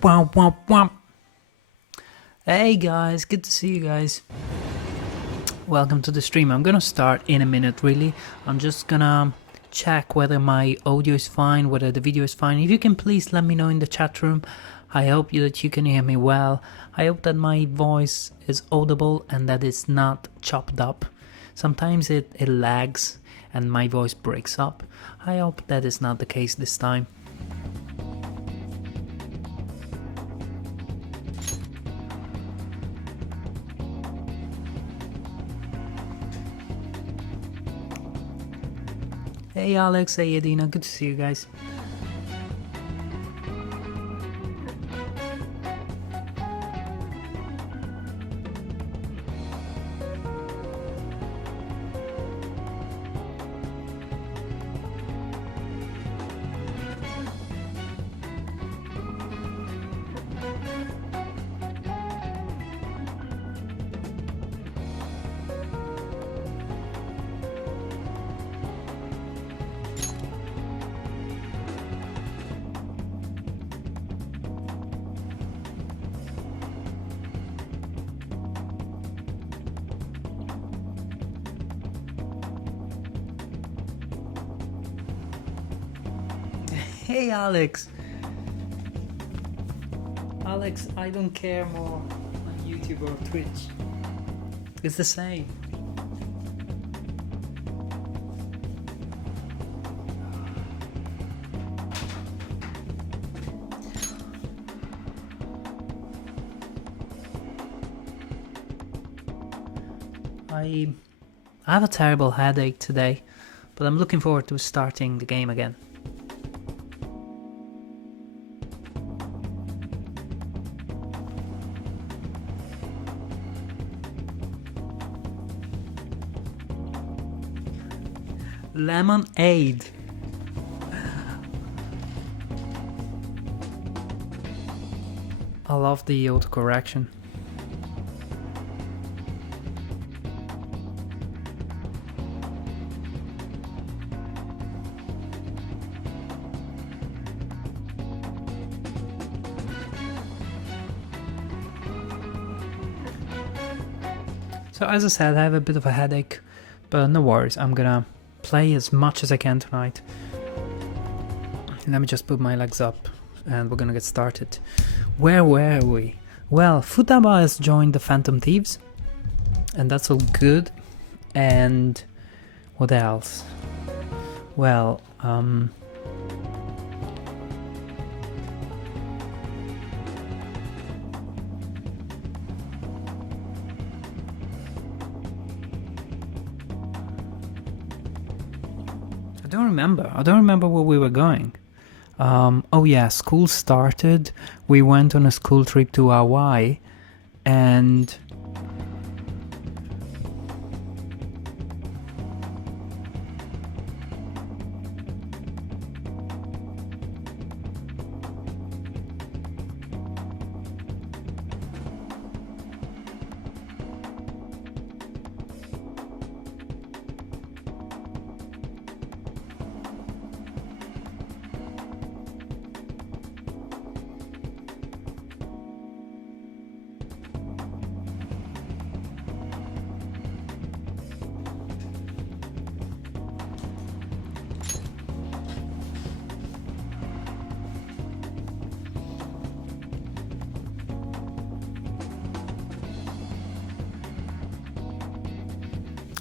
Wow, wow, wow. Hey guys, good to see you guys. Welcome to the stream. I'm gonna start in a minute, really. I'm just gonna check whether my audio is fine, whether the video is fine. If you can please let me know in the chat room. I hope that you can hear me well. I hope that my voice is audible and that it's not chopped up. Sometimes it lags and my voice breaks up. I hope that is not the case this time. Hey Alex, hey Adina, good to see you guys. Hey Alex! Alex, I don't care more on YouTube or Twitch. It's the same. I have a terrible headache today, but I'm looking forward to starting the game again. Lemonade. I love the autocorrection. So as I said, I have a bit of a headache, but no worries, I'm gonna play as much as I can tonight. Let me just put my legs up and we're gonna get started. Where were we? Well, Futaba has joined the Phantom Thieves and that's all good. And what else? Well, I don't remember where we were going. Oh yeah, school started. We went on a school trip to Hawaii and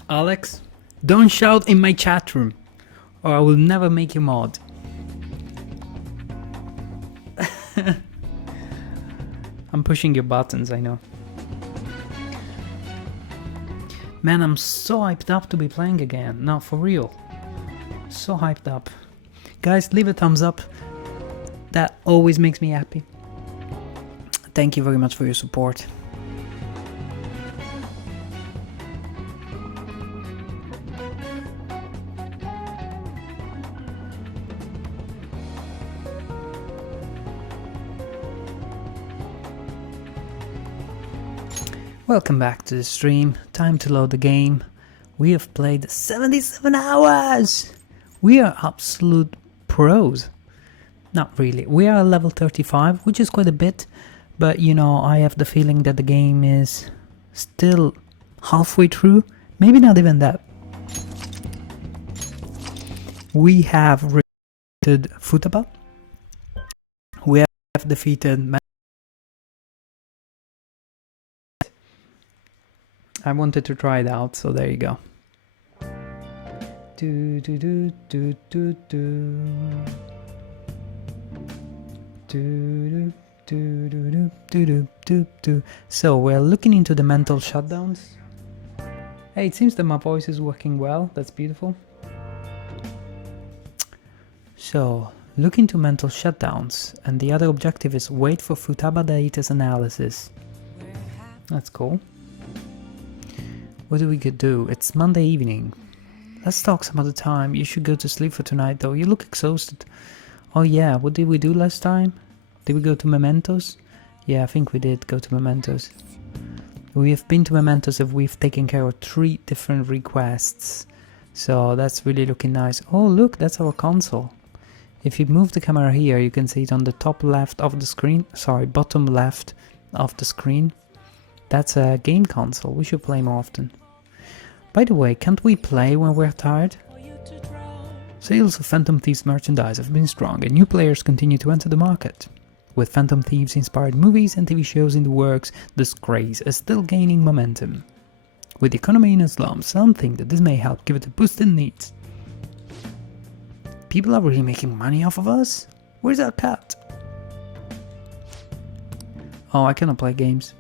Alex, don't shout in my chat room or I will never make you mod. I'm pushing your buttons, I know. Man, I'm so hyped up to be playing again. No, for real. So hyped up. Guys, leave a thumbs up. That always makes me happy. Thank you very much for your support. Welcome back to the stream. Time to load the game. We have played 77 hours! We are absolute pros. Not really. We are at level 35, which is quite a bit, but you know, I have the feeling that the game is still halfway through. Maybe not even that. We have defeated Futaba. We have defeated... I wanted to try it out, so there you go. Do do do do do do. Do, do, do, do, do, do, do, do. So we're looking into the mental shutdowns. Hey, it seems that my voice is working well. That's beautiful. So look into mental shutdowns, and the other objective is wait for Futaba data's analysis. That's cool. What do we could do? It's Monday evening. Let's talk some other time. You should go to sleep for tonight though. You look exhausted. Oh yeah, what did we do last time? Did we go to Mementos? Yeah, I think we did go to Mementos. We have been to Mementos and we've taken care of 3 different requests. So that's really looking nice. Oh look, that's our console. If you move the camera here, you can see it on the top left of the screen. Sorry, bottom left of the screen. That's a game console. We should play more often. By the way, can't we play when we're tired? Sales of Phantom Thieves merchandise have been strong and new players continue to enter the market. With Phantom Thieves inspired movies and TV shows in the works, this craze is still gaining momentum. With the economy in a slump, some think that this may help give it a boost in needs. People are really making money off of us? Where's our cat? Oh, I cannot play games.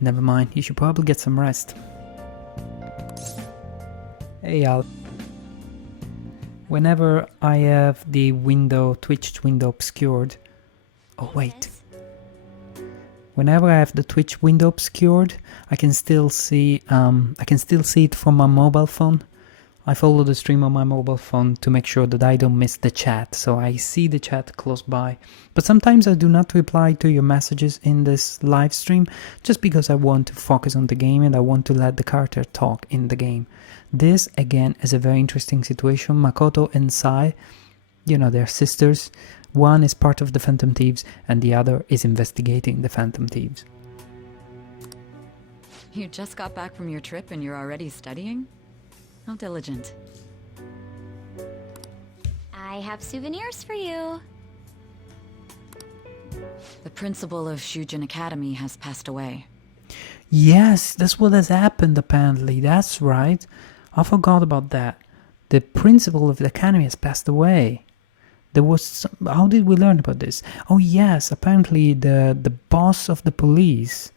Never mind, you should probably get some rest. Hey Al. Whenever I have the Twitch window obscured... Oh wait. Whenever I have the Twitch window obscured, I can still see it from my mobile phone. I follow the stream on my mobile phone to make sure that I don't miss the chat, so I see the chat close by. But sometimes I do not reply to your messages in this live stream, just because I want to focus on the game and I want to let the character talk in the game. This, again, is a very interesting situation. Makoto and Sai, you know, they're sisters. One is part of the Phantom Thieves and the other is investigating the Phantom Thieves. You just got back from your trip and you're already studying? How diligent. I have souvenirs for you. The principal of Shujin Academy has passed away. Yes, that's what has happened apparently. That's right. I forgot about that. The principal of the academy has passed away. There was some, how did we learn about this? Oh yes, apparently the boss of the police,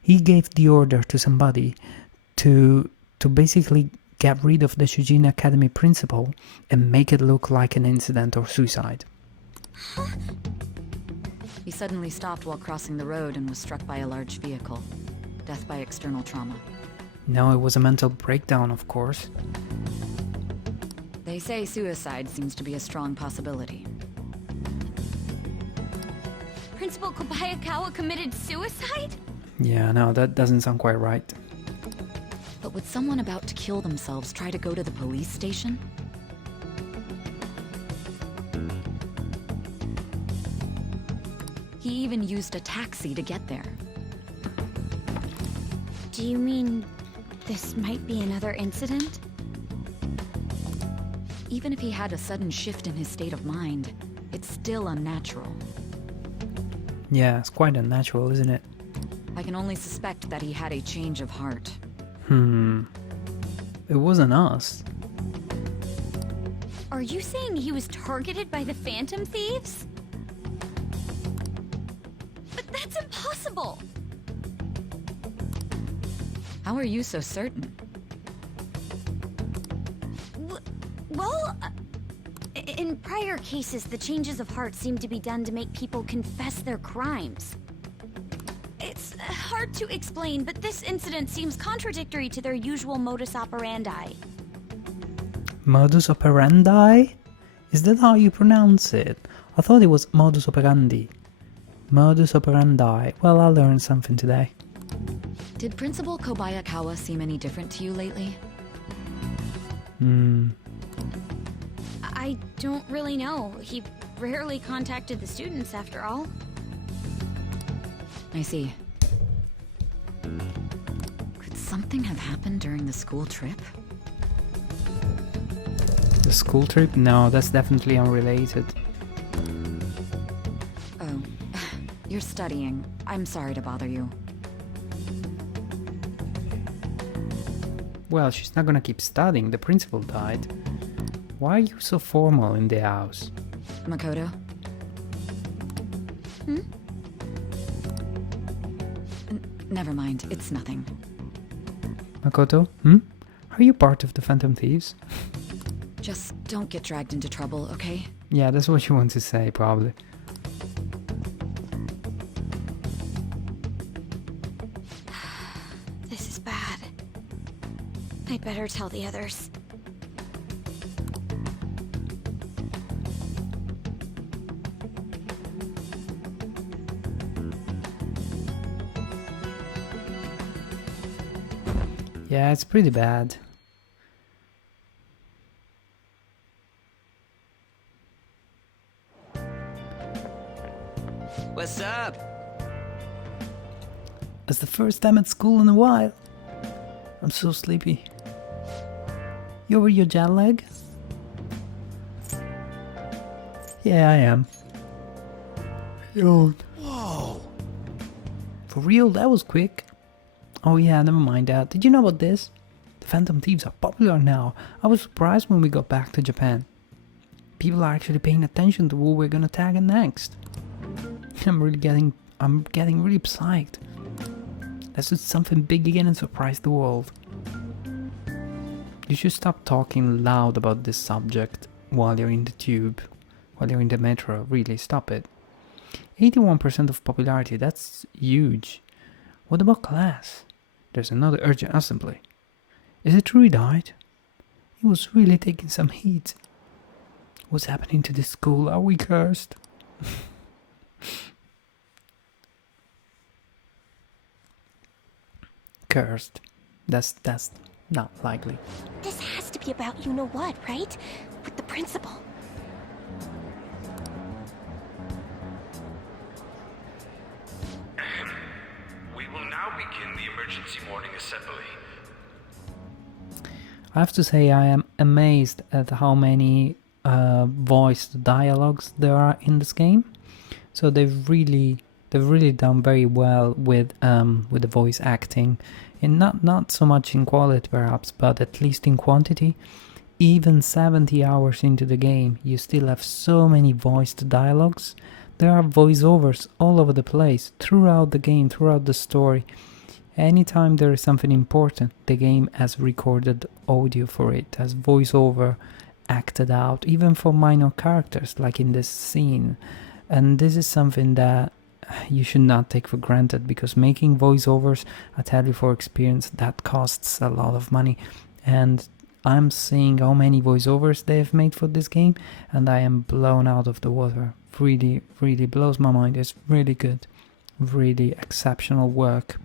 he gave the order to somebody to basically get rid of the Shujin Academy principal and make it look like an incident or suicide. He suddenly stopped while crossing the road and was struck by a large vehicle. Death by external trauma. No, it was a mental breakdown, of course. They say suicide seems to be a strong possibility. Principal Kobayakawa committed suicide? Yeah, no, that doesn't sound quite right. But would someone about to kill themselves try to go to the police station? He even used a taxi to get there. Do you mean this might be another incident? Even if he had a sudden shift in his state of mind, it's still unnatural. Yeah, it's quite unnatural, isn't it? I can only suspect that he had a change of heart. It wasn't us. Are you saying he was targeted by the Phantom Thieves? But that's impossible! How are you so certain? In prior cases, the changes of heart seem to be done to make people confess their crimes. It's hard to explain, but this incident seems contradictory to their usual modus operandi. Modus operandi? Is that how you pronounce it? I thought it was modus operandi. Modus operandi. Well, I learned something today. Did Principal Kobayakawa seem any different to you lately? I don't really know. He rarely contacted the students after all. I see. Could something have happened during the school trip? The school trip? No, that's definitely unrelated. Oh, you're studying. I'm sorry to bother you. Well, she's not gonna keep studying. The principal died. Why are you so formal in the house? Makoto? Never mind, it's nothing. Makoto? Are you part of the Phantom Thieves? Just don't get dragged into trouble, okay? Yeah, that's what you want to say, probably. This is bad. I'd better tell the others. Yeah, it's pretty bad. What's up? It's the first time at school in a while. I'm so sleepy. You over your jet lag? Yeah, I am. Yo. Whoa! For real, that was quick. Oh yeah, never mind that. Did you know about this? The Phantom Thieves are popular now. I was surprised when we got back to Japan. People are actually paying attention to who we're gonna tag next. I'm getting really psyched. Let's do something big again and surprise the world. You should stop talking loud about this subject while you're in the tube, while you're in the metro. Really, stop it. 81% of popularity, that's huge. What about class? There's another urgent assembly. Is it true he died? He was really taking some heat. What's happening to this school? Are we cursed? Cursed. That's not likely. This has to be about you-know-what, right? With the principal. We will now begin the emergency morning assembly. I have to say I am amazed at how many voiced dialogues there are in this game. So they've really done very well with the voice acting, and not so much in quality perhaps, but at least in quantity. Even 70 hours into the game, you still have so many voiced dialogues. There are voiceovers all over the place, throughout the game, throughout the story. Anytime there is something important, the game has recorded audio for it, has voiceover acted out, even for minor characters, like in this scene. And this is something that you should not take for granted, because making voiceovers, I tell you for experience, that costs a lot of money. And I'm seeing how many voiceovers they've made for this game, and I am blown out of the water. Really, really blows my mind. It's really good. Really exceptional work.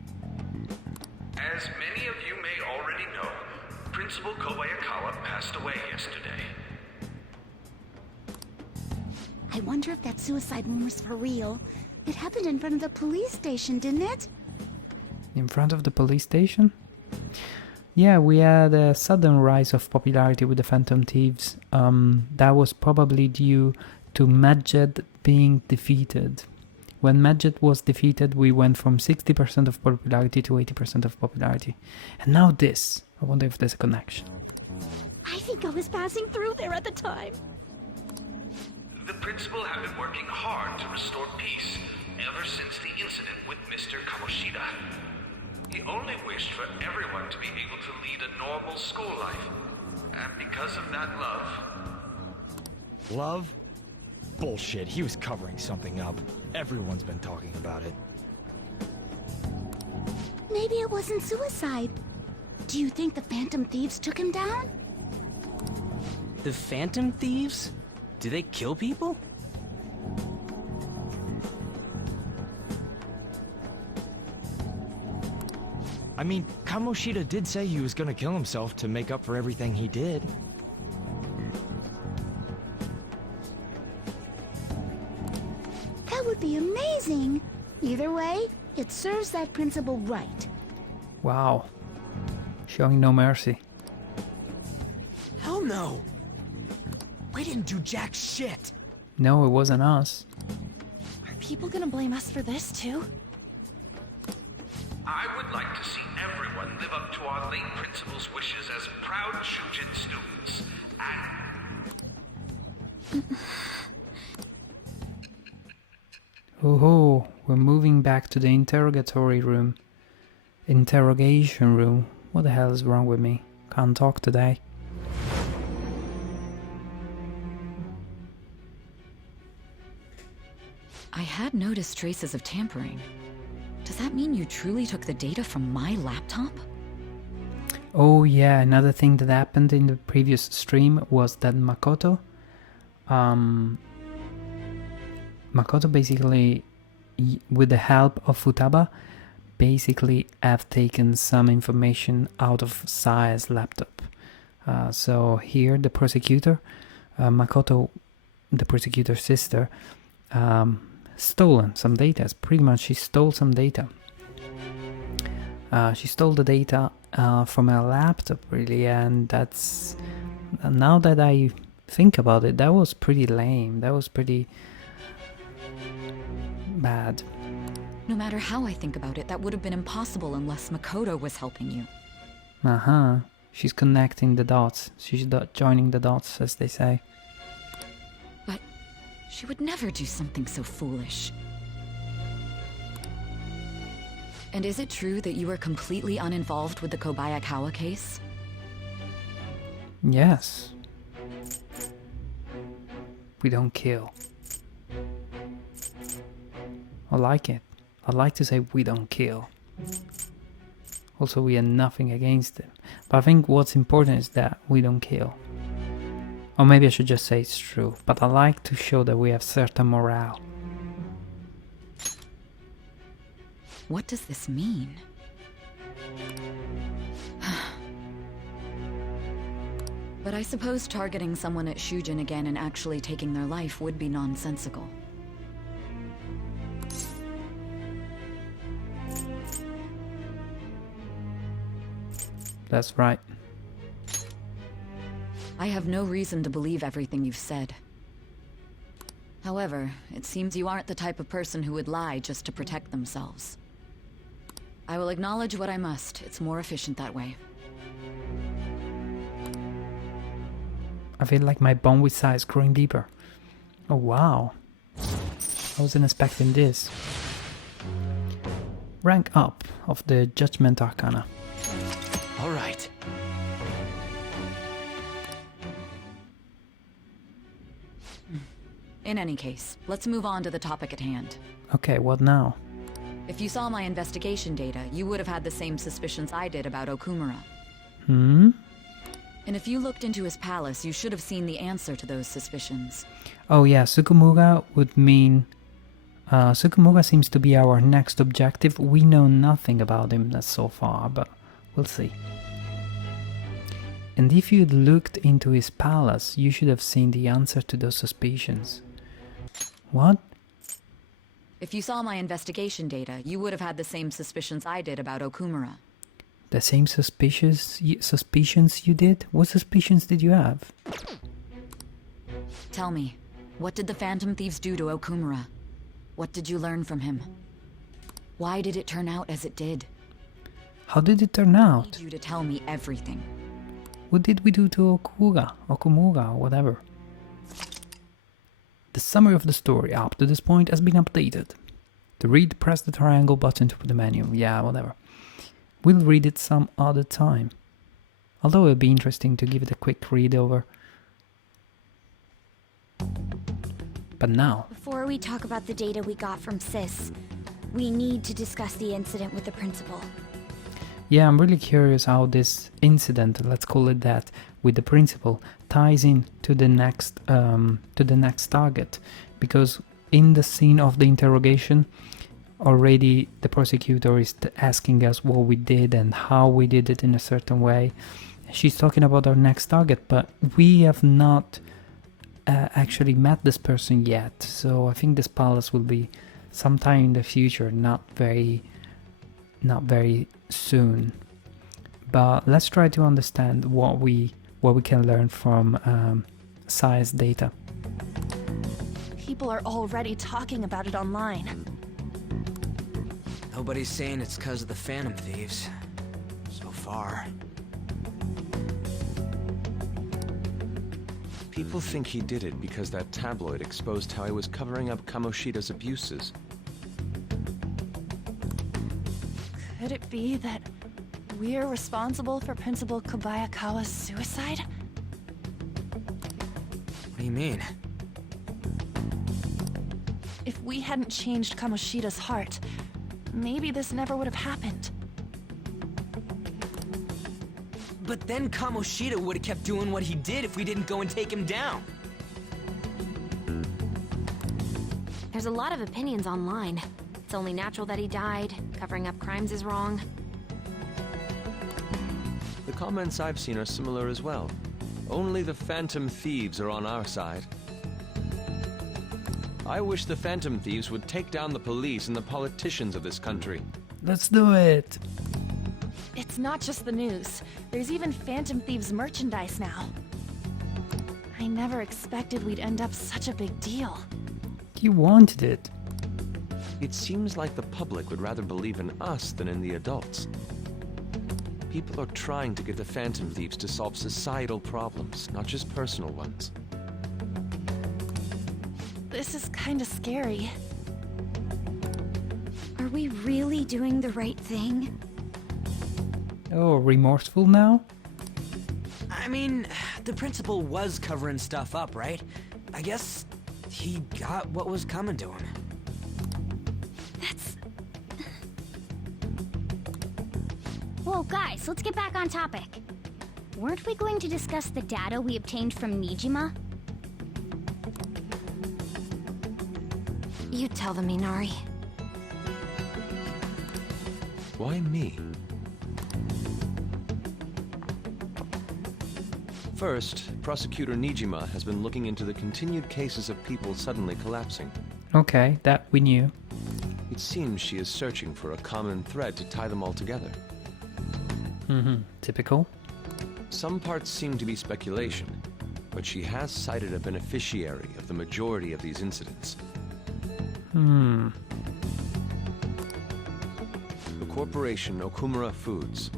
As many of you may already know, Principal Kobayakawa passed away yesterday. I wonder if that suicide rumor's for real. It happened in front of the police station, didn't it? In front of the police station? Yeah, we had a sudden rise of popularity with the Phantom Thieves. That was probably due to Medjed being defeated. When Medjed was defeated, we went from 60% of popularity to 80% of popularity. And now this. I wonder if there's a connection. I think I was passing through there at the time. The principal had been working hard to restore peace ever since the incident with Mr. Kamoshida. He only wished for everyone to be able to lead a normal school life. And because of that love... Love? Bullshit, he was covering something up. Everyone's been talking about it. Maybe it wasn't suicide. Do you think the Phantom Thieves took him down? The Phantom Thieves? Do they kill people? I mean, Kamoshida did say he was gonna kill himself to make up for everything he did. That would be amazing. Either way, it serves that principle right. Wow. Showing no mercy. Hell no! We didn't do jack shit! No, it wasn't us. Are people gonna blame us for this too? I would like to see everyone live up to our late principal's wishes as proud Shujin students. And Oh, we're moving back to the interrogation room. What the hell is wrong with me? Can't talk today. I had noticed traces of tampering. Does that mean you truly took the data from my laptop? Oh yeah, another thing that happened in the previous stream was that Makoto basically, with the help of Futaba, basically have taken some information out of Sae's laptop. So here the prosecutor, Makoto, the prosecutor's sister, stolen some data. Pretty much she stole some data. She stole the data from her laptop, really, and that's, now that I think about it, that was pretty lame. That was pretty bad. No matter how I think about it, that would have been impossible unless Makoto was helping you. She's connecting the dots. She's joining the dots, as they say. But she would never do something so foolish. And is it true that you were completely uninvolved with the Kobayakawa case? Yes. We don't kill. I like it. I like to say we don't kill. Also, we have nothing against them. But I think what's important is that we don't kill. Or maybe I should just say it's true. But I like to show that we have certain morale. What does this mean? But I suppose targeting someone at Shujin again and actually taking their life would be nonsensical. That's right. I have no reason to believe everything you've said. However, it seems you aren't the type of person who would lie just to protect themselves. I will acknowledge what I must. It's more efficient that way. I feel like my bond with Sai is growing deeper. Oh wow. I wasn't expecting this. Rank up of the Judgment Arcana. Alright. In any case, let's move on to the topic at hand. Okay, what now? If you saw my investigation data, you would have had the same suspicions I did about Okumura. Hmm? And if you looked into his palace, you should have seen the answer to those suspicions. Oh yeah, Sukumuga would mean... Sukumuga seems to be our next objective. We know nothing about him so far, but we'll see. And if you'd looked into his palace, you should have seen the answer to those suspicions. What? If you saw my investigation data, you would have had the same suspicions I did about Okumura. The same suspicions you did? What suspicions did you have? Tell me, what did the Phantom Thieves do to Okumura? What did you learn from him? Why did it turn out as it did? How did it turn I out? need you to tell me everything. What did we do to Okumura, whatever? The summary of the story up to this point has been updated. To read, press the triangle button to put the menu. Yeah, whatever. We'll read it some other time. Although it'll be interesting to give it a quick read over. But now... Before we talk about the data we got from Sis, we need to discuss the incident with the principal. Yeah, I'm really curious how this incident, let's call it that, with the principal ties in to the next target, because in the scene of the interrogation, already the prosecutor is asking us what we did and how we did it in a certain way. She's talking about our next target, but we have not actually met this person yet. So I think this palace will be sometime in the future, not very soon. But let's try to understand what we can learn from Thie's data. People are already talking about it online. Nobody's saying it's because of the Phantom Thieves. So far. People think he did it because that tabloid exposed how he was covering up Kamoshida's abuses. Could it be that we're responsible for Principal Kobayakawa's suicide? What do you mean? If we hadn't changed Kamoshida's heart, maybe this never would have happened. But then Kamoshida would have kept doing what he did if we didn't go and take him down. There's a lot of opinions online. It's only natural that he died. Covering up crimes is wrong. The comments I've seen are similar as well. Only the Phantom Thieves are on our side. I wish the Phantom Thieves would take down the police and the politicians of this country. Let's do it! It's not just the news. There's even Phantom Thieves merchandise now. I never expected we'd end up such a big deal. You wanted it. It seems like the public would rather believe in us than in the adults. People are trying to get the Phantom Thieves to solve societal problems, not just personal ones. This is kinda scary. Are we really doing the right thing? Oh, remorseful now? I mean, the principal was covering stuff up, right? I guess he got what was coming to him. That's... Whoa, guys, let's get back on topic. Weren't we going to discuss the data we obtained from Nijima? You tell them, Minari. Why me? First, Prosecutor Nijima has been looking into the continued cases of people suddenly collapsing. Okay, that we knew. It seems she is searching for a common thread to tie them all together. Typical. Some parts seem to be speculation, but she has cited a beneficiary of the majority of these incidents. The corporation Okumura Foods,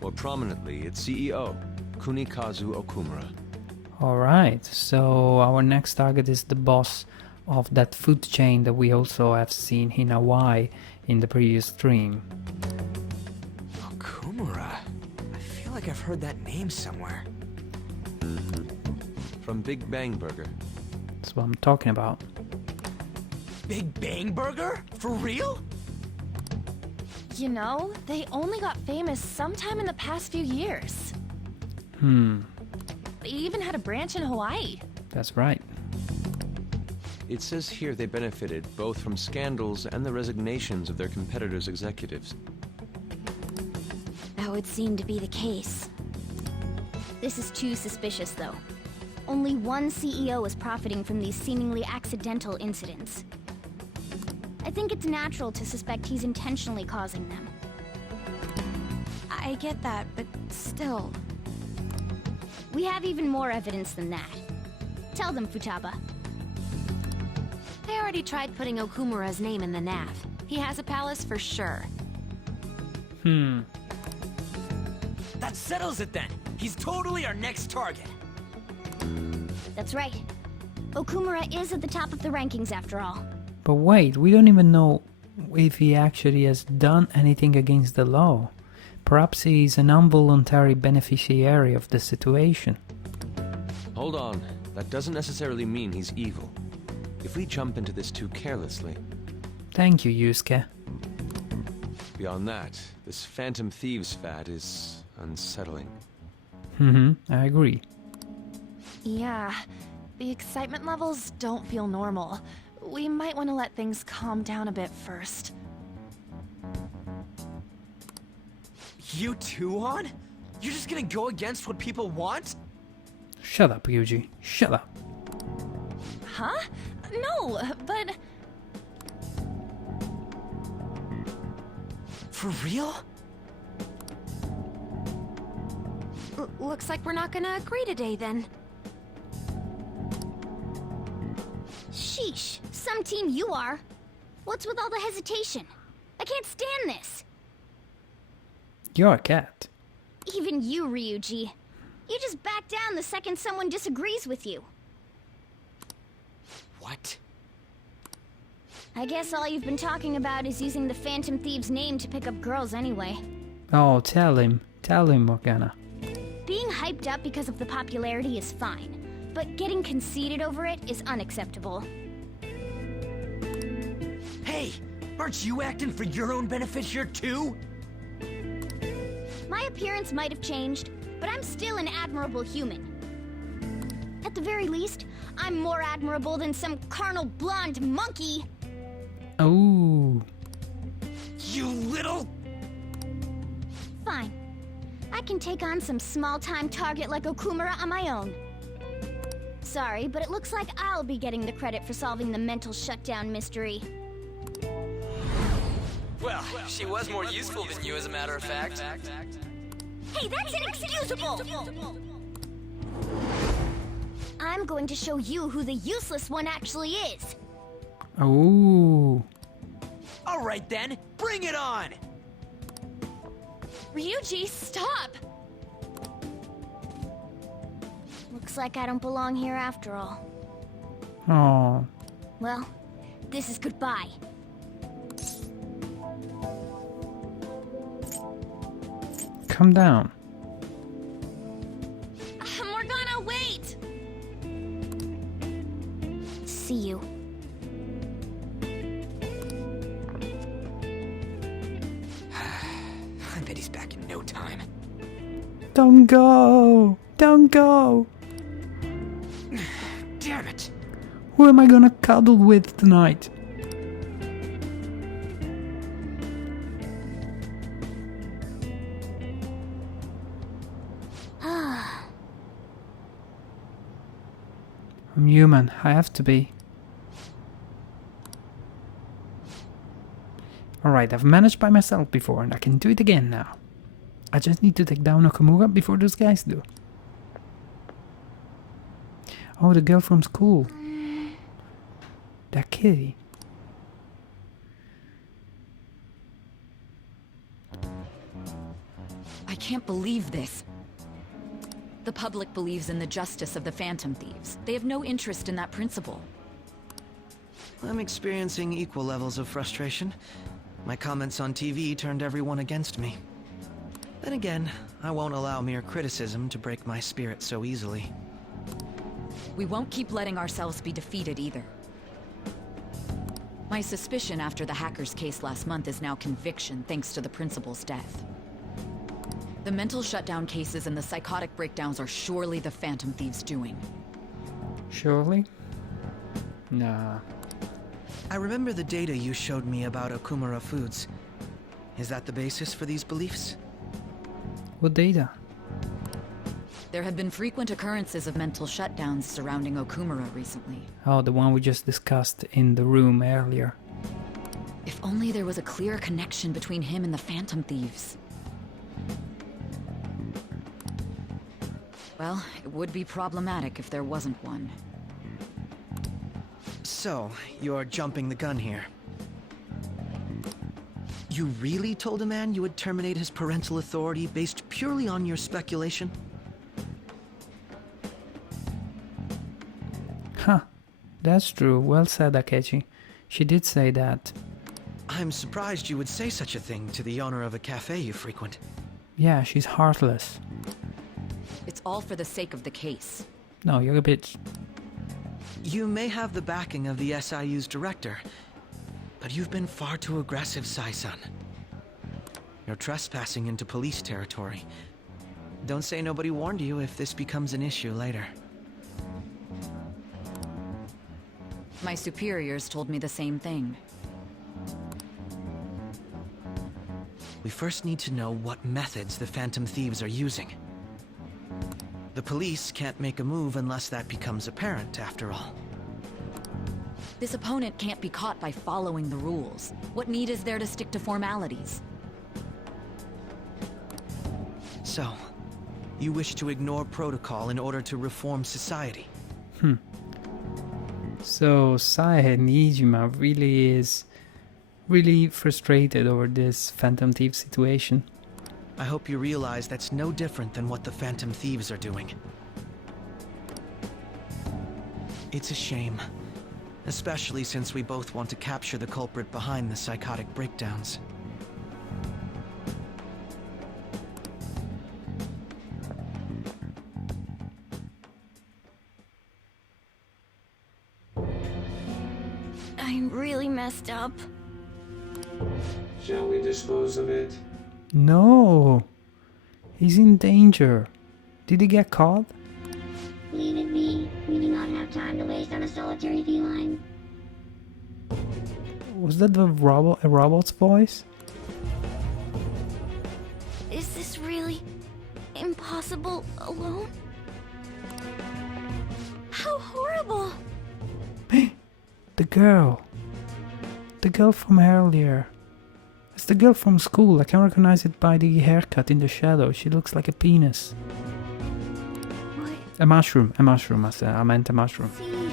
more prominently its CEO, Kunikazu Okumura. Alright, so our next target is the boss of that food chain that we also have seen in Hawaii in the previous stream. Okumura? I feel like I've heard that name somewhere. From Big Bang Burger. That's what I'm talking about. Big Bang Burger? For real? You know, they only got famous sometime in the past few years. They even had a branch in Hawaii. That's right. It says here they benefited both from scandals and the resignations of their competitors' executives. That would seem to be the case. This is too suspicious, though. Only one CEO is profiting from these seemingly accidental incidents. I think it's natural to suspect he's intentionally causing them. I get that, but still... We have even more evidence than that. Tell them, Futaba. They already tried putting Okumura's name in the nav. He has a palace for sure. That settles it then. He's totally our next target. That's right. Okumura is at the top of the rankings after all. But wait, we don't even know if he actually has done anything against the law. Perhaps he is an involuntary beneficiary of the situation. Hold on, that doesn't necessarily mean he's evil. If we jump into this too carelessly... Thank you, Yusuke. Beyond that, this Phantom Thieves fad is unsettling. I agree. Yeah, the excitement levels don't feel normal. We might want to let things calm down a bit first. You too, On? You're just gonna go against what people want? Shut up, Ryuji. Shut up. Huh? No, but... For real? Looks like we're not gonna agree today, then. Sheesh, some team you are. What's with all the hesitation? I can't stand this. You're a cat. Even you, Ryuji. You just back down the second someone disagrees with you. What? I guess all you've been talking about is using the Phantom Thieves' name to pick up girls anyway. Oh, tell him. Tell him, Morgana. Being hyped up because of the popularity is fine, but getting conceited over it is unacceptable. Hey, aren't you acting for your own benefit here too? My appearance might have changed, but I'm still an admirable human. At the very least, I'm more admirable than some carnal blonde monkey. Oh. You little... Fine. I can take on some small-time target like Okumura on my own. Sorry, but it looks like I'll be getting the credit for solving the mental shutdown mystery. Well, she was more useful than you, as a matter of fact. Hey, that's inexcusable! I'm going to show you who the useless one actually is. Oh. All right then, bring it on! Ryuji, stop! Looks like I don't belong here after all. Oh. Well, this is goodbye. Come down. Morgana, wait! See you. I bet he's back in no time. Don't go. Don't go. Damn it! Who am I gonna cuddle with tonight? I'm human. I have to be. Alright, I've managed by myself before and I can do it again now. I just need to take down Okumura before those guys do. Oh, the girl from school. That kitty. I can't believe this. The public believes in the justice of the Phantom Thieves. They have no interest in that principle. I'm experiencing equal levels of frustration. My comments on TV turned everyone against me. Then again, I won't allow mere criticism to break my spirit so easily. We won't keep letting ourselves be defeated either. My suspicion after the hacker's case last month is now conviction thanks to the principal's death. The mental shutdown cases and the psychotic breakdowns are surely the Phantom Thieves' doing. Surely? Nah. I remember the data you showed me about Okumura foods. Is that the basis for these beliefs? What data? There have been frequent occurrences of mental shutdowns surrounding Okumura recently. Oh, the one we just discussed in the room earlier. If only there was a clear connection between him and the Phantom Thieves. Well, it would be problematic if there wasn't one. So, you're jumping the gun here. You really told a man you would terminate his parental authority based purely on your speculation? Huh. That's true. Well said, Akechi. She did say that. I'm surprised you would say such a thing to the owner of a cafe you frequent. Yeah, she's heartless. It's all for the sake of the case. No, you're a bitch. You may have the backing of the SIU's director, but you've been far too aggressive, Sai-san. You're trespassing into police territory. Don't say nobody warned you if this becomes an issue later. My superiors told me the same thing. We first need to know what methods the Phantom Thieves are using. The police can't make a move unless that becomes apparent, after all. This opponent can't be caught by following the rules. What need is there to stick to formalities? So, you wish to ignore protocol in order to reform society? So Sae Nijima really is frustrated over this Phantom Thief situation. I hope you realize that's no different than what the Phantom Thieves are doing. It's a shame. Especially since we both want to capture the culprit behind the psychotic breakdowns. I'm really messed up. Shall we dispose of it? No! He's in danger. Did he get caught? Leave it be. We do not have time to waste on a solitary feline. Was that a robot's voice? Is this really impossible alone? How horrible! The girl. The girl from earlier. It's the girl from school. I can recognize it by the haircut in the shadow. She looks like a penis. What? A mushroom. I meant a mushroom. See?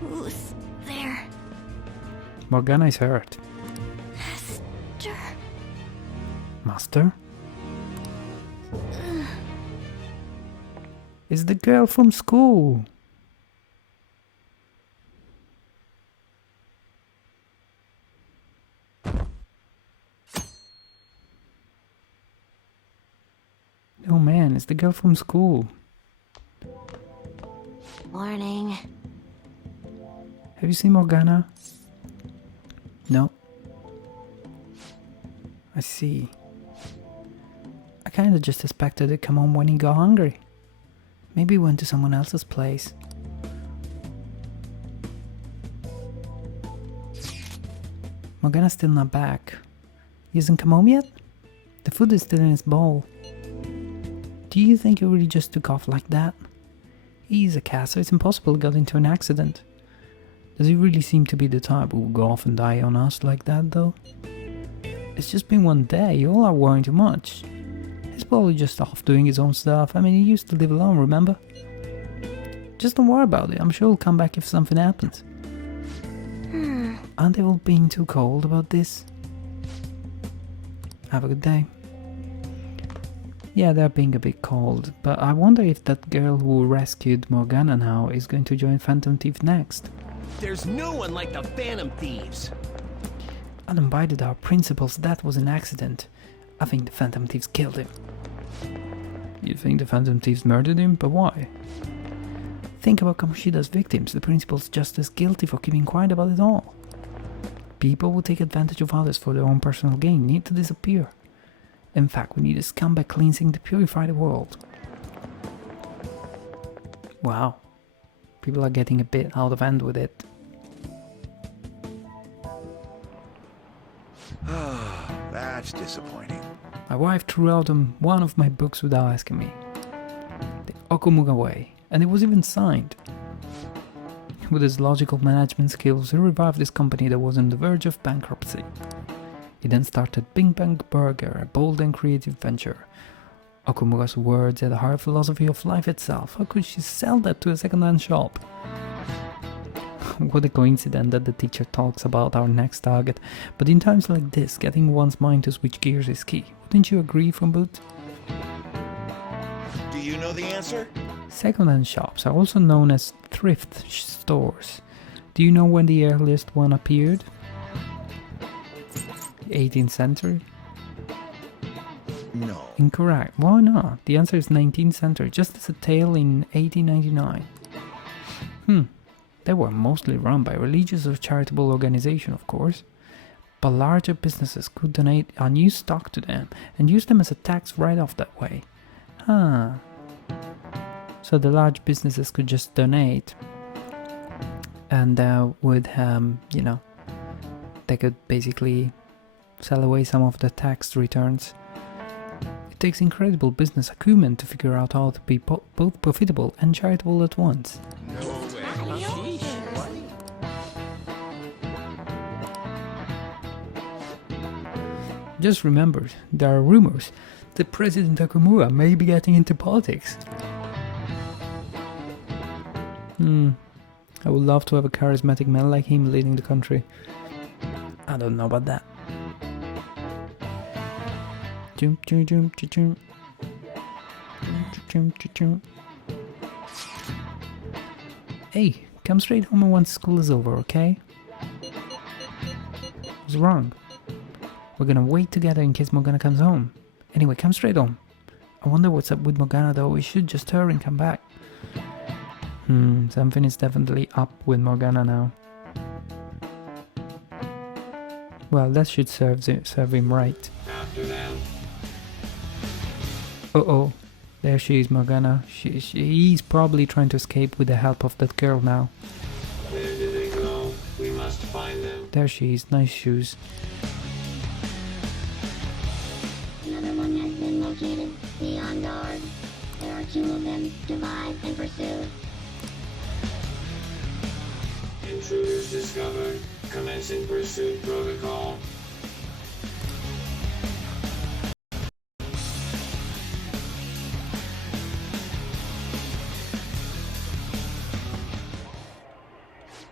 Who's there? Morgana is hurt. Master? Master? It's the girl from school. Oh man, it's the girl from school. Morning. Have you seen Morgana? No. I see. I kinda just expected to come home when he got hungry. Maybe he went to someone else's place. Morgana's still not back. He hasn't come home yet? The food is still in his bowl. Do you think he really just took off like that? He's a cat, so it's impossible he got into an accident. Does he really seem to be the type who will go off and die on us like that, though? It's just been one day, you all are worrying too much. He's probably just off doing his own stuff. I mean, he used to live alone, remember? Just don't worry about it, I'm sure he'll come back if something happens. Aren't they all being too cold about this? Have a good day. Yeah, they're being a bit cold, but I wonder if that girl who rescued Morgana now is going to join Phantom Thief next. There's no one like the Phantom Thieves. Uninvited our principals, that was an accident. I think the Phantom Thieves killed him. You think the Phantom Thieves murdered him? But why? Think about Kamoshida's victims. The principal's just as guilty for keeping quiet about it all. People who take advantage of others for their own personal gain need to disappear. In fact, we need a scumbag cleansing to purify the world. Wow. People are getting a bit out of hand with it. That's disappointing. My wife threw out one of my books without asking me. The Okumuga Way. And it was even signed. With his logical management skills, he revived this company that was on the verge of bankruptcy. He then started Bing Bang Burger, a bold and creative venture. Okumuga's words at the heart philosophy of life itself. How could she sell that to a second-hand shop? What a coincidence that the teacher talks about our next target. But in times like this, getting one's mind to switch gears is key. Wouldn't you agree, FromBOOT? Do you know the answer? Second-hand shops are also known as thrift stores. Do you know when the earliest one appeared? 18th century? No. Incorrect. Why not? The answer is 19th century, just as a tale in 1899. They were mostly run by religious or charitable organizations, of course. But larger businesses could donate unused stock to them and use them as a tax write-off that way. So the large businesses could just donate and would, they could basically sell away some of the tax returns. It takes incredible business acumen to figure out how to be both profitable and charitable at once. Just remember, there are rumors that President Okumura may be getting into politics. I would love to have a charismatic man like him leading the country. I don't know about that. Hey, come straight home once school is over, okay? What's wrong? We're gonna wait together in case Morgana comes home. Anyway, come straight home. I wonder what's up with Morgana though. We should just hurry and come back. Something is definitely up with Morgana now. Well, that should serve him right. Uh-oh. There she is, Morgana. He's probably trying to escape with the help of that girl now. Where did they go? We must find them. There she is. Nice shoes. Another one has been located. Be on guard. There are 2 of them. Divide and pursue. Intruders discovered. Commencing pursuit protocol.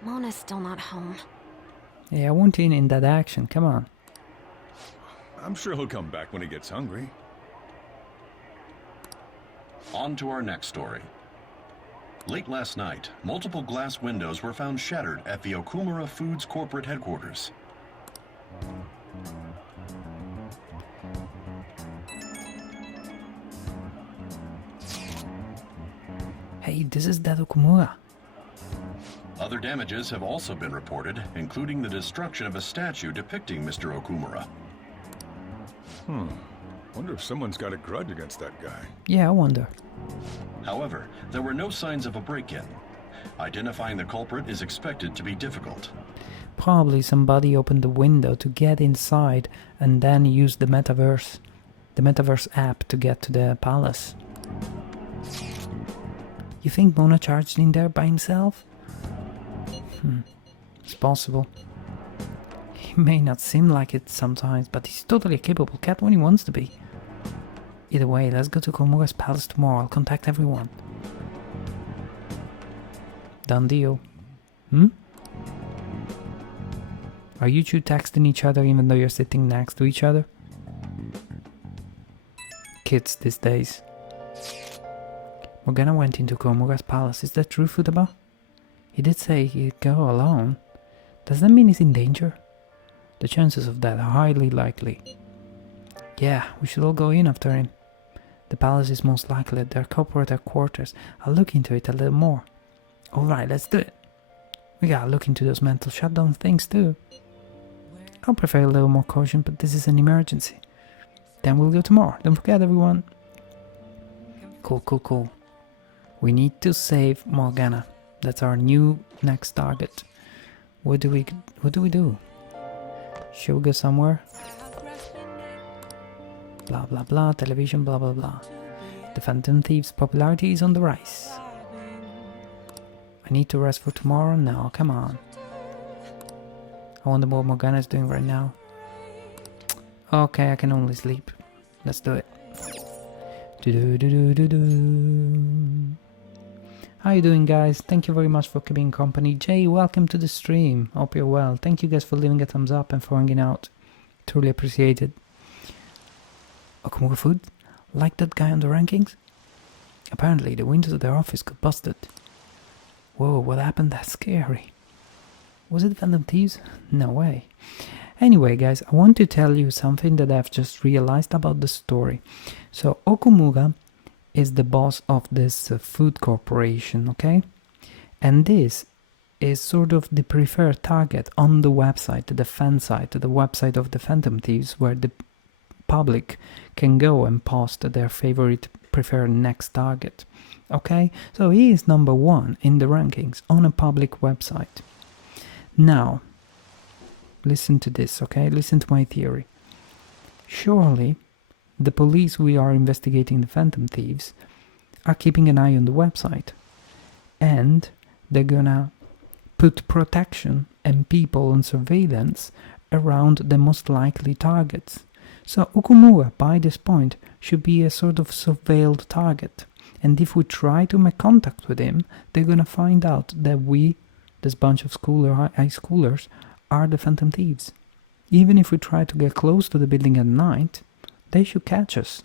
Mona's still not home. Yeah, I want in that action. Come on. I'm sure he'll come back when he gets hungry. On to our next story. Late last night, multiple glass windows were found shattered at the Okumura Foods corporate headquarters. Hey, this is that Okumura. Other damages have also been reported, including the destruction of a statue depicting Mr. Okumura. Wonder if someone's got a grudge against that guy. Yeah, I wonder. However, there were no signs of a break-in. Identifying the culprit is expected to be difficult. Probably somebody opened the window to get inside and then used the metaverse app to get to the palace. You think Mona charged in there by himself? It's possible. He may not seem like it sometimes, but he's totally a capable cat when he wants to be. Either way, let's go to Komura's palace tomorrow. I'll contact everyone. Done deal. Are you two texting each other even though you're sitting next to each other? Kids these days. Morgana went into Komura's palace. Is that true, Futaba? He did say he'd go alone. Does that mean he's in danger? The chances of that are highly likely. Yeah, we should all go in after him. The palace is most likely at their corporate headquarters. I'll look into it a little more. Alright, let's do it. We gotta look into those mental shutdown things too. I'll prefer a little more caution, but this is an emergency. Then we'll go tomorrow. Don't forget, everyone. Cool. We need to save Morgana. That's our new next target. What do we do? Should we go somewhere? Blah blah blah, television, blah blah blah. The Phantom Thief's popularity is on the rise. I need to rest for tomorrow? No, come on. I wonder what Morgana is doing right now. Okay, I can only sleep. Let's do it. How you doing, guys? Thank you very much for keeping company. Jay, welcome to the stream. Hope you're well. Thank you guys for leaving a thumbs up and for hanging out. Truly appreciated. Okumura Food? Like that guy on the rankings? Apparently the windows of their office got busted. Whoa, what happened? That's scary. Was it Phantom Thieves? No way. Anyway, guys, I want to tell you something that I've just realized about the story. So Okumura is the boss of this food corporation, okay? And this is sort of the preferred target on the website, the fan site, the website of the Phantom Thieves, where the public can go and post their favorite preferred next target, okay? So he is number 1 in the rankings on a public website. Now, listen to this, okay? Listen to my theory. surely the police who are investigating the Phantom Thieves are keeping an eye on the website. And they're gonna put protection and people on surveillance around the most likely targets. So Okumura, by this point, should be a sort of surveilled target. And if we try to make contact with him, they're gonna find out that we, this bunch of high schoolers, are the Phantom Thieves. Even if we try to get close to the building at night, they should catch us.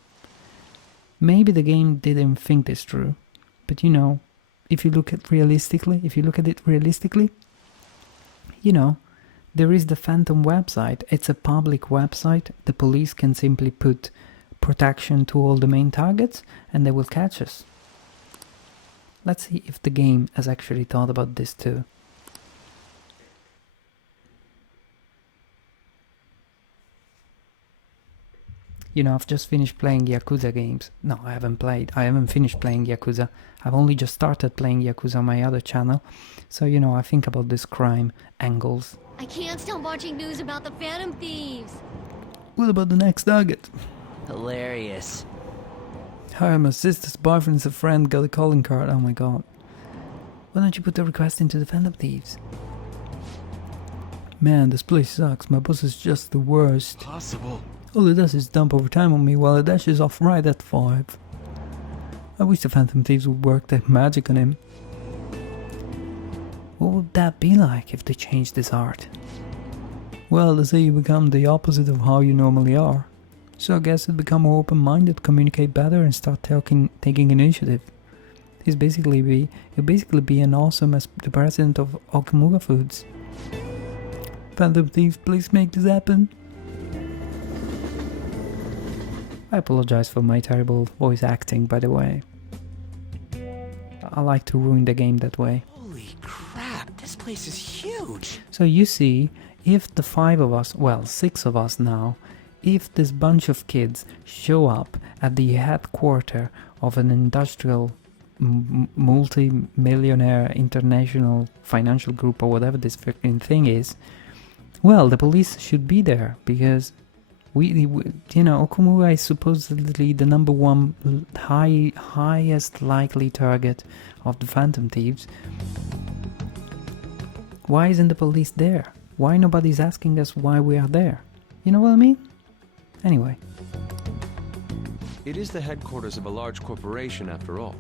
Maybe the game didn't think this through, but you know, if you look at it realistically, you know, there is the Phantom website. It's a public website. The police can simply put protection to all the main targets and they will catch us. Let's see if the game has actually thought about this too. You know, I've just finished playing Yakuza games. No, I haven't finished playing Yakuza. I've only just started playing Yakuza on my other channel. So, you know, I think about this crime angles. I can't stop watching news about the Phantom Thieves. What about the next target? Hilarious. Hi, my sister's boyfriend's a friend got a calling card. Oh my god. Why don't you put the request into the Phantom Thieves? Man, this place sucks. My boss is just the worst. Possible. All it does is dump overtime on me while it dashes off right at 5. I wish the Phantom Thieves would work that magic on him. What would that be like if they changed this art? Well, they say you become the opposite of how you normally are. So I guess you'd become more open-minded, communicate better and start taking initiative. He'd basically be an awesome as the president of Okumura Foods. Phantom Thieves, please make this happen. I apologize for my terrible voice acting, by the way. I like to ruin the game that way. Holy crap, this place is huge! So you see, if the 5 of us, well 6 of us now, if this bunch of kids show up at the headquarters of an industrial multi-millionaire international financial group or whatever this freaking thing is, well, the police should be there because we you know, Okumura is supposedly the number one highest likely target of the Phantom Thieves. Why isn't the police there? Why nobody's asking us why we are there? You know what I mean? Anyway. It is the headquarters of a large corporation after all.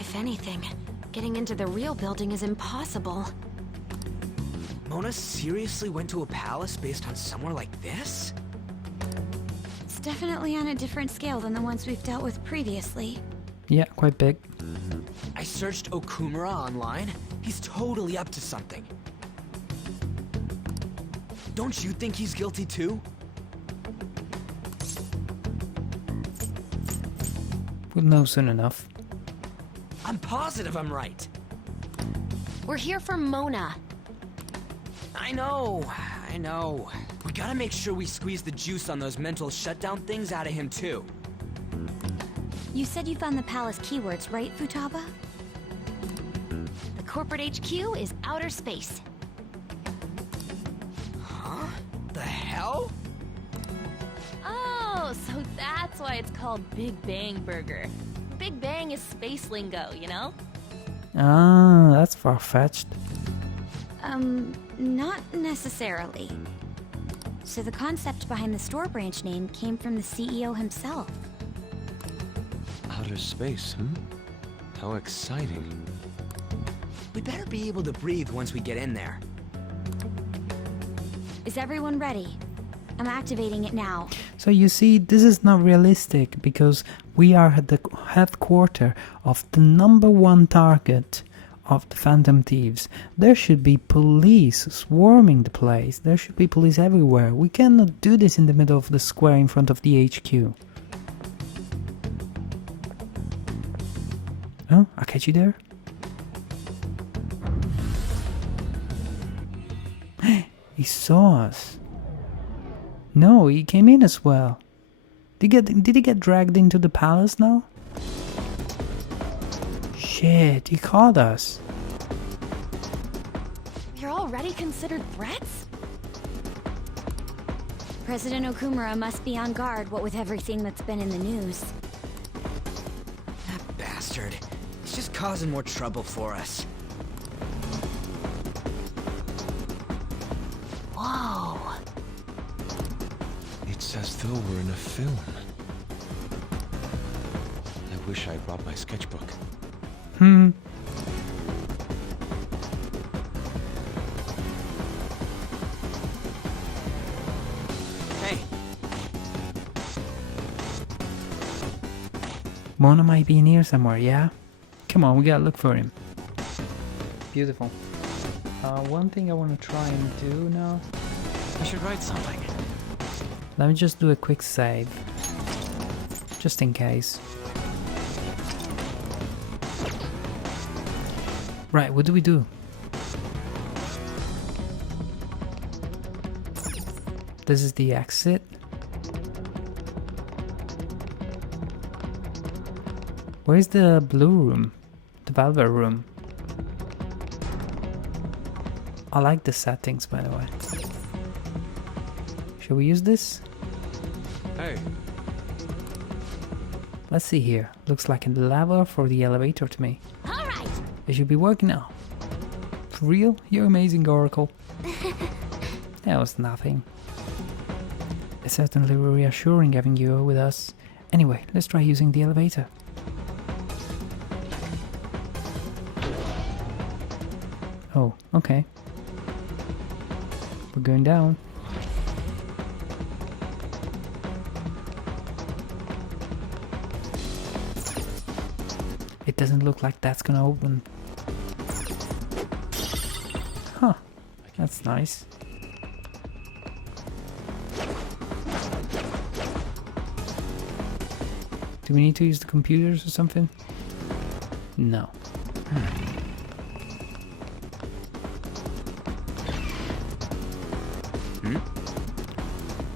If anything, getting into the real building is impossible. Mona seriously went to a palace based on somewhere like this? It's definitely on a different scale than the ones we've dealt with previously. Yeah, quite big. I searched Okumura online. He's totally up to something. Don't you think he's guilty too? We'll know soon enough. I'm positive I'm right. We're here for Mona. I know. We gotta make sure we squeeze the juice on those mental shutdown things out of him too. You said you found the palace keywords, right, Futaba? The corporate HQ is outer space. Huh? The hell? Oh, so that's why it's called Big Bang Burger. Big Bang is space lingo, you know? Ah, that's far-fetched. Not necessarily. So the concept behind the store branch name came from the CEO himself. Outer space, How exciting. We better be able to breathe once we get in there. Is everyone ready? I'm activating it now. So you see, this is not realistic because we are at the headquarters of the number one target of the Phantom Thieves. There should be police swarming the place. There should be police everywhere. We cannot do this in the middle of the square in front of the HQ. Oh, I'll catch you there. He saw us. No, he came in as well. Did he get dragged into the palace now? Shit, he caught us. You're already considered threats? President Okumura must be on guard, what with everything that's been in the news. That bastard. He's just causing more trouble for us. Whoa. It's as though we're in a film. I wish I'd brought my sketchbook. Hey. Mona might be in here somewhere, yeah? Come on, we gotta look for him. Beautiful. One thing I want to try and do now. I should write something. Let me just do a quick save. Just in case. Right, what do we do? This is the exit. Where's the blue room? The velvet room. I like the settings, by the way. Shall we use this? Hey. Let's see here. Looks like a lever for the elevator to me. Alright! It should be working now. For real? You're amazing, Oracle. That was nothing. It's certainly reassuring having you with us. Anyway, let's try using the elevator. Oh, okay. We're going down. It doesn't look like that's gonna open. Huh, that's nice. Do we need to use the computers or something? No.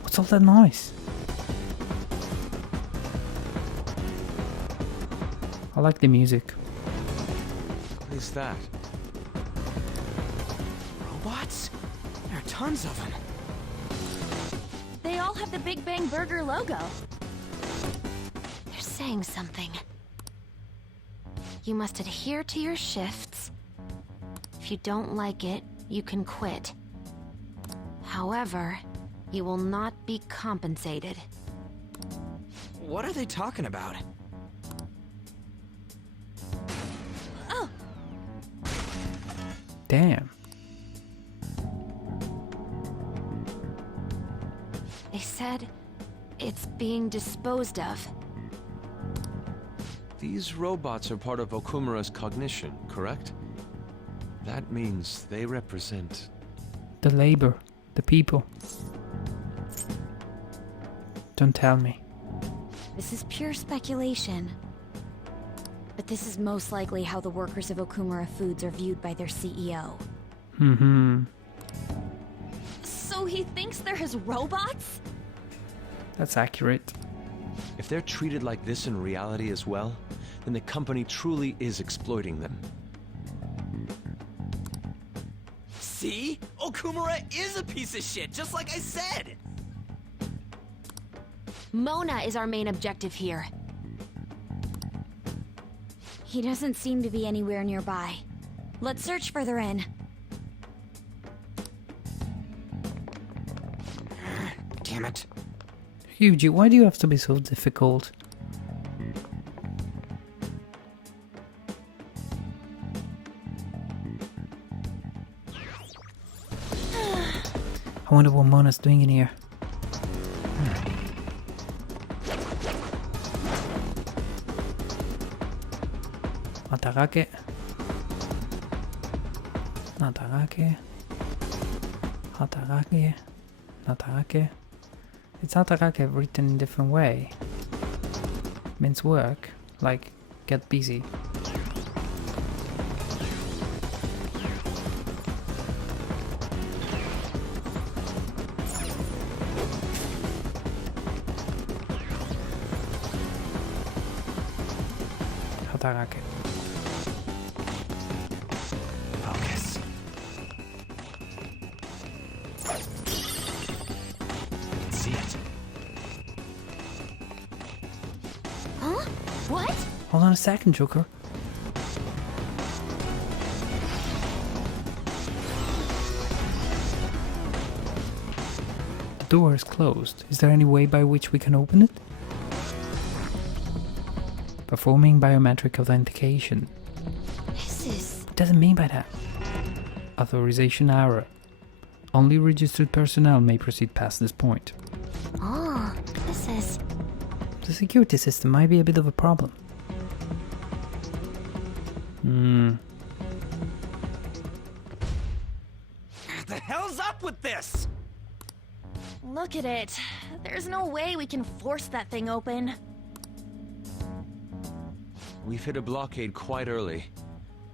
What's all that noise? I like the music. What is that? Robots? There are tons of them. They all have the Big Bang Burger logo. They're saying something. You must adhere to your shifts. If you don't like it, you can quit. However, you will not be compensated. What are they talking about? Oh! Damn. They said it's being disposed of. These robots are part of Okumura's cognition, correct? That means they represent... The labor. The people. Don't tell me. This is pure speculation. But this is most likely how the workers of Okumura Foods are viewed by their CEO. So he thinks they're his robots? That's accurate. If they're treated like this in reality as well, then the company truly is exploiting them. See? Okumura is a piece of shit, just like I said! Mona is our main objective here. He doesn't seem to be anywhere nearby. Let's search further in. Damn it. Yuji, why do you have to be so difficult? I wonder what Mona's doing in here. Atarake. Natarake. Hatarake. Natarake. It's Hatarake written in a different way. Means work, like get busy. Hatarake. Focus. What? Hold on a second, Joker. The door is closed. Is there any way by which we can open it? Performing biometric authentication. What does it mean by that? Authorization error. Only registered personnel may proceed past this point. Oh, this is... The security system might be a bit of a problem. The hell's up with this? Look at it. There's no way we can force that thing open. We've hit a blockade quite early,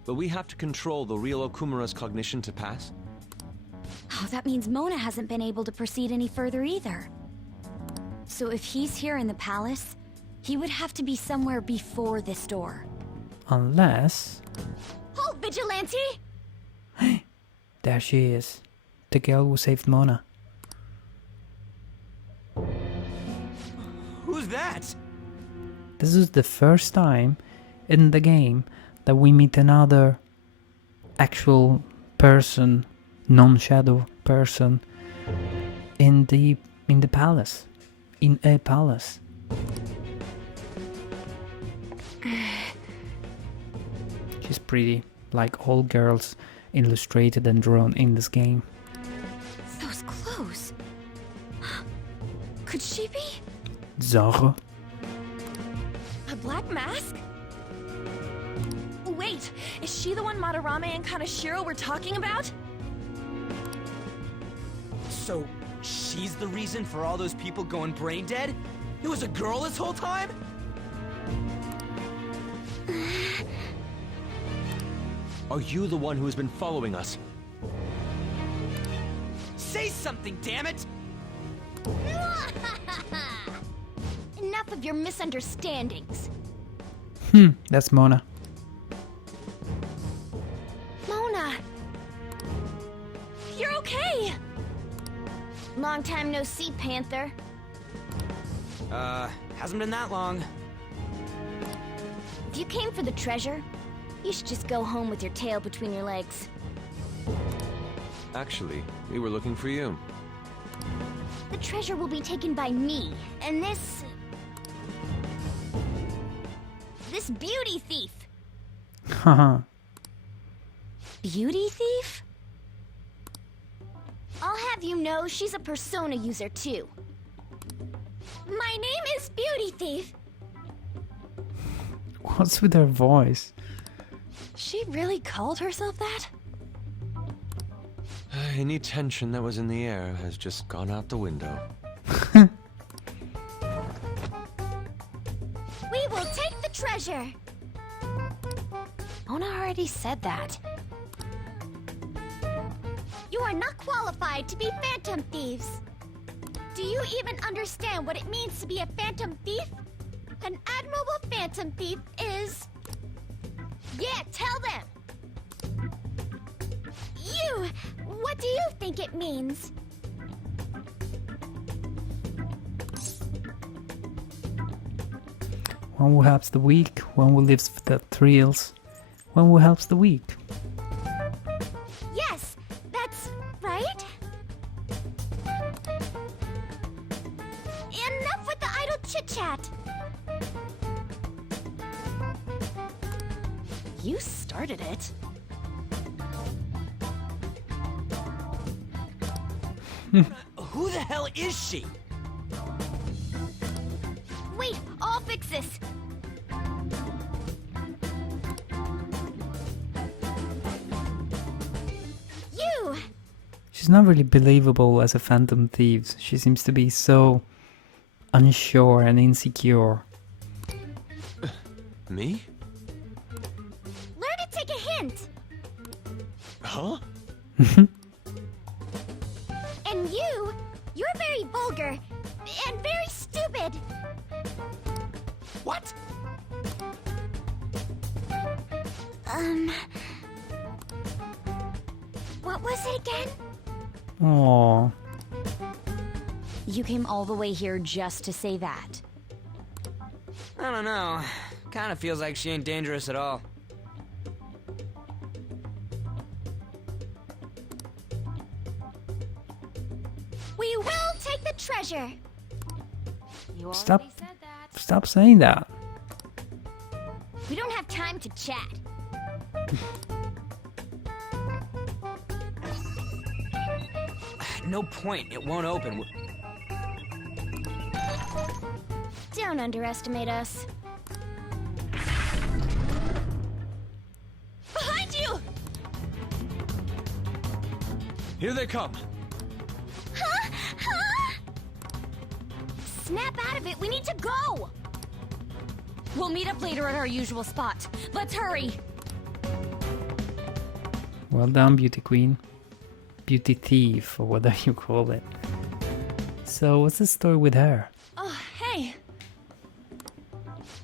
but we have to control the real Okumura's cognition to pass. Oh, that means Mona hasn't been able to proceed any further either. So if he's here in the palace, he would have to be somewhere before this door. Unless... Halt, Vigilante! There she is. The girl who saved Mona. Who's that? This is the first time in the game that we meet another actual person, non-shadow person, in the palace. In a palace. She's pretty, like all girls illustrated and drawn in this game. Those clothes... Could she be? Zorro. A black mask? Wait, is she the one Madarame and Kaneshiro were talking about? So, she's the reason for all those people going brain dead? It was a girl this whole time? Are you the one who has been following us? Say something, damn it! Enough of your misunderstandings. That's Mona. Mona! You're okay! Long time no see, Panther. Hasn't been that long. If you came for the treasure, you should just go home with your tail between your legs. Actually, we were looking for you. The treasure will be taken by me, and this beauty thief. Haha. Beauty thief? I'll have you know she's a persona user too. My name is Beauty Thief. What's with her voice? She really called herself that? Any tension that was in the air has just gone out the window. We will take the treasure. Mona already said that. You are not qualified to be phantom thieves. Do you even understand what it means to be a phantom thief? An admirable phantom thief is... Yeah, tell them! You! What do you think it means? One who helps the weak, one who lives for the thrills, one who helps the weak. Yes, that's right. Enough with the idle chit-chat. You started it. Who the hell is she? Wait, I'll fix this. You! She's not really believable as a phantom thief. She seems to be so unsure and insecure. Me? Learn to take a hint. Huh? And you're very vulgar and very stupid. What? What was it again? Aww. You came all the way here just to say that. I don't know. Kinda feels like she ain't dangerous at all. We will take the treasure. You Stop. already said that. Stop saying that. We don't have time to chat. No point. It won't open. Don't underestimate us. Behind you! Here they come. Huh? Huh? Snap out of it. We need to go. We'll meet up later at our usual spot. Let's hurry. Well done, beauty queen. Beauty thief, or whatever you call it. So, what's the story with her? Oh, hey.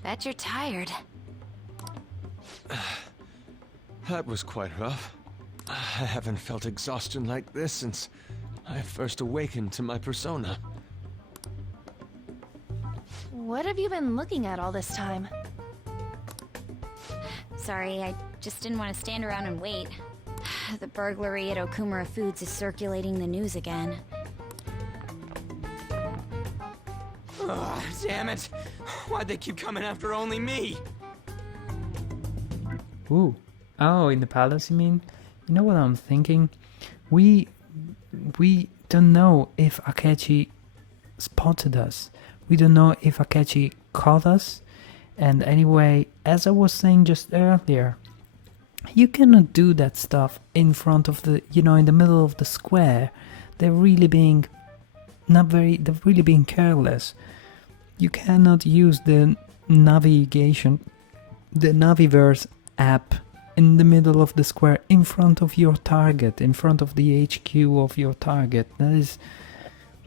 Bet you're tired. That was quite rough. I haven't felt exhaustion like this since I first awakened to my persona. What have you been looking at all this time? Sorry, I just didn't want to stand around and wait. The burglary at Okumura Foods is circulating the news again. Ugh, damn it. Why'd they keep coming after only me? Ooh. Oh, in the palace, you mean? You know what I'm thinking? We don't know if Akechi spotted us. We don't know if Akechi caught us. And anyway, as I was saying just earlier, you cannot do that stuff in front of the, in the middle of the square. They're really being they're really being careless. You cannot use the navigation, the Naviverse app in the middle of the square in front of your target, in front of the HQ of your target. That is,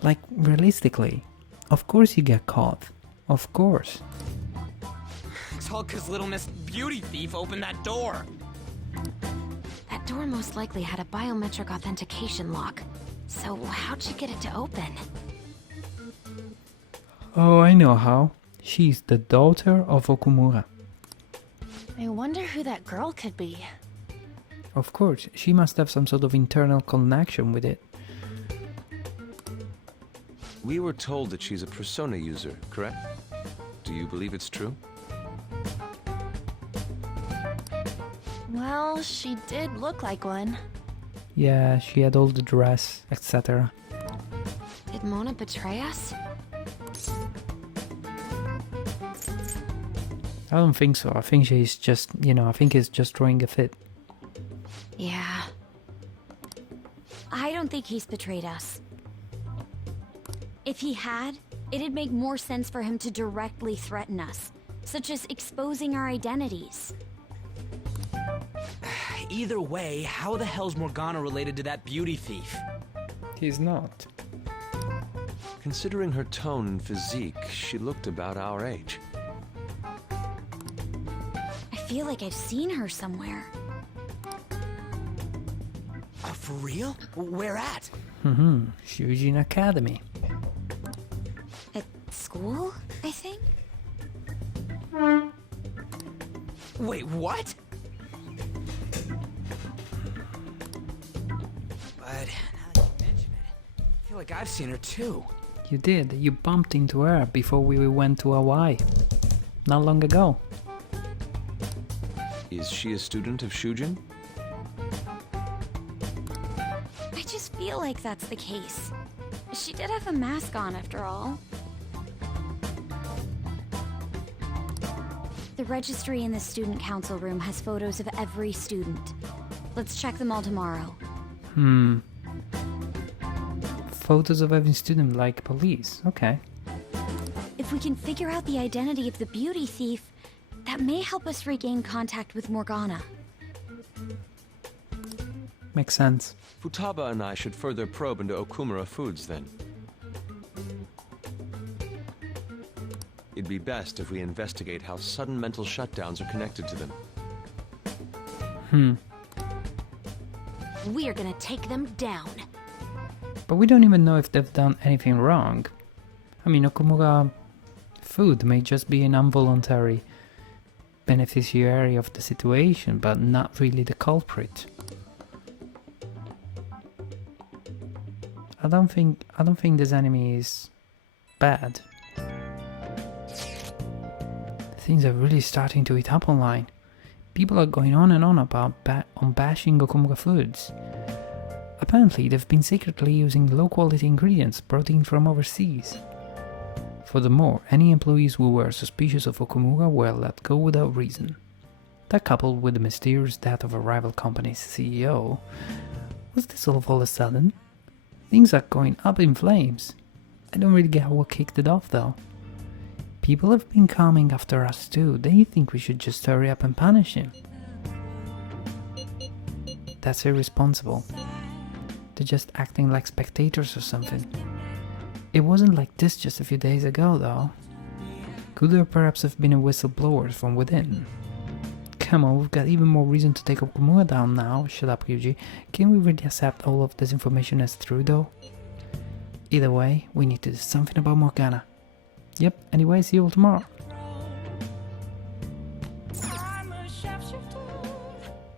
like, realistically, of course you get caught. Of course. It's all because Little Miss Beauty Thief opened that door. That door most likely had a biometric authentication lock. So how'd she get it to open? Oh, I know how. She's the daughter of Okumura. I wonder who that girl could be. Of course, she must have some sort of internal connection with it. We were told that she's a persona user, correct? Do you believe it's true? Well, she did look like one. Yeah, she had all the dress, etc. Did Mona betray us? I don't think so. I think she's just, I think he's just throwing a fit. Yeah. I don't think he's betrayed us. If he had, it'd make more sense for him to directly threaten us, such as exposing our identities. Either way, how the hell's Morgana related to that beauty thief? He's not. Considering her tone and physique, she looked about our age. I feel like I've seen her somewhere. For real? Where at? Shujin Academy. At school, I think? Wait, what? But now that you mention it, I feel like I've seen her too. You did. You bumped into her before we went to Hawaii. Not long ago. Is she a student of Shujin? I just feel like that's the case. She did have a mask on, after all. The registry in the student council room has photos of every student. Let's check them all tomorrow. Photos of every student, like police. Okay. If we can figure out the identity of the beauty thief, that may help us regain contact with Morgana. Makes sense. Futaba and I should further probe into Okumura Foods then. It'd be best if we investigate how sudden mental shutdowns are connected to them. We're gonna take them down. But we don't even know if they've done anything wrong. I mean, Okumura Food may just be an involuntary beneficiary of the situation, but not really the culprit. I don't think this enemy is bad. Things are really starting to eat up online. People are going on and on about bashing Okumura Foods. Apparently, they've been secretly using low-quality ingredients brought in from overseas. Furthermore, any employees who were suspicious of Okumura were let go without reason. That, coupled with the mysterious death of a rival company's CEO, was this all of a sudden? Things are going up in flames. I don't really get what kicked it off though. People have been coming after us too. They think we should just hurry up and punish him. That's irresponsible. They're just acting like spectators or something. It wasn't like this just a few days ago though. Could there perhaps have been a whistleblower from within? Come on, we've got even more reason to take Okumura down now. Shut up, Ryuji. Can we really accept all of this information as true though? Either way, we need to do something about Morgana. Yep, anyway, see you all tomorrow.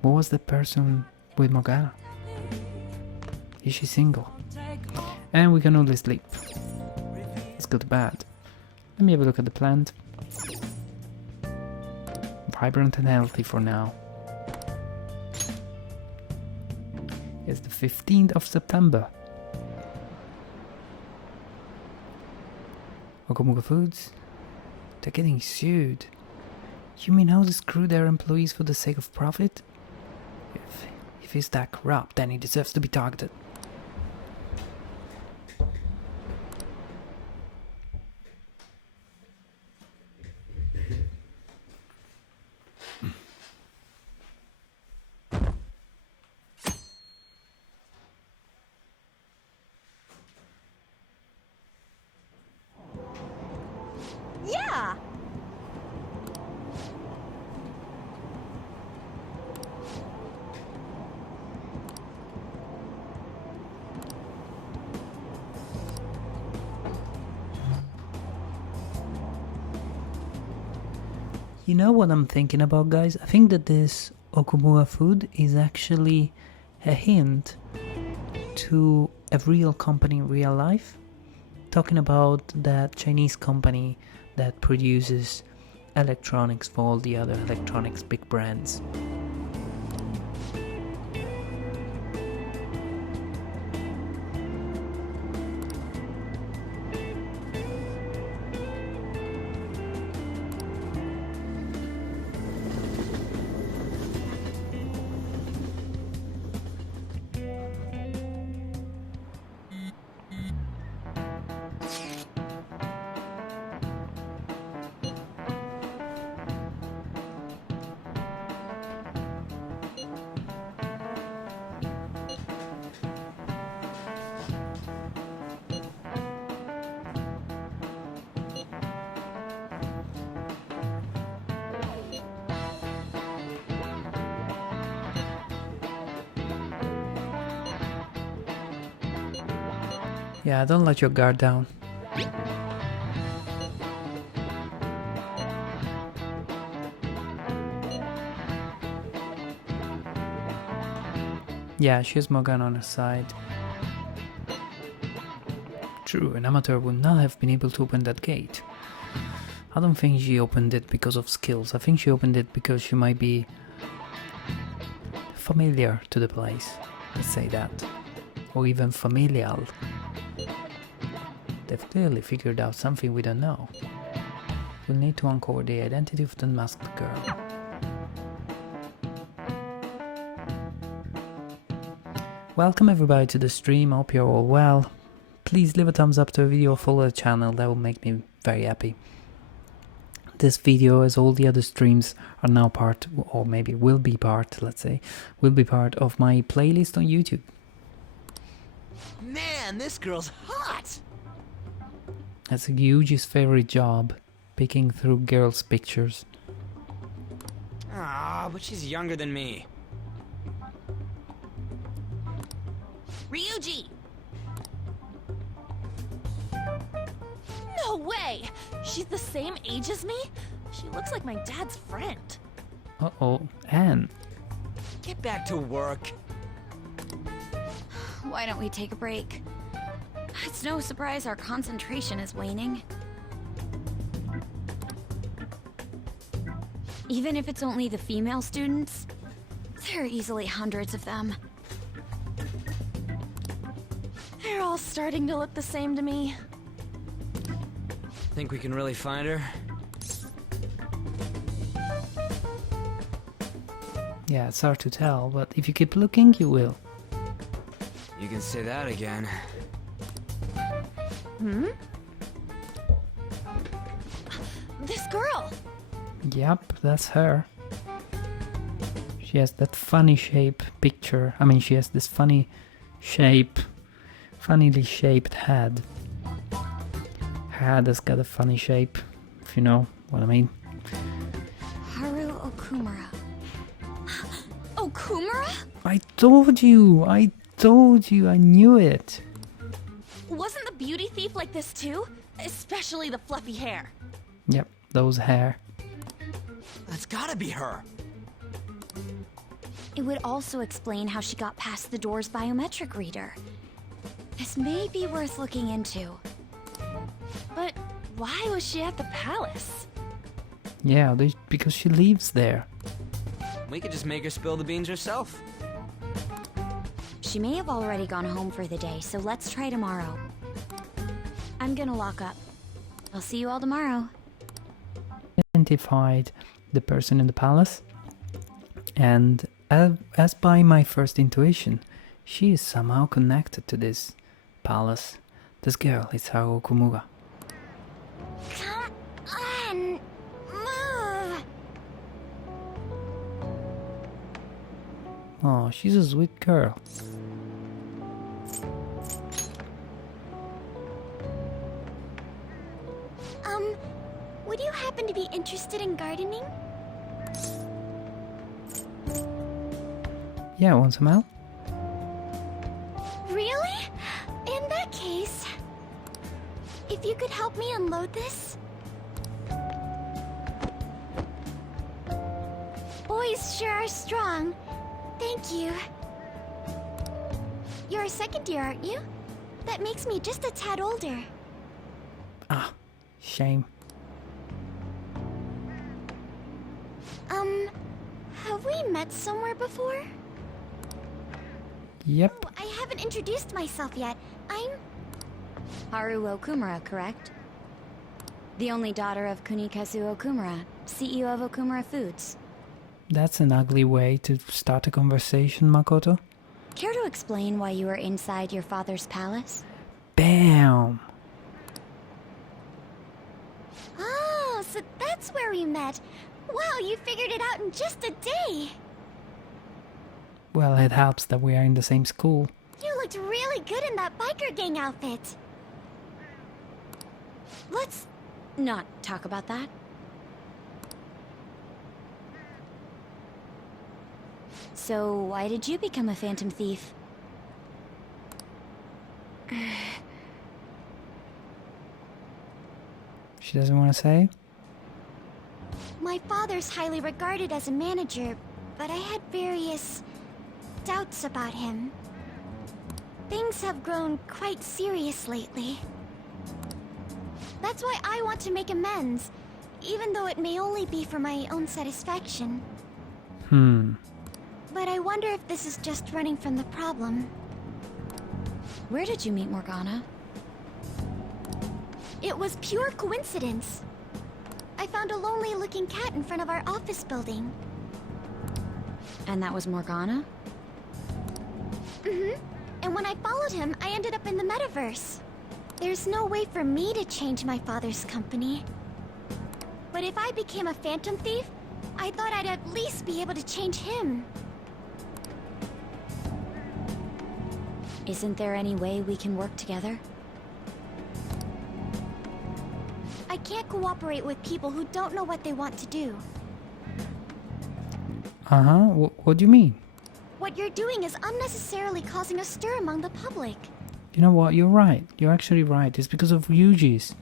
What was the person with Morgana? Is she single? And we can only sleep. Let's go to bed. Let me have a look at the plant. Vibrant and healthy for now. It's the 15th of September. Okumura Foods? They're getting sued. You mean how they screw their employees for the sake of profit? If he's that corrupt, then he deserves to be targeted. Yeah! You know what I'm thinking about, guys? I think that this Okumura food is actually a hint to a real company in real life. Talking about that Chinese company that produces electronics for all the other electronics big brands. Yeah, don't let your guard down. Yeah, she has Morgana on her side. True, an amateur would not have been able to open that gate. I don't think she opened it because of skills. I think she opened it because she might be familiar to the place. Let's say that. Or even familial. They've clearly figured out something we don't know. We'll need to uncover the identity of the masked girl. Welcome everybody to the stream, hope you're all well. Please leave a thumbs up to the video or follow the channel, that will make me very happy. This video, as all the other streams, are now part, or maybe will be part, let's say, will be part of my playlist on YouTube. Man, this girl's hot! That's Yuji's favorite job, picking through girls' pictures. Ah, but she's younger than me. Ryuji! No way! She's the same age as me? She looks like my dad's friend. Uh-oh, Anne. Get back to work. Why don't we take a break? It's no surprise our concentration is waning. Even if it's only the female students, there are easily hundreds of them. They're all starting to look the same to me. Think we can really find her? Yeah, it's hard to tell, but if you keep looking, you will. You can say that again. Hmm? This girl! Yep, that's her. She has that funny shape picture. I mean, she has this funny shape, funnily shaped head. Her head has got a funny shape, if you know what I mean. Haru Okumura. Okumura? I told you, I knew it. Wasn't the beauty thief like this too? Especially the fluffy hair. Yep, those hair. That's gotta be her. It would also explain how she got past the door's biometric reader. This may be worth looking into. But why was she at the palace? Yeah, because she lives there. We could just make her spill the beans herself. She may have already gone home for the day, so let's try tomorrow. I'm gonna lock up. I'll see you all tomorrow. Identified the person in the palace, and as by my first intuition, she is somehow connected to this palace. This girl is Haru Okumura. Come on, move! Oh, she's a sweet girl. Would you happen to be interested in gardening? Yeah, want some help? Really? In that case, if you could help me unload this? Boys sure are strong. Thank you. You're a second year, aren't you? That makes me just a tad older. Ah, shame. Have we met somewhere before? Yep. Oh, I haven't introduced myself yet. I'm Haru Okumura, correct? The only daughter of Kunikazu Okumura, CEO of Okumura Foods. That's an ugly way to start a conversation, Makoto. Care to explain why you were inside your father's palace? Bam! Oh, so that's where we met. Wow, you figured it out in just a day. Well, it helps that we are in the same school. You looked really good in that biker gang outfit. Let's not talk about that. So, why did you become a phantom thief? She doesn't want to say? My father's highly regarded as a manager, but I had various doubts about him. Things have grown quite serious lately. That's why I want to make amends, even though it may only be for my own satisfaction. But I wonder if this is just running from the problem. Where did you meet Morgana? It was pure coincidence. I found a lonely-looking cat in front of our office building. And that was Morgana? Mm-hmm. And when I followed him, I ended up in the metaverse. There's no way for me to change my father's company. But if I became a phantom thief, I thought I'd at least be able to change him. Isn't there any way we can work together? I can't cooperate with people who don't know what they want to do. Uh-huh, what do you mean? What you're doing is unnecessarily causing a stir among the public. You know what, you're right. You're actually right. It's because of Ryuji's.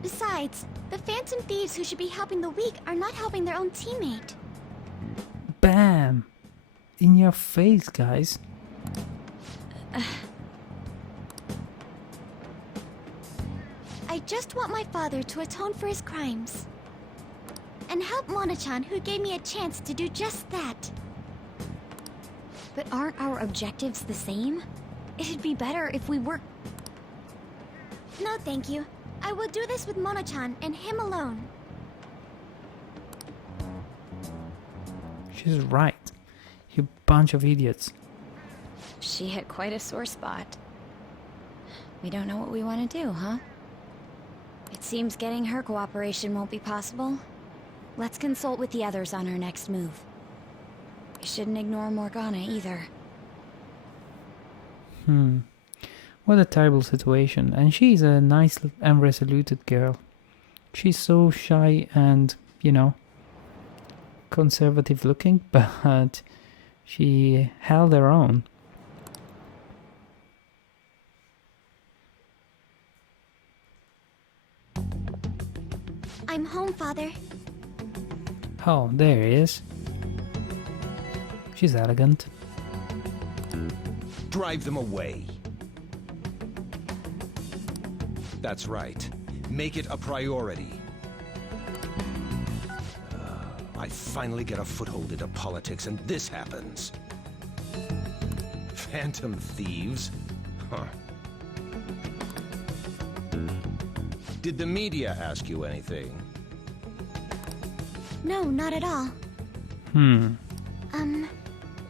Besides, the phantom thieves who should be helping the weak are not helping their own teammate. in your face, guys. I just want my father to atone for his crimes. And help Mona-chan, who gave me a chance to do just that. But aren't our objectives the same? It'd be better if we work. No, thank you. I will do this with Mona-chan and him alone. She's right. You bunch of idiots. She hit quite a sore spot. We don't know what we want to do, huh? It seems getting her cooperation won't be possible. Let's consult with the others on our next move. We shouldn't ignore Morgana either. What a terrible situation. And she's a nice and resolute girl. She's so shy and, you know, conservative looking, but she held her own. I'm home, Father. Oh, there he is. She's elegant. Drive them away. That's right. Make it a priority. I finally get a foothold into politics and this happens. Phantom thieves? Huh. Did the media ask you anything? No, not at all.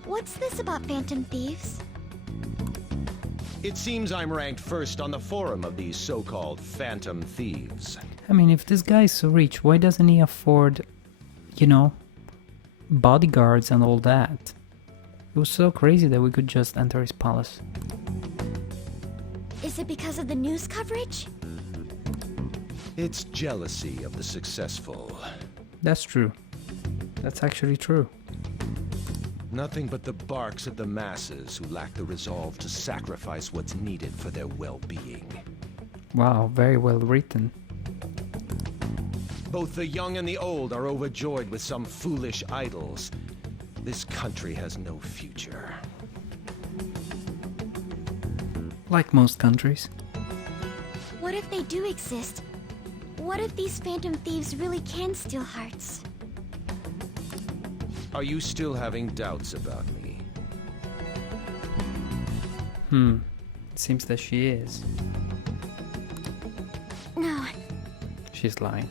What's this about Phantom Thieves? It seems I'm ranked first on the forum of these so-called Phantom Thieves. I mean, if this guy is so rich, why doesn't he afford, you know, bodyguards and all that? It was so crazy that we could just enter his palace. Is it because of the news coverage? It's jealousy of the successful. That's true. That's actually true. Nothing but the barks of the masses who lack the resolve to sacrifice what's needed for their well-being. Wow, very well written. Both the young and the old are overjoyed with some foolish idols. This country has no future. Like most countries. What if they do exist? What if these Phantom Thieves really can steal hearts? Are you still having doubts about me? It seems that she is. No. She's lying.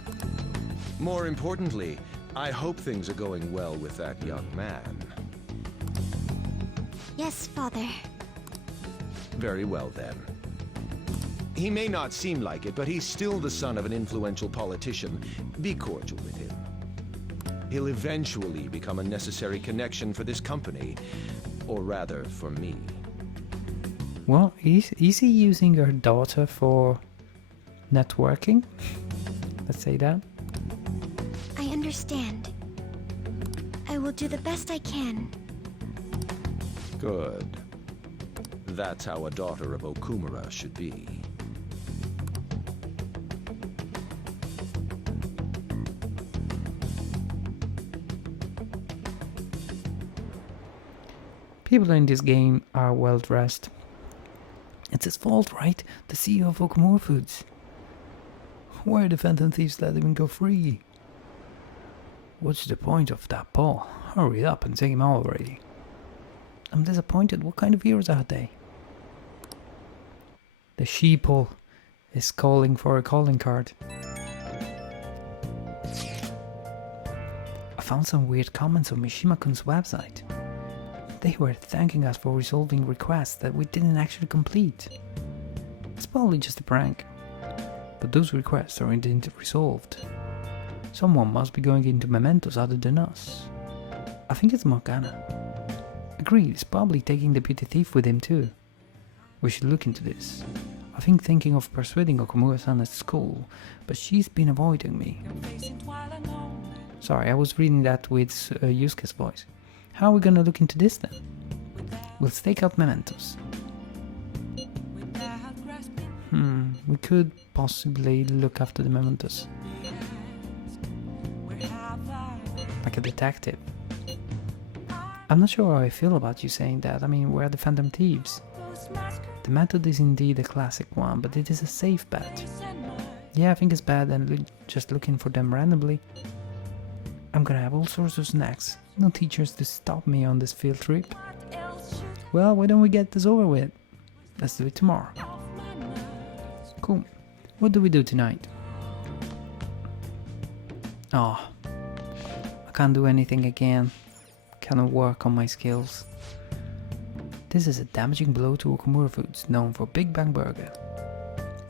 More importantly, I hope things are going well with that young man. Yes, Father. Very well then. He may not seem like it, but he's still the son of an influential politician. Be cordial with him. He'll eventually become a necessary connection for this company. Or rather, for me. Well, is he using her daughter for networking? Let's say that. I understand. I will do the best I can. Good. That's how a daughter of Okumura should be. People in this game are well dressed. It's his fault, right? The CEO of Okumura Foods. Why are the Phantom Thieves letting him go free? What's the point of that ball? Hurry up and take him out already. I'm disappointed. What kind of heroes are they? The sheeple is calling for a calling card. I found some weird comments on Mishima-kun's website. They were thanking us for resolving requests that we didn't actually complete. It's probably just a prank. But those requests are indeed resolved. Someone must be going into mementos other than us. I think it's Morgana. Agreed, he's probably taking the beauty thief with him too. We should look into this. I've been thinking of persuading Okumura-san at school, but she's been avoiding me. Sorry, I was reading that with Yusuke's voice. How are we gonna look into this then? We'll stake out mementos. We could possibly look after the mementos. Like a detective. I'm not sure how I feel about you saying that. I mean, we're the Phantom Thieves. The method is indeed a classic one, but it is a safe bet. Yeah, I think it's bad than just looking for them randomly. I'm gonna have all sorts of snacks. No teachers to stop me on this field trip. Well, why don't we get this over with? Let's do it tomorrow. Cool. What do we do tonight? Oh, I can't do anything again. Cannot work on my skills. This is a damaging blow to Okumura Foods, known for Big Bang Burger.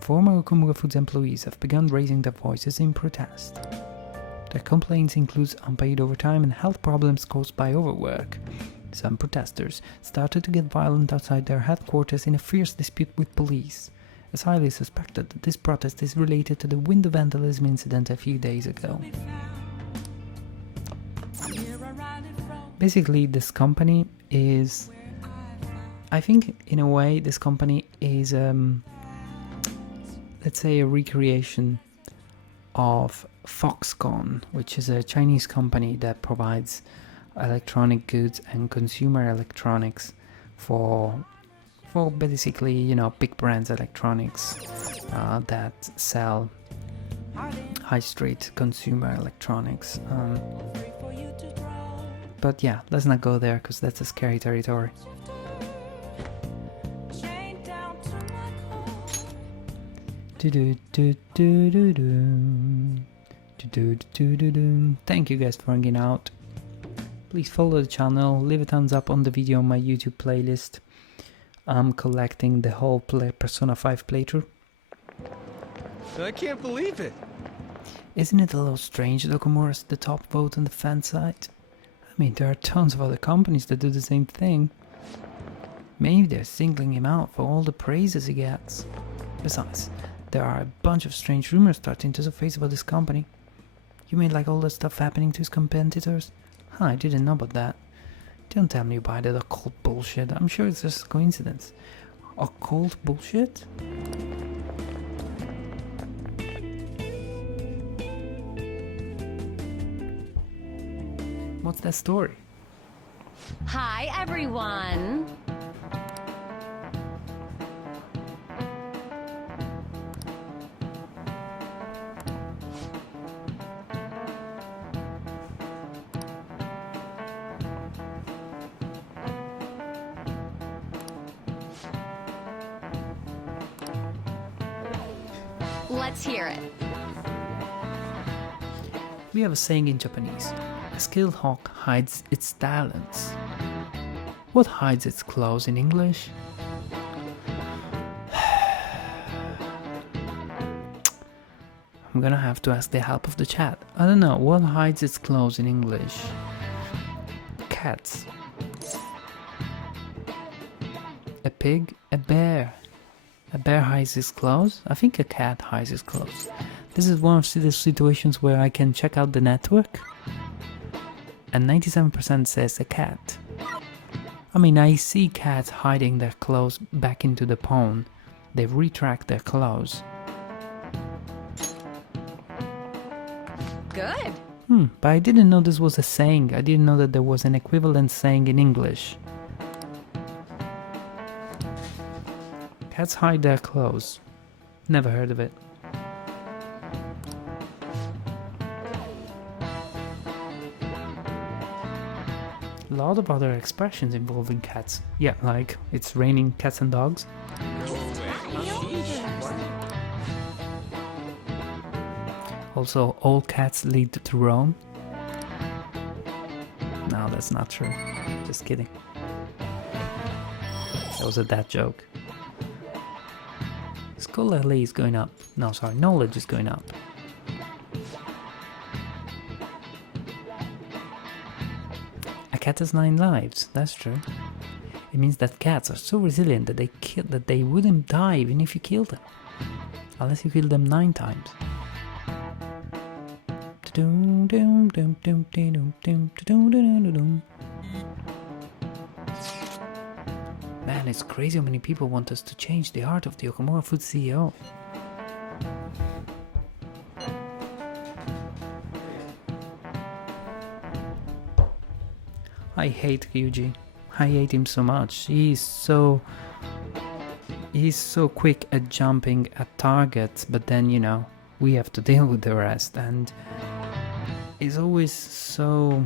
Former Okumura Foods employees have begun raising their voices in protest. Their complaints include unpaid overtime and health problems caused by overwork. Some protesters started to get violent outside their headquarters in a fierce dispute with police. It's highly suspected that this protest is related to the window vandalism incident a few days ago. Basically, this company is... I think, in a way, this company is, let's say, a recreation of Foxconn, which is a Chinese company that provides electronic goods and consumer electronics for basically, you know, big brands electronics that sell high street consumer electronics. But yeah, let's not go there because that's a scary territory. Thank you guys for hanging out. Please follow the channel, leave a thumbs up on the video on my YouTube playlist. I'm collecting the whole Persona 5 playthrough. I can't believe it! Isn't it a little strange that Okumura's the top vote on the fan site? I mean, there are tons of other companies that do the same thing. Maybe they're singling him out for all the praises he gets. Besides, there are a bunch of strange rumors starting to surface about this company. You mean like all the stuff happening to his competitors? Huh, I didn't know about that. Don't tell me you buy that occult bullshit. I'm sure it's just a coincidence. Occult bullshit? What's that story? Hi, everyone. Let's hear it. We have a saying in Japanese. A skilled hawk hides its talents. What hides its claws in English? I'm gonna have to ask the help of the chat. I don't know, what hides its claws in English? Cats. A pig, a bear. A bear hides his claws? I think a cat hides his claws. This is one of the situations where I can check out the network. And 97% says a cat. I mean, I see cats hiding their claws back into the pond. They retract their claws. Good. But I didn't know this was a saying. I didn't know that there was an equivalent saying in English. Cats hide their claws. Never heard of it. A lot of other expressions involving cats. Yeah, like it's raining cats and dogs. Also, all cats lead to Rome. No, that's not true. Just kidding. That was a dad joke. Scholarly is going up. No, sorry, knowledge is going up. A cat has 9 lives. That's true. It means that cats are so resilient that they wouldn't die even if you killed them, unless you kill them 9 times. Man, it's crazy how many people want us to change the heart of the Okumura Food CEO. I hate Ryuji. I hate him so much. He's so quick at jumping at targets, but then, you know, we have to deal with the rest, and he's always so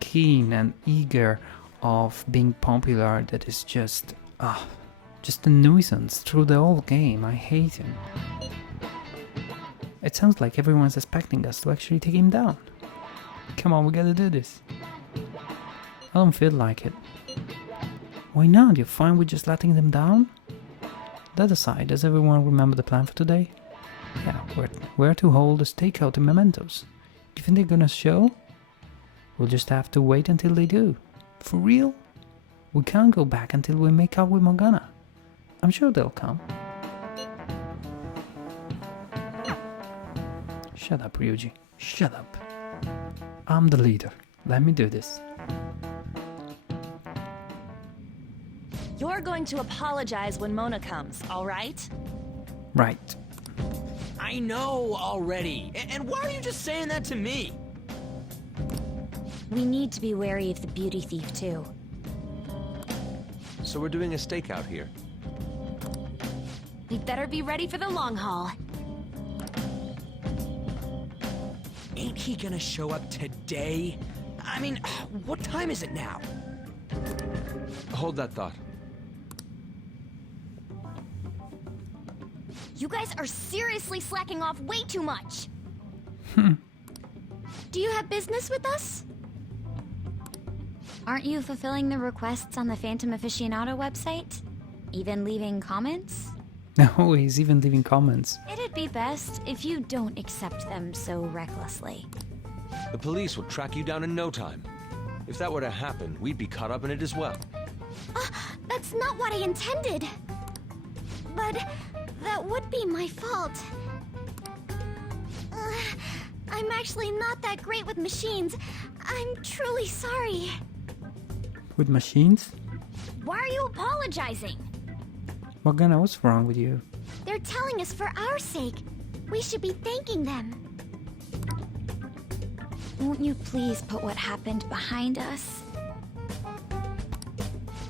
keen and eager of being popular that is just a nuisance through the whole game. I hate him. It sounds like everyone's expecting us to actually take him down. Come on, we gotta do this. I don't feel like it. Why not? You're fine with just letting them down? That aside, does everyone remember the plan for today? Yeah, we're to hold a stakeout in Mementos. You think they're gonna show? We'll just have to wait until they do. For real? We can't go back until we make out with Morgana. I'm sure they'll come. Shut up, Ryuji. Shut up. I'm the leader. Let me do this. You're going to apologize when Mona comes, all right? Right. I know already. And why are you just saying that to me? We need to be wary of the beauty thief, too. So we're doing a stakeout here. We'd better be ready for the long haul. Ain't he gonna show up today? I mean, what time is it now? Hold that thought. You guys are seriously slacking off way too much. Do you have business with us? Aren't you fulfilling the requests on the Phantom Aficionado website? Even leaving comments? No, he's even leaving comments. It'd be best if you don't accept them so recklessly. The police will track you down in no time. If that were to happen, we'd be caught up in it as well. That's not what I intended. But that would be my fault. I'm actually not that great with machines. I'm truly sorry. With machines? Why are you apologizing? Morgana, what's wrong with you? They're telling us for our sake. We should be thanking them. Won't you please put what happened behind us?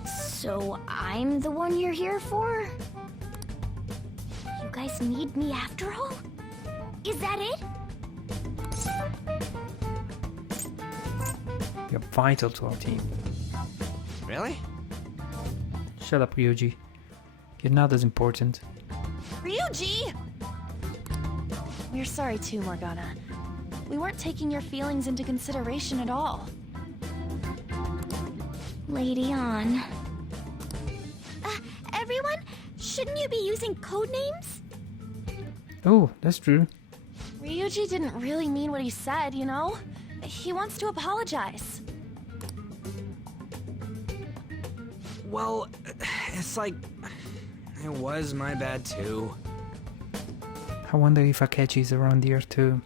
So I'm the one you're here for? You guys need me after all? Is that it? You're vital to our team. Really? Shut up, Ryuji. You're not as important. Ryuji! We're sorry too, Morgana. We weren't taking your feelings into consideration at all. Lady on. Everyone, shouldn't you be using code names? Oh, that's true. Ryuji didn't really mean what he said, you know? He wants to apologize. Well, it's like... it was my bad too. I wonder if Akechi's around here too.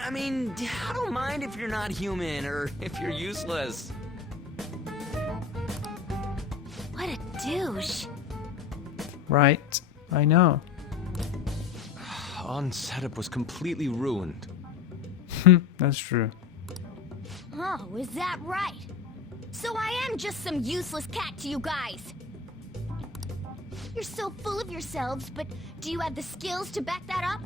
I mean, I don't mind if you're not human or if you're useless. What a douche. Right, I know. On setup was completely ruined. That's true. Oh, is that right? So I am just some useless cat to you guys. You're so full of yourselves, but do you have the skills to back that up?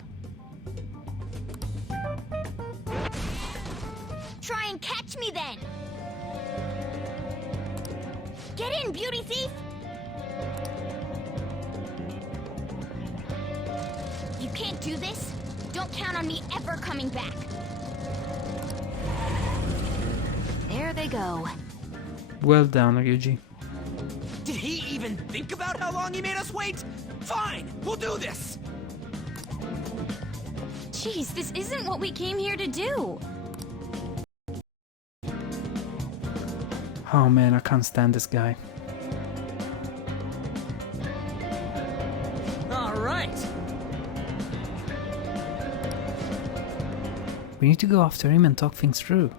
Try and catch me then! Get in, beauty thief! You can't do this? Don't count on me ever coming back. There they go. Well done, Ryuji. Did he even think about how long he made us wait? Fine, we'll do this! Jeez, this isn't what we came here to do. Oh man, I can't stand this guy. Alright! We need to go after him and talk things through.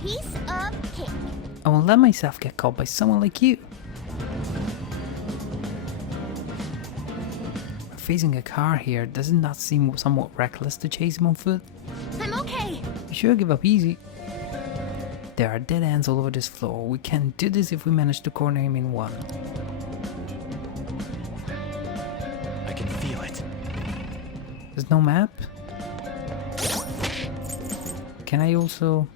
Piece of cake. I won't let myself get caught by someone like you. facing a car here. Does it not seem somewhat reckless to chase him on foot? I'm okay. You sure give up easy. There are dead ends all over this floor. We can do this if we manage to corner him in one. I can feel it. There's no map? Can I also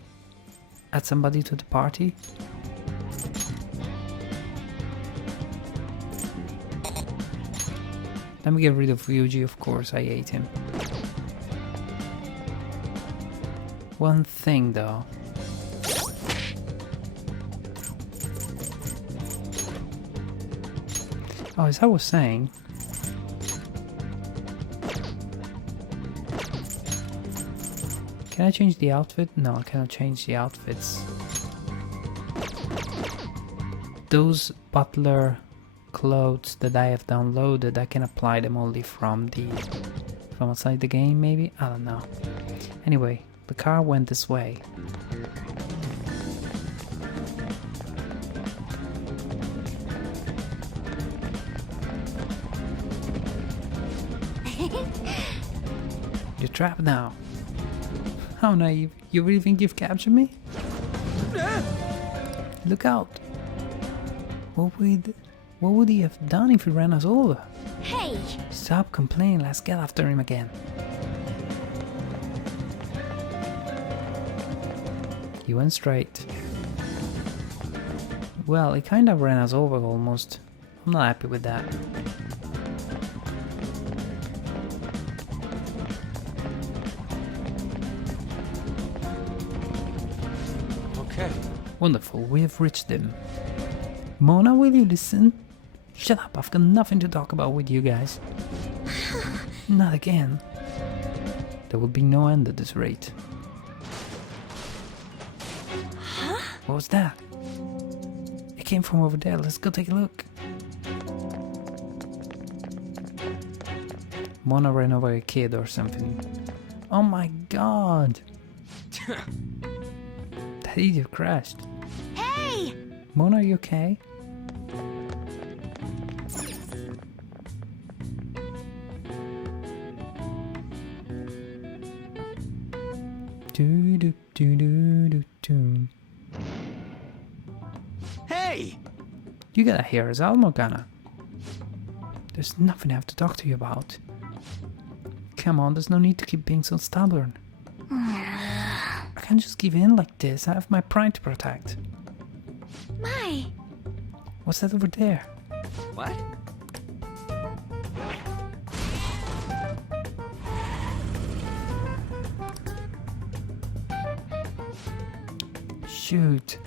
add somebody to the party? Let me get rid of Ryuji, of course, I hate him. One thing though. Oh, as I was saying, can I change the outfit? No, I cannot change the outfits. Those butler clothes that I have downloaded, I can apply them only from outside the game, maybe? I don't know. Anyway, the car went this way. You're trapped now. How naive. You really think you've captured me? Look out. What would he have done if he ran us over? Hey! Stop complaining, let's get after him again. He went straight. Well, he kind of ran us over almost. I'm not happy with that. Okay. Wonderful, we have reached him. Mona, will you listen? Shut up, I've got nothing to talk about with you guys. Not again. There will be no end at this rate. Huh? What was that? It came from over there, let's go take a look. Mona ran over a kid or something. Oh my god! That idiot crashed. Hey! Mona, are you okay? Do. Hey! You gotta hear us out, Morgana. There's nothing I have to talk to you about. Come on, there's no need to keep being so stubborn. I can't just give in like this, I have my pride to protect. My! What's that over there? What? Shoot.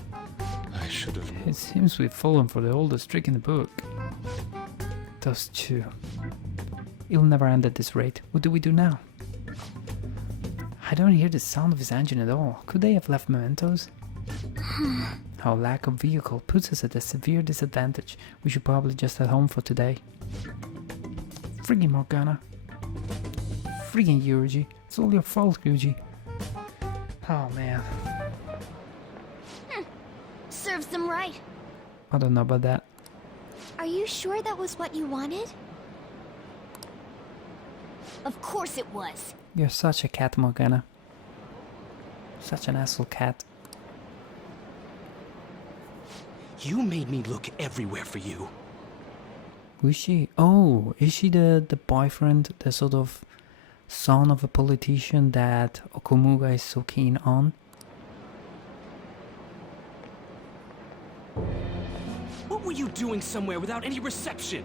I should have... It seems we've fallen for the oldest trick in the book. Those two. It'll never end at this rate. What do we do now? I don't hear the sound of his engine at all. Could they have left mementos? Our lack of vehicle puts us at a severe disadvantage. We should probably just head home for today. Friggin' Morgana. Friggin' Ryuji. It's all your fault, Ryuji. Oh man. Serves them right. I don't know about that. Are you sure that was what you wanted? Of course it was. You're such a cat, Morgana. Such an asshole cat. You made me look everywhere for you. Who is she? Oh, is she the boyfriend, the sort of son of a politician that Okumuga is so keen on? What were you doing somewhere without any reception?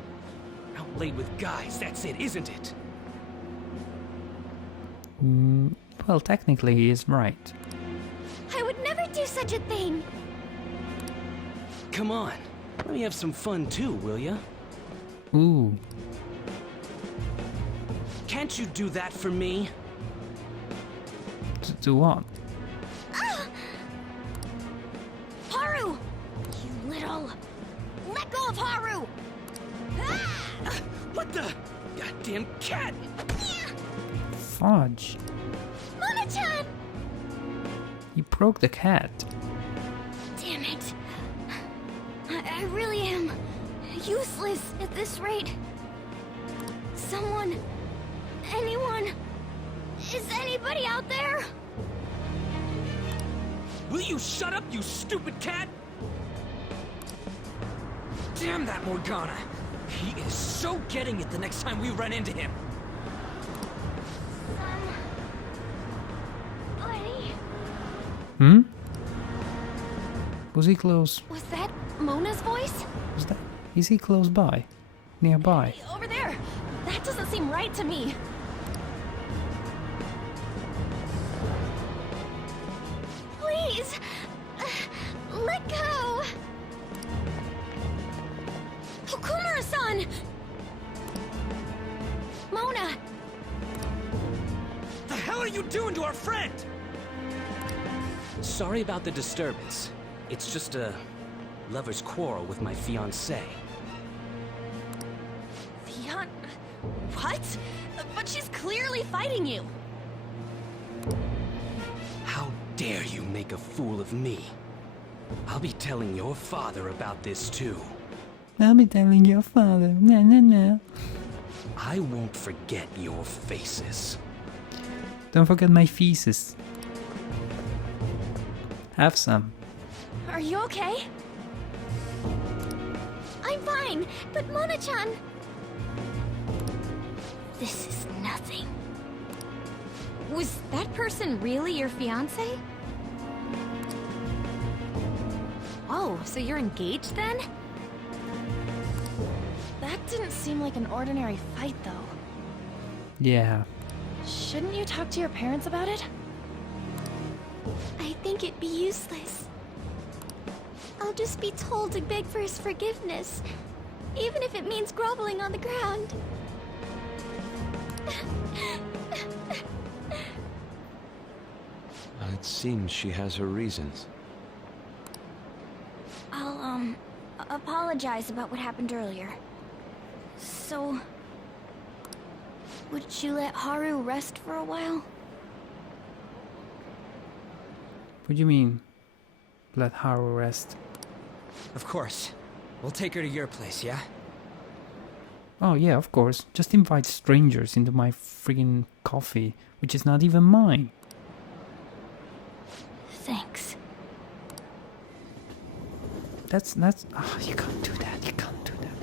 Out late with guys, that's it, isn't it? Well, technically he is right. I would never do such a thing. Come on, let me have some fun too, will ya? Ooh. Can't you do that for me? Do what? Haru! You little... Let go of Haru! What the... goddamn cat! Fudge. Mona-chan! You broke the cat. Damn it. I really am useless at this rate. Someone... anyone... Is anybody out there? Will you shut up, you stupid cat? Damn that Morgana! He is so getting it the next time we run into him. Hmm? Was he close? Was that Mona's voice? Was that? Is he close by? Nearby? Over there! That doesn't seem right to me. Please! Let go! Okumura-san! Mona! The hell are you doing to our friend? Sorry about the disturbance. It's just a lover's quarrel with my fiancée. What? But she's clearly fighting you. How dare you make a fool of me? I'll be telling your father about this too. I'll be telling your father. No, no, no. I won't forget your faces. Don't forget my feces. Have some. Are you okay? I'm fine, but Mona-chan... This is nothing. Was that person really your fiancé? Oh, so you're engaged then? That didn't seem like an ordinary fight, though. Yeah. Shouldn't you talk to your parents about it? I think it'd be useless. I'll just be told to beg for his forgiveness, even if it means groveling on the ground. It seems she has her reasons. I'll, apologize about what happened earlier. So... would you let Haru rest for a while? What do you mean? Let Haru rest? Of course. We'll take her to your place, yeah? Oh yeah, of course. Just invite strangers into my friggin' coffee, which is not even mine. Thanks. That's... Oh, you can't do that. You can't do that.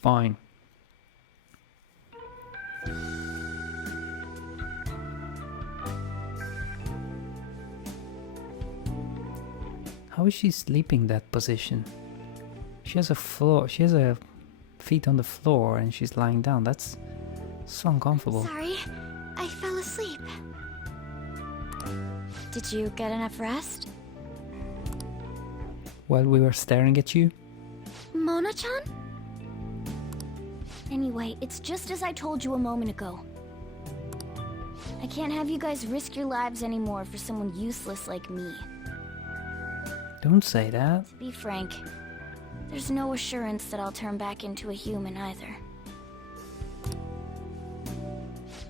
Fine. How is she sleeping that position? She has her feet on the floor and she's lying down. That's so uncomfortable. Sorry, I fell asleep. Did you get enough rest? While we were staring at you? Mona-chan? Anyway, it's just as I told you a moment ago. I can't have you guys risk your lives anymore for someone useless like me. Don't say that. To be frank, there's no assurance that I'll turn back into a human either.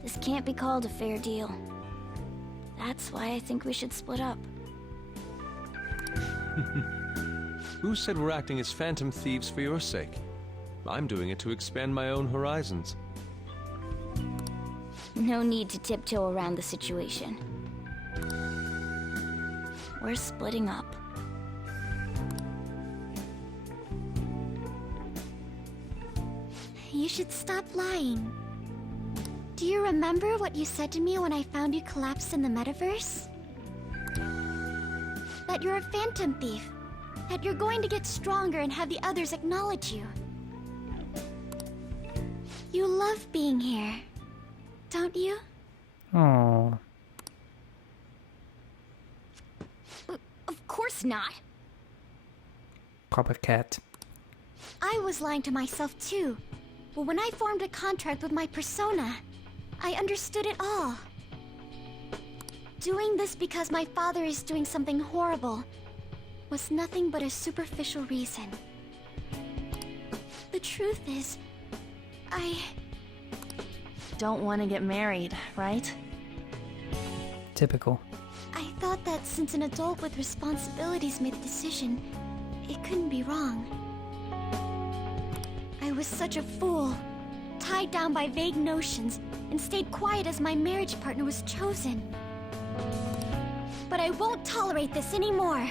This can't be called a fair deal. That's why I think we should split up. Who said we're acting as phantom thieves for your sake? I'm doing it to expand my own horizons. No need to tiptoe around the situation. We're splitting up. You should stop lying. Do you remember what you said to me when I found you collapsed in the metaverse? That you're a phantom thief. That you're going to get stronger and have the others acknowledge you. You love being here, don't you? Oh. Of course not. Proper cat. I was lying to myself too. But when I formed a contract with my persona, I understood it all. Doing this because my father is doing something horrible was nothing but a superficial reason. The truth is, I don't want to get married, right? Typical. I thought that since an adult with responsibilities made the decision, it couldn't be wrong. I was such a fool. tied down by vague notions and stayed quiet as my marriage partner was chosen. But I won't tolerate this anymore.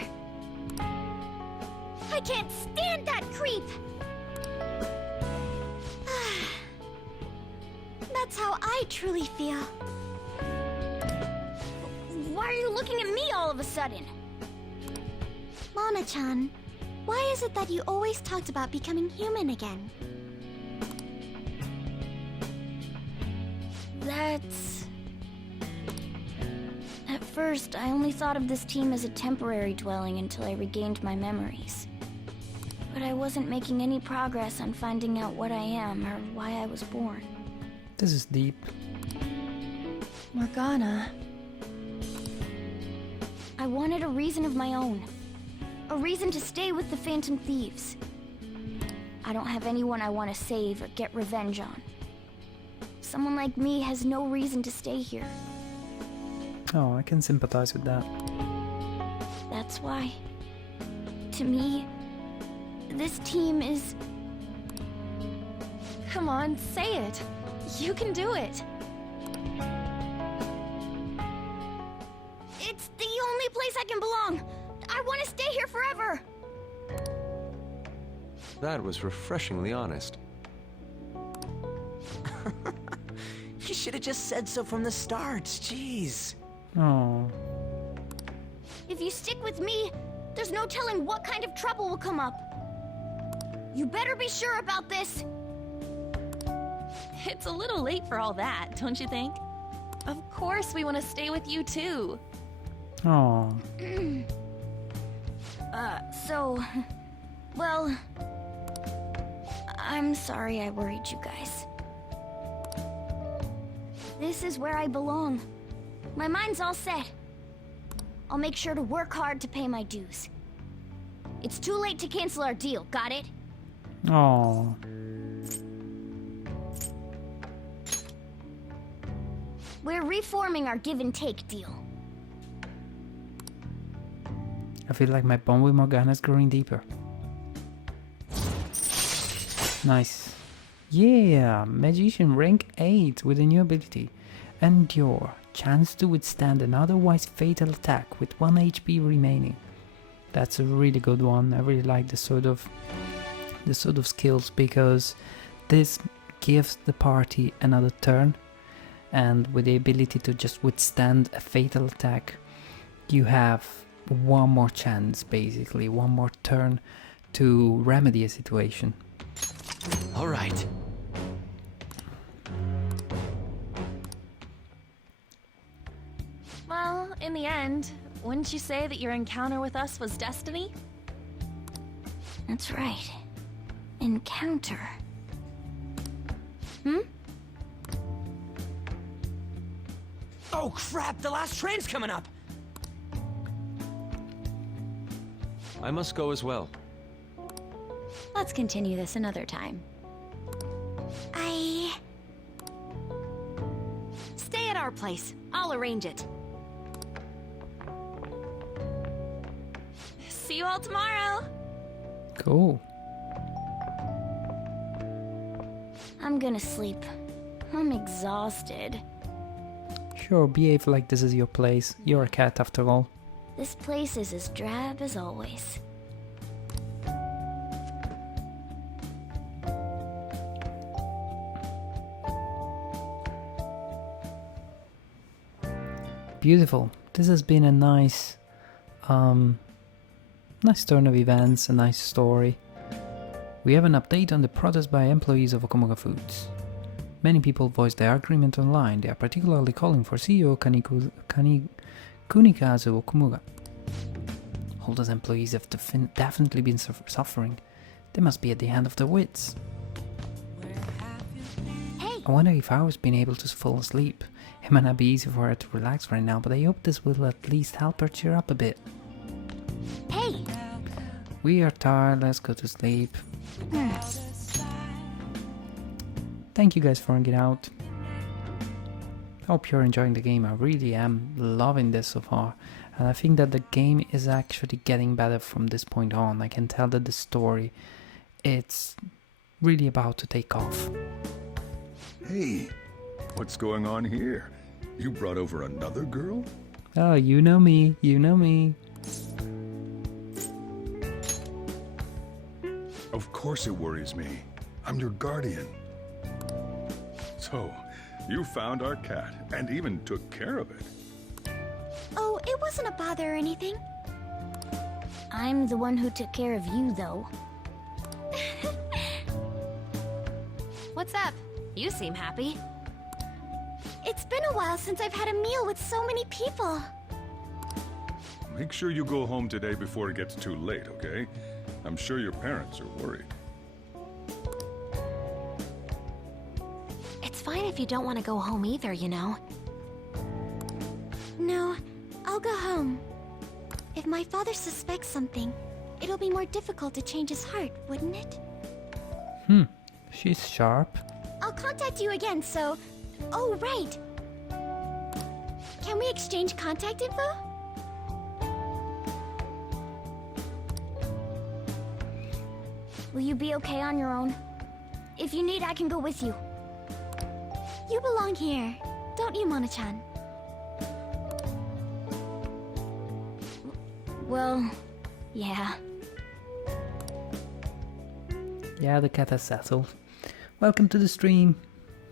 I can't stand that creep! That's how I truly feel. Why are you looking at me all of a sudden? Mona-chan, why is it that you always talked about becoming human again? That's... At first, I only thought of this team as a temporary dwelling until I regained my memories. But I wasn't making any progress on finding out what I am or why I was born. This is deep. Morgana. I wanted a reason of my own. A reason to stay with the Phantom Thieves. I don't have anyone I want to save or get revenge on. Someone like me has no reason to stay here. Oh, I can sympathize with that. That's why, to me, this team is... Come on, say it. You can do it. It's the only place I can belong. I want to stay here forever. That was refreshingly honest. You should have just said so from the start, jeez. Oh. If you stick with me, there's no telling what kind of trouble will come up. You better be sure about this. It's a little late for all that, don't you think? Of course we want to stay with you too. Oh. Well, I'm sorry I worried you guys. This is where I belong. My mind's all set. I'll make sure to work hard to pay my dues. It's too late to cancel our deal, got it? Oh. We're reforming our give and take deal. I feel like my bond with Morgana is growing deeper. Nice. Yeah, Magician rank 8 with a new ability. Endure. Chance to withstand an otherwise fatal attack with 1 HP remaining. That's a really good one. I really like the sort of skills, because this gives the party another turn, and with the ability to just withstand a fatal attack, you have one more chance, basically, one more turn to remedy a situation. All right. Well, in the end, wouldn't you say that your encounter with us was destiny? That's right. Encounter. Oh crap, the last train's coming up! I must go as well. Let's continue this another time. Stay at our place. I'll arrange it. See you all tomorrow! Cool. I'm gonna sleep. I'm exhausted. Sure, behave like this is your place. You're a cat after all. This place is as drab as always. Beautiful. This has been a nice turn of events, a nice story. We have an update on the protest by employees of Okumuga Foods. Many people voiced their agreement online. They are particularly calling for CEO Kunikazu Okumuga. All those employees have definitely been suffering. They must be at the end of their wits. Hey! I wonder if I was being able to fall asleep. It might not be easy for her to relax right now, but I hope this will at least help her cheer up a bit. Hey! We are tired, let's go to sleep. Thank you guys for hanging out. Hope you're enjoying the game. I really am loving this so far. And I think that the game is actually getting better from this point on. I can tell that the story, it's really about to take off. Hey, what's going on here? You brought over another girl? Oh, you know me, you know me. Of course it worries me. I'm your guardian. So, you found our cat and even took care of it. Oh, it wasn't a bother or anything. I'm the one who took care of you, though. What's up? You seem happy. It's been a while since I've had a meal with so many people. Make sure you go home today before it gets too late, okay? I'm sure your parents are worried. It's fine if you don't want to go home either, you know. No, I'll go home. If my father suspects something, it'll be more difficult to change his heart, wouldn't it? She's sharp. I'll contact you again, so... Oh, right! Can we exchange contact info? Will you be okay on your own? If you need, I can go with you. You belong here, don't you, Mona-chan? Well, yeah. Yeah, the cat has settled. Welcome to the stream.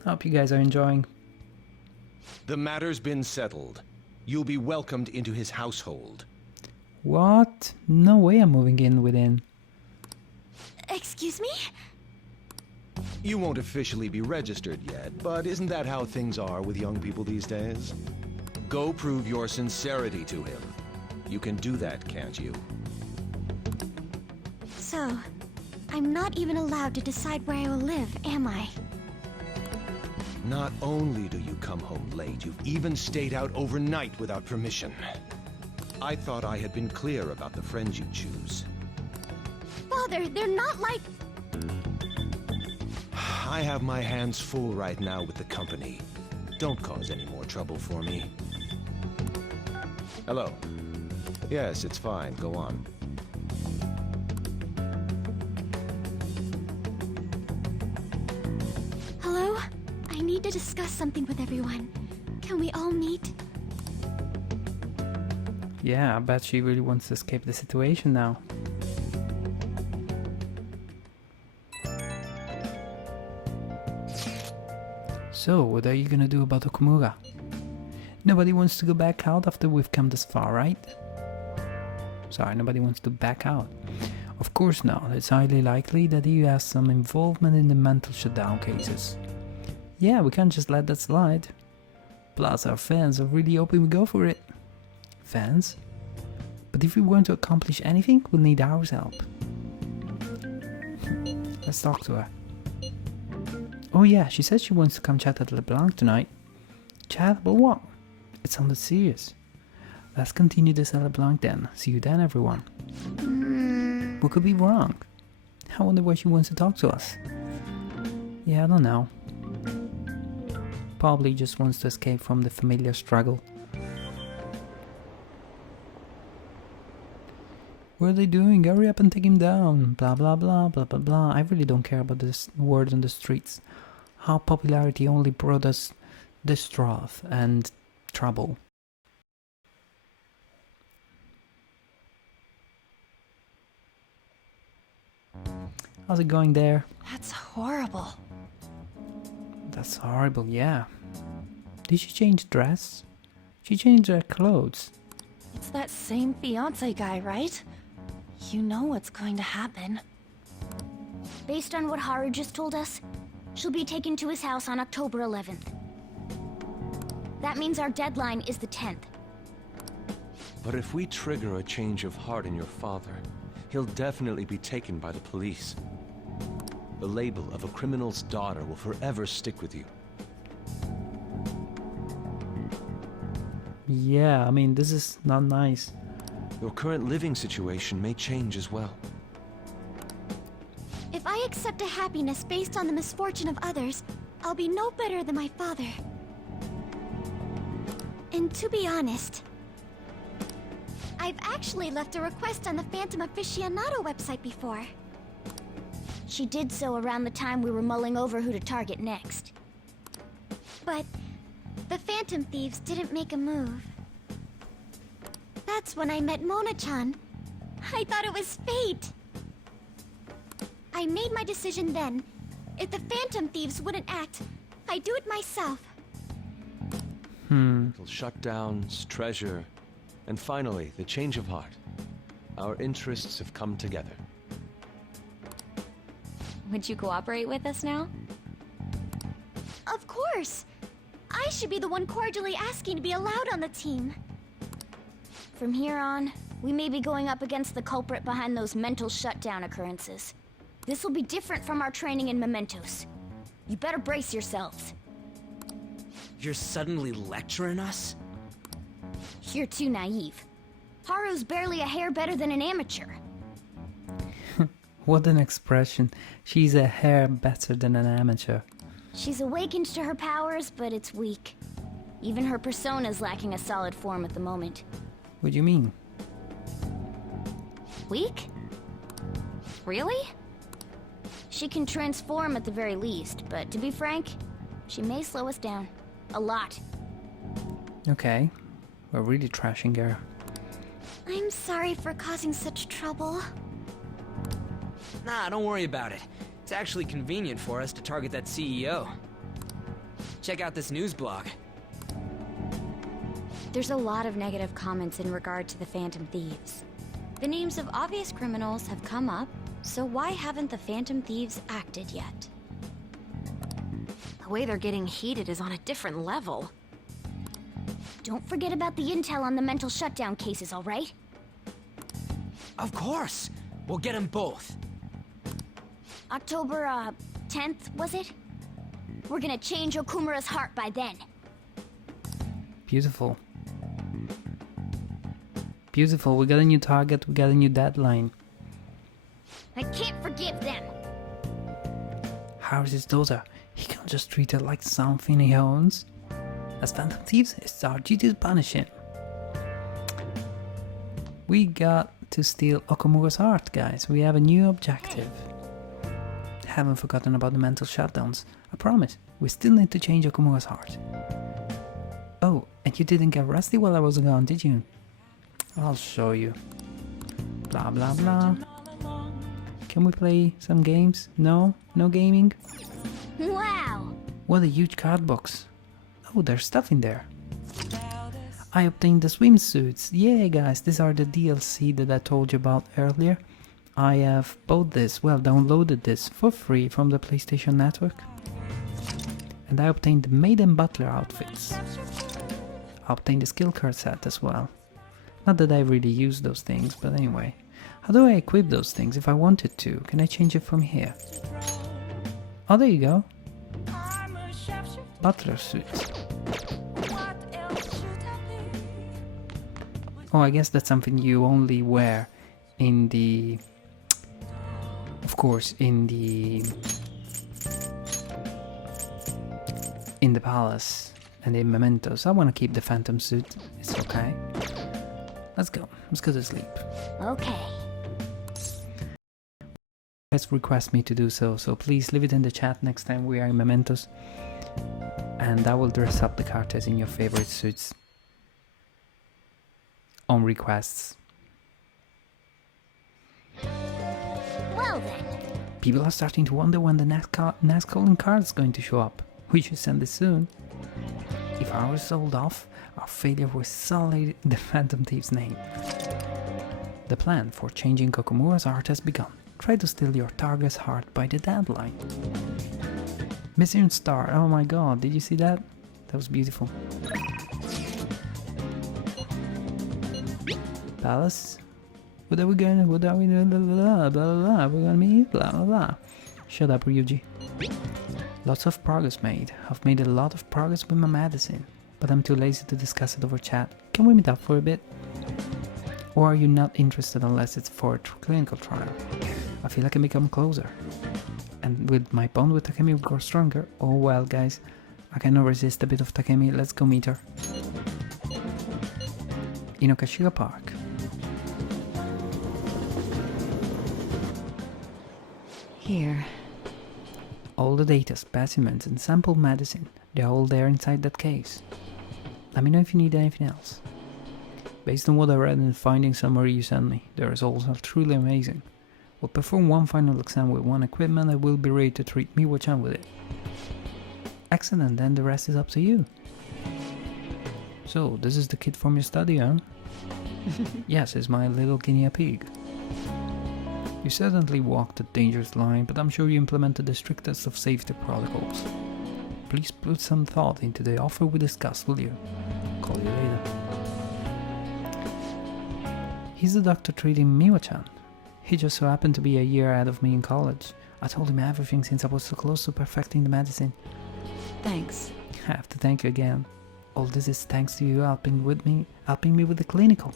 Hope you guys are enjoying. The matter's been settled. You'll be welcomed into his household. What? No way I'm moving in within. Excuse me? You won't officially be registered yet, but isn't that how things are with young people these days? Go prove your sincerity to him. You can do that, can't you? So, I'm not even allowed to decide where I will live, am I? Not only do you come home late, you've even stayed out overnight without permission. I thought I had been clear about the friends you choose. Father, they're not like... I have my hands full right now with the company. Don't cause any more trouble for me. Hello. Yes, it's fine. Go on. Hello? I need to discuss something with everyone. Can we all meet? Yeah, I bet she really wants to escape the situation now. So, what are you gonna do about Okumura? Nobody wants to go back out after we've come this far, right? Sorry, nobody wants to back out. Of course not. It's highly likely that he has some involvement in the mental shutdown cases. Yeah, we can't just let that slide. Plus, our fans are really hoping we go for it. Fans? But if we want to accomplish anything, we'll need our help. Let's talk to her. Oh yeah, she said she wants to come chat at LeBlanc tonight. Chat about what? It sounded serious. Let's continue this at LeBlanc then. See you then, everyone. What could be wrong? I wonder why she wants to talk to us. Yeah, I don't know. Probably just wants to escape from the familiar struggle. What are they doing? Hurry up and take him down. Blah blah blah blah blah blah. I really don't care about this word on the streets. How popularity only brought us distraught and trouble. How's it going there? That's horrible. That's horrible, yeah. Did she change dress? She changed her clothes. It's that same fiancé guy, right? You know what's going to happen. Based on what Haru just told us, she'll be taken to his house on October 11th. That means our deadline is the 10th. But if we trigger a change of heart in your father, he'll definitely be taken by the police. The label of a criminal's daughter will forever stick with you. Yeah, I mean, this is not nice. Your current living situation may change as well. If I accept a happiness based on the misfortune of others, I'll be no better than my father. And to be honest, I've actually left a request on the Phantom Aficionado website before. She did so around the time we were mulling over who to target next. but the Phantom Thieves didn't make a move. That's when I met Mona-chan. I thought it was fate. I made my decision then. If the Phantom Thieves wouldn't act, I'd do it myself. Shutdowns, treasure, and finally, the change of heart. Our interests have come together. Would you cooperate with us now? Of course. I should be the one cordially asking to be allowed on the team. From here on, we may be going up against the culprit behind those mental shutdown occurrences. This will be different from our training in Mementos. You better brace yourselves. You're suddenly lecturing us? You're too naive. Haru's barely a hair better than an amateur. What an expression. She's a hair better than an amateur. She's awakened to her powers, but it's weak. Even her persona's lacking a solid form at the moment. What do you mean? Weak? Really? She can transform at the very least, but to be frank, she may slow us down. A lot. Okay. We're really trashing her. I'm sorry for causing such trouble. Nah, don't worry about it. It's actually convenient for us to target that CEO. Check out this news blog. There's a lot of negative comments in regard to the Phantom Thieves. The names of obvious criminals have come up, so why haven't the Phantom Thieves acted yet? The way they're getting heated is on a different level. Don't forget about the intel on the mental shutdown cases, all right? Of course! We'll get them both. October, 10th, was it? We're gonna change Okumura's heart by then. Beautiful. Beautiful. We got a new target. We got a new deadline. I can't forgive them. How's his daughter? He can't just treat her like something he owns. As Phantom Thieves, it's our duty to punish him. We got to steal Okumura's heart, guys. We have a new objective. Haven't forgotten about the mental shutdowns. I promise. We still need to change Okumura's heart. Oh, and you didn't get rusty while I was gone, did you? I'll show you. Blah blah blah. Can we play some games? No? No gaming? Wow! What a huge card box. Oh, there's stuff in there. I obtained the swimsuits. Yeah, guys, these are the DLC that I told you about earlier. I have bought this, well, downloaded this for free from the PlayStation Network. And I obtained the maid and butler outfits. I obtained the skill card set as well. Not that I really use those things, but anyway. How do I equip those things if I wanted to? Can I change it from here? Oh, there you go. Butler suit. Oh, I guess that's something you only wear in the... Of course, in the palace and in Mementos. I want to keep the phantom suit. It's okay. Let's go. Let's go to sleep. Okay. Guys request me to do so, so please leave it in the chat next time we are in Mementos. And I will dress up the characters in your favorite suits. On requests. Well then. People are starting to wonder when the next calling card is going to show up. We should send it soon. If ours sold off, our failure will sully the Phantom Thief's name. The plan for changing Okumura's heart has begun. Try to steal your target's heart by the deadline. Mission star, oh my god, did you see that? That was beautiful. Palace? What are we doing? What are we doing? Blah blah blah blah blah. We're gonna meet blah blah blah. Shut up, Ryuji. Lots of progress made. I've made a lot of progress with my medicine, but I'm too lazy to discuss it over chat. Can we meet up for a bit? Or are you not interested unless it's for a clinical trial? I feel I can become closer. And with my bond with Takemi will grow stronger. Oh well, guys. I cannot resist a bit of Takemi. Let's go meet her. In Okashira Park. Here. All the data, specimens and sample medicine They're all there inside that case. Let me know if you need anything else. Based on what I read in the findings summary you sent me, the results are truly amazing. We'll perform one final exam with one equipment and we'll be ready to treat Miwa-chan with it. Excellent, then the rest is up to you. So, this is the kid from your study, huh? Yes, it's my little guinea pig. You certainly walked a dangerous line, but I'm sure you implemented the strictest of safety protocols. Please put some thought into the offer we discussed, will you? Call you later. He's the doctor treating Miwa-chan. He just so happened to be a year ahead of me in college. I told him everything since I was so close to perfecting the medicine. Thanks. I have to thank you again. All this is thanks to you helping me with the clinical.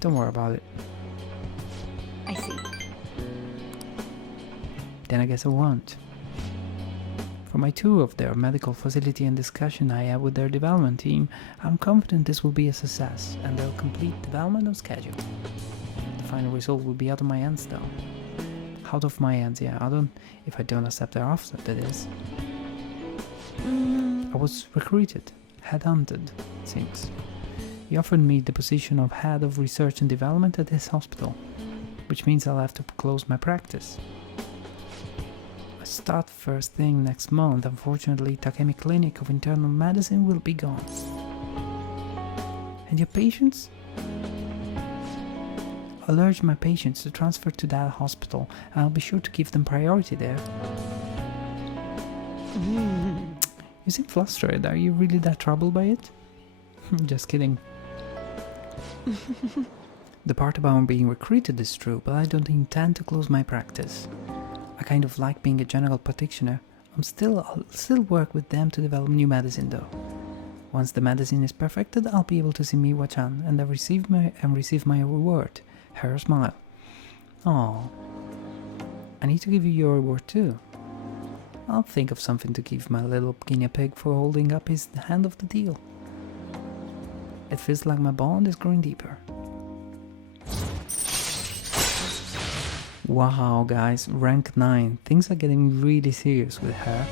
Don't worry about it. I see. Then I guess I won't. For my tour of their medical facility and discussion I had with their development team, I'm confident this will be a success and they'll complete development on schedule. The final result will be out of my hands though. Out of my hands, yeah, if I don't accept their offer, that is. I was recruited, headhunted, it seems. He offered me the position of head of research and development at his hospital, which means I'll have to close my practice. I start first thing next month. Unfortunately, Takemi Clinic of Internal Medicine will be gone. And your patients? I'll urge my patients to transfer to that hospital, and I'll be sure to give them priority there. You seem flustered. Are you really that troubled by it? Just kidding. The part about being recruited is true, but I don't intend to close my practice. I kind of like being a general practitioner. I'll still work with them to develop new medicine though. Once the medicine is perfected, I'll be able to see Miwa-chan and receive my reward, her smile. Oh, I need to give you your reward too. I'll think of something to give my little guinea pig for holding up his hand of the deal. It feels like my bond is growing deeper. Wow, guys, rank 9. Things are getting really serious with her.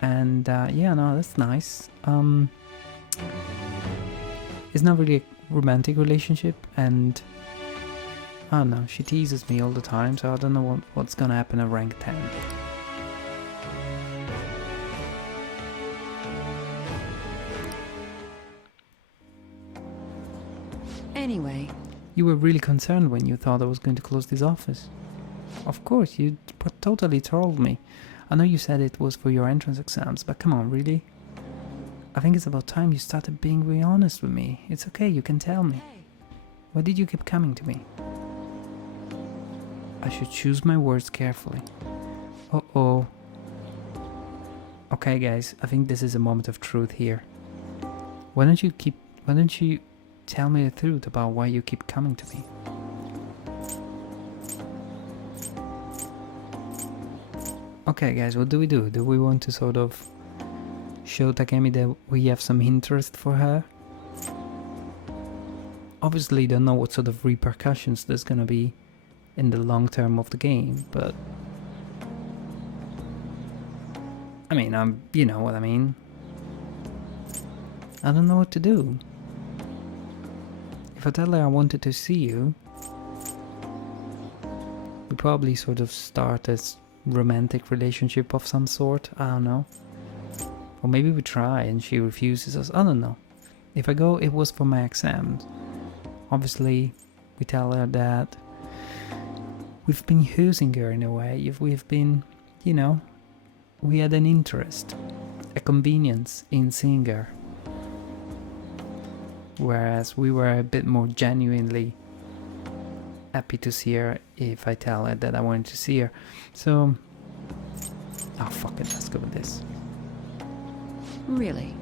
And yeah, no, that's nice. It's not really a romantic relationship, and I don't know, she teases me all the time, so I don't know what's gonna happen at rank 10. Anyway. You were really concerned when you thought I was going to close this office. Of course, you totally trolled me. I know you said it was for your entrance exams, but come on, really? I think it's about time you started being really honest with me. It's okay, you can tell me. Why did you keep coming to me? I should choose my words carefully. Uh-oh. Okay, guys, I think this is a moment of truth here. Why don't you tell me the truth about why you keep coming to me? Okay, guys, what do we do? Do we want to sort of show Takemi that we have some interest for her? Obviously, don't know what sort of repercussions there's gonna be in the long term of the game, but I mean, you know what I mean. I don't know what to do. If I tell her I wanted to see you, we probably sort of start a romantic relationship of some sort, I don't know. Or maybe we try and she refuses us, I don't know. If I go, it was for my exams. Obviously, we tell her that we've been using her in a way. We've been, you know, we had an interest, a convenience in seeing her. Whereas we were a bit more genuinely happy to see her if I tell her that I wanted to see her. So, oh fuck it, let's go with this. Really?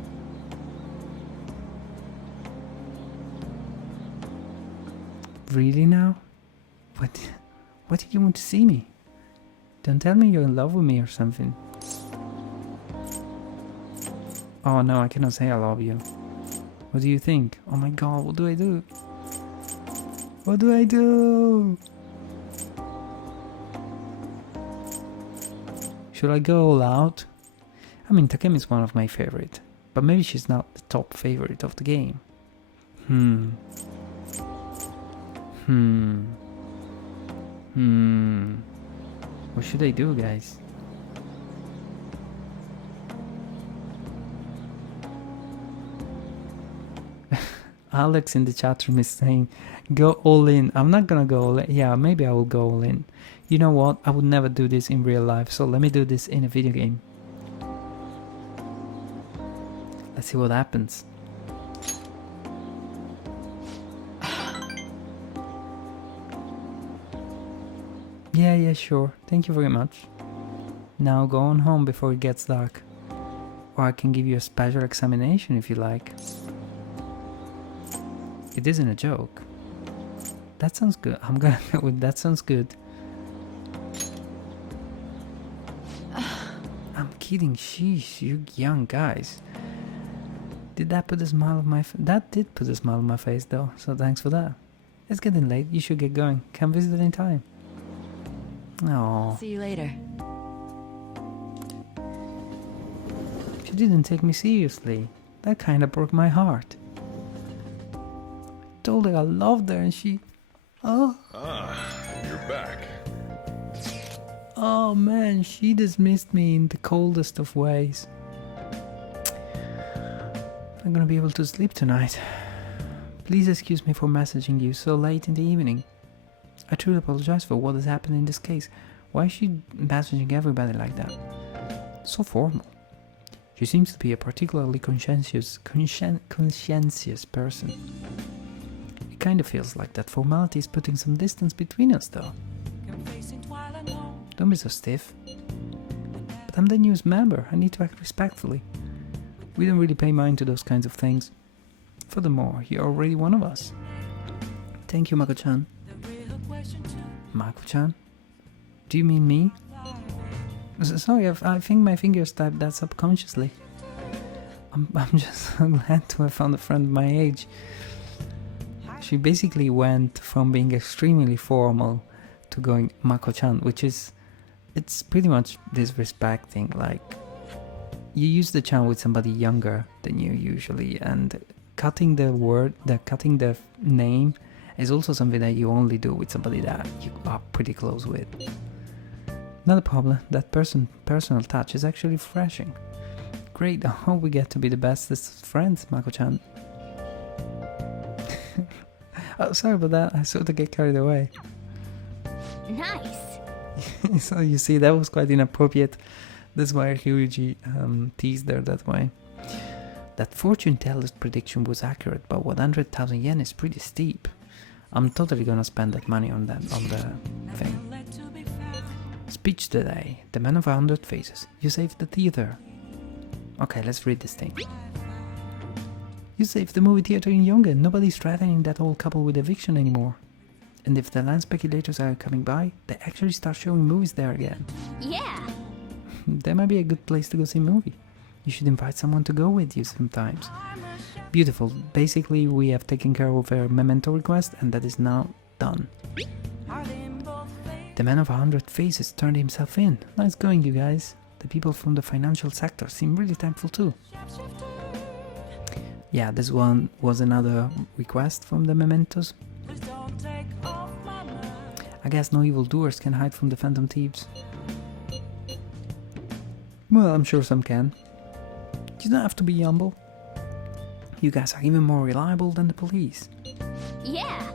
Really now? Why did you want to see me? Don't tell me you're in love with me or something. Oh no, I cannot say I love you. What do you think? Oh my god, what do I do? What do I do? Should I go all out? I mean, Takemi is one of my favorite, but maybe she's not the top favorite of the game. What should I do, guys? Alex in the chat room is saying, go all in. I'm not gonna go all in. Yeah, maybe I will go all in. You know what? I would never do this in real life, so let me do this in a video game. Let's see what happens. Yeah, sure. Thank you very much. Now go on home before it gets dark. Or I can give you a special examination if you like. It isn't a joke. That sounds good. I'm gonna go with that sounds good. I'm kidding. Sheesh, you young guys. Did that put a smile on my face? That did put a smile on my face though, so thanks for that. It's getting late. You should get going. Come visit in time. Oh. See you later. She didn't take me seriously. That kinda broke my heart. Told her I loved her and she... Oh. You're back. Oh man, she dismissed me in the coldest of ways. I'm gonna be able to sleep tonight. Please excuse me for messaging you so late in the evening. I truly apologize for what has happened in this case. Why is she messaging everybody like that? So formal. She seems to be a particularly conscientious person. It kind of feels like that formality is putting some distance between us though. Don't be so stiff. But I'm the newest member. I need to act respectfully. We don't really pay mind to those kinds of things. Furthermore, you're already one of us. Thank you, Mako-chan. Mako-chan? Do you mean me? Sorry, I think my fingers typed that subconsciously. I'm just so glad to have found a friend my age. She basically went from being extremely formal to going Mako-chan, which is... It's pretty much disrespecting, like... You use the chan with somebody younger than you usually, and cutting the name is also something that you only do with somebody that you are pretty close with. Not a problem, that personal touch is actually refreshing. Great, I hope we get to be the bestest friends, Mako-chan. Oh, sorry about that, I sort of get carried away. Nice! So you see, that was quite inappropriate. That's why Ryuji teased her that way. That fortune teller's prediction was accurate, but 100,000 yen is pretty steep. I'm totally gonna spend that money on the thing. Speech today. The man of 100 faces. You saved the theater. Okay, let's read this thing. You saved the movie theater in Yongen. Nobody's threatening that old couple with eviction anymore. And if the land speculators are coming by, they actually start showing movies there again. Yeah! That might be a good place to go see a movie. You should invite someone to go with you sometimes. Beautiful. Basically, we have taken care of our memento request and that is now done. The man of 100 faces turned himself in. Nice going, you guys. The people from the financial sector seem really thankful too. Yeah, this one was another request from the mementos. I guess no evildoers can hide from the phantom thieves. Well, I'm sure some can. You don't have to be humble. You guys are even more reliable than the police. Yeah!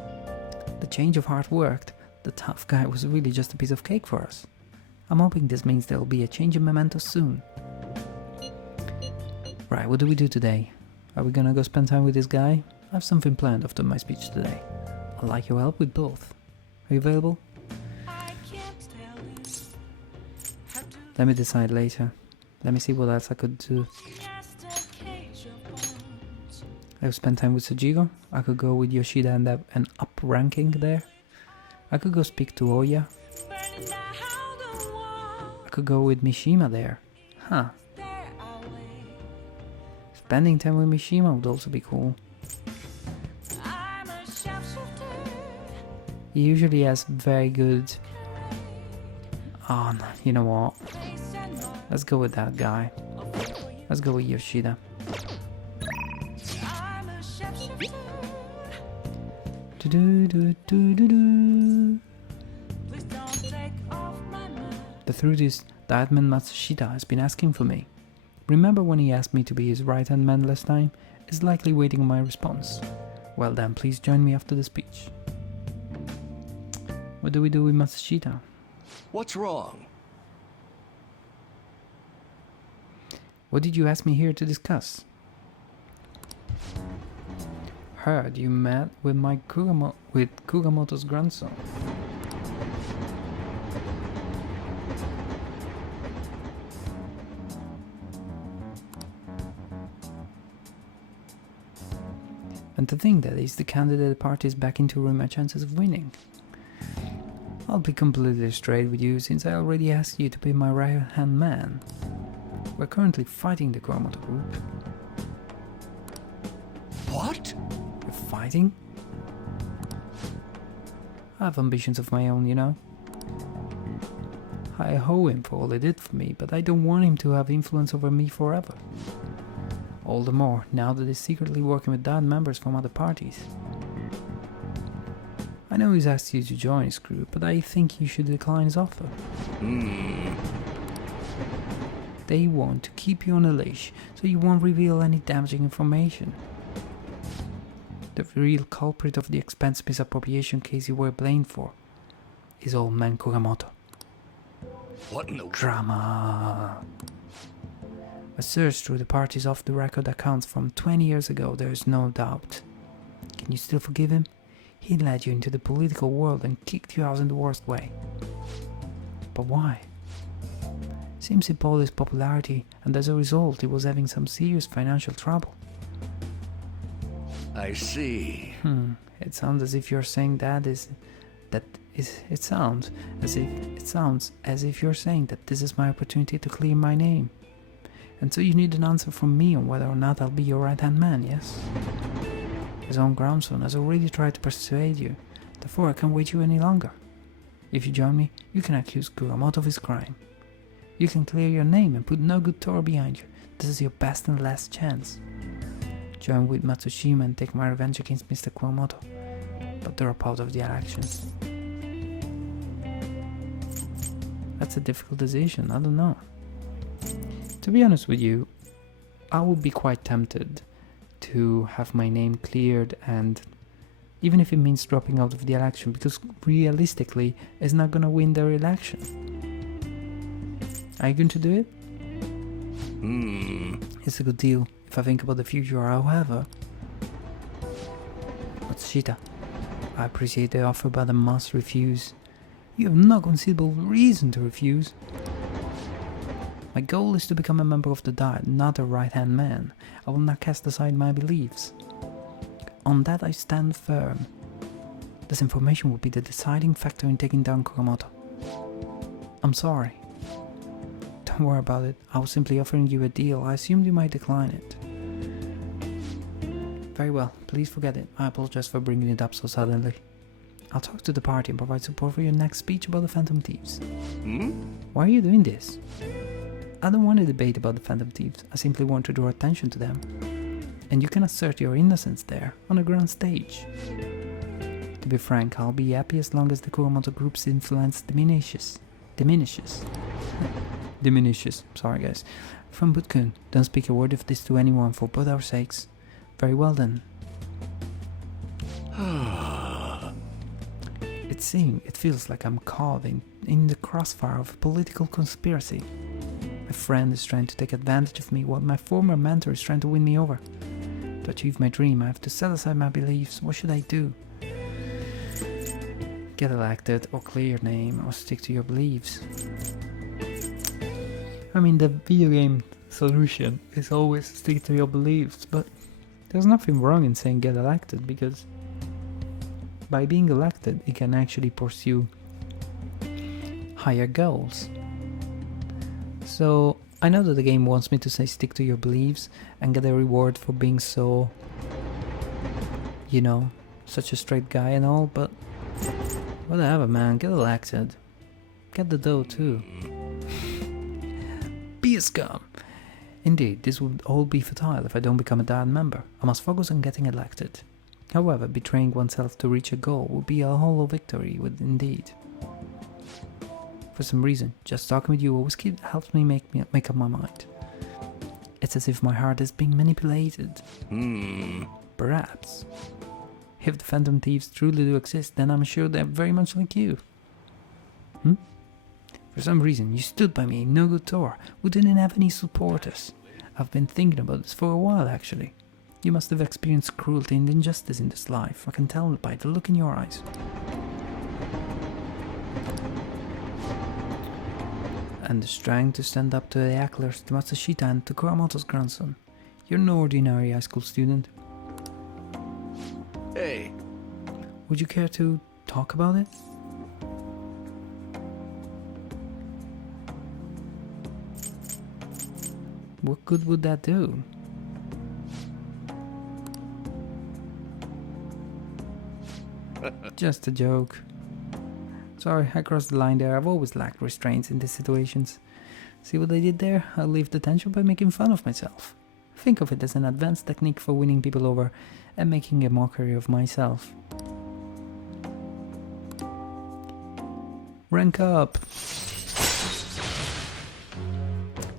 The change of heart worked. The tough guy was really just a piece of cake for us. I'm hoping this means there will be a change in mementos soon. Right, what do we do today? Are we gonna go spend time with this guy? I have something planned after my speech today. I'd like your help with both. Are you available? Let me decide later. Let me see what else I could do. I could spend time with Sujiro. I could go with Yoshida and have an up ranking there. I could go speak to Oya. I could go with Mishima there. Huh. Spending time with Mishima would also be cool. He usually has very good... Oh, no, you know what? Let's go with that guy. Let's go with Yoshida. Do-do-do-do-do-do. The truth is, the admin Matsushita has been asking for me. Remember when he asked me to be his right-hand man last time? Is likely waiting on my response. Well then, please join me after the speech. What do we do with Matsushita? What's wrong? What did you ask me here to discuss? Heard you met with my Kugamoto's grandson. And to think that is the candidate party is back into ruin my chances of winning. I'll be completely straight with you since I already asked you to be my right-hand man. We're currently fighting the Kugamoto group. What? We're fighting? I have ambitions of my own, you know. I owe him for all he did for me, but I don't want him to have influence over me forever. All the more, now that he's secretly working with bad members from other parties. I know he's asked you to join his group, but I think you should decline his offer. They want to keep you on a leash, so you won't reveal any damaging information. The real culprit of the expense misappropriation case you were blamed for is old man Kugamoto. What in the... Drama! A search through the party's off-the-record accounts from 20 years ago, there is no doubt. Can you still forgive him? He led you into the political world and kicked you out in the worst way. But why? Seems he bought his popularity, and as a result he was having some serious financial trouble. I see. It sounds as if you're saying it sounds as if you're saying that this is my opportunity to clear my name. And so you need an answer from me on whether or not I'll be your right-hand man, yes? His own grandson has already tried to persuade you, therefore I can't wait you any longer. If you join me, you can accuse Kugamoto of his crime. You can clear your name and put no good Toro behind you. This is your best and last chance. Join with Matsushima and take my revenge against Mr. Kugamoto, but drop out of the elections. That's a difficult decision, I don't know. To be honest with you, I would be quite tempted to have my name cleared, and even if it means dropping out of the election, because realistically it's not gonna win the election. Are you going to do it? It's a good deal if I think about the future, however. Matsushita, I appreciate the offer, but I must refuse. You have no conceivable reason to refuse. My goal is to become a member of the Diet, not a right-hand man. I will not cast aside my beliefs. On that I stand firm. This information will be the deciding factor in taking down Kugamoto. I'm sorry. Don't worry about it. I was simply offering you a deal. I assumed you might decline it. Very well, please forget it. I apologize for bringing it up so suddenly. I'll talk to the party and provide support for your next speech about the Phantom Thieves. Why are you doing this? I don't want to debate about the Phantom Thieves, I simply want to draw attention to them. And you can assert your innocence there, on a grand stage. To be frank, I'll be happy as long as the Kugamoto group's influence diminishes. Sorry guys. FromBOOT-kun, don't speak a word of this to anyone for both our sakes. Very well then. It feels like I'm caught in the crossfire of a political conspiracy. My friend is trying to take advantage of me while my former mentor is trying to win me over. To achieve my dream, I have to set aside my beliefs. What should I do? Get elected, or clear your name, or stick to your beliefs. I mean, the video game solution is always stick to your beliefs, but there's nothing wrong in saying get elected, because by being elected, you can actually pursue higher goals. So, I know that the game wants me to say stick to your beliefs and get a reward for being so, you know, such a straight guy and all, but whatever man, get elected. Get the dough too. Thie scum! Indeed, this would all be futile if I don't become a Diet member. I must focus on getting elected. However, betraying oneself to reach a goal would be a hollow victory, indeed. For some reason, just talking with you always helps me make up my mind. It's as if my heart is being manipulated. Perhaps. If the Phantom Thieves truly do exist, then I'm sure they're very much like you. For some reason, you stood by me in no good tour. We didn't have any supporters. I've been thinking about this for a while, actually. You must have experienced cruelty and injustice in this life. I can tell by the look in your eyes. And the strength to stand up to the hecklers, to Matsushita and to Kuramoto's grandson. You're no ordinary high school student. Hey. Would you care to talk about it? What good would that do? Just a joke. Sorry, I crossed the line there. I've always lacked restraints in these situations. See what I did there? I relieved the tension by making fun of myself. Think of it as an advanced technique for winning people over and making a mockery of myself. Rank up!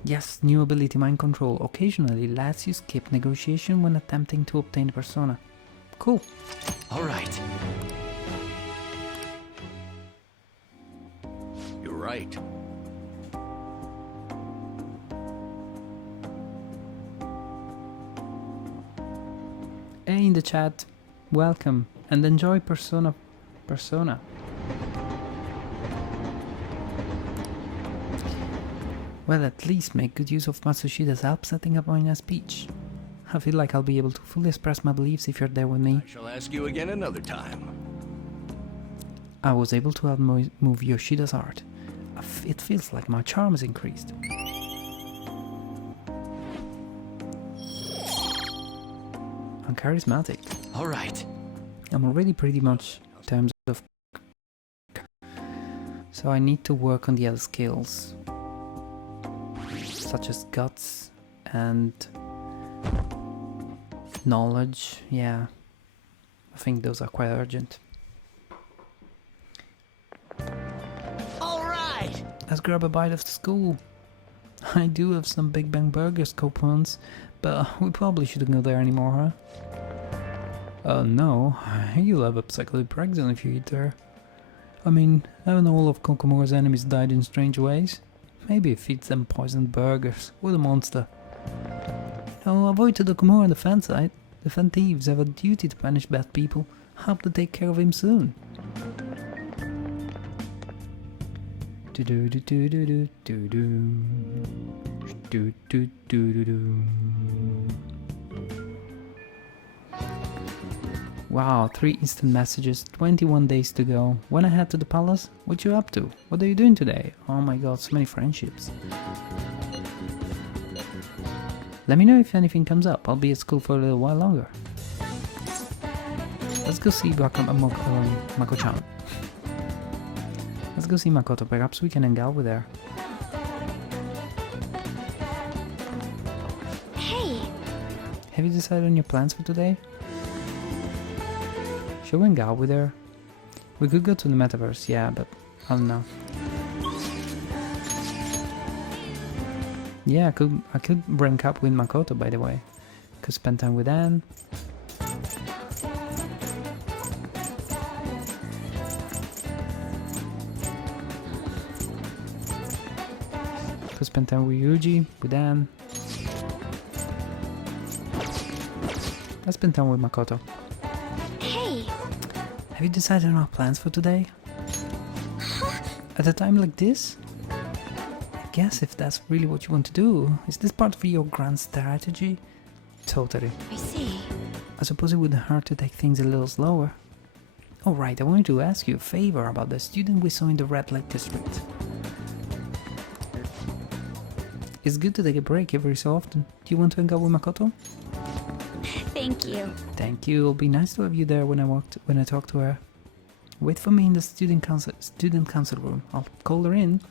Yes, new ability Mind Control occasionally lets you skip negotiation when attempting to obtain a persona. Cool. Alright. You're right. Hey in the chat, welcome and enjoy Persona. Well, at least make good use of Matsushida's help setting up my speech. I feel like I'll be able to fully express my beliefs if you're there with me. I shall ask you again another time. I was able to outmove Yoshida's art. It feels like my charm is increased. I'm charismatic. Alright. I'm already pretty much in terms of... So I need to work on the other skills. Such as guts and knowledge. Yeah, I think those are quite urgent. Alright! Let's grab a bite after school. I do have some Big Bang Burgers coupons, but we probably shouldn't go there anymore, huh? No, you'll have a psychotic breakdown if you eat there. I mean, haven't all of Kokomura's enemies died in strange ways? Maybe it feeds them poisoned burgers. What a monster. Avoid Todokomura on the fan side. The fan thieves have a duty to punish bad people. Hope to take care of him soon. Wow, 3 instant messages, 21 days to go. When I head to the palace, what you up to? What are you doing today? Oh my god, so many friendships. Let me know if anything comes up. I'll be at school for a little while longer. Let's go see Mako-chan. Let's go see Makoto. Perhaps we can hang out with her. Hey! Have you decided on your plans for today? Should we hang out with her? We could go to the metaverse, yeah, but I don't know. Yeah, I could rank up with Makoto, by the way. Could spend time with Anne. Could spend time with Yuji, with Anne. Let's spend time with Makoto. Have you decided on our plans for today? At a time like this? I guess if that's really what you want to do, is this part of your grand strategy? Totally. I see. I suppose it wouldn't hurt to take things a little slower. Alright, I wanted to ask you a favor about the student we saw in the red light district. It's good to take a break every so often. Do you want to hang out with Makoto? Thank you. Thank you. It'll be nice to have you there when I talk to her. Wait for me in the student council room. I'll call her in.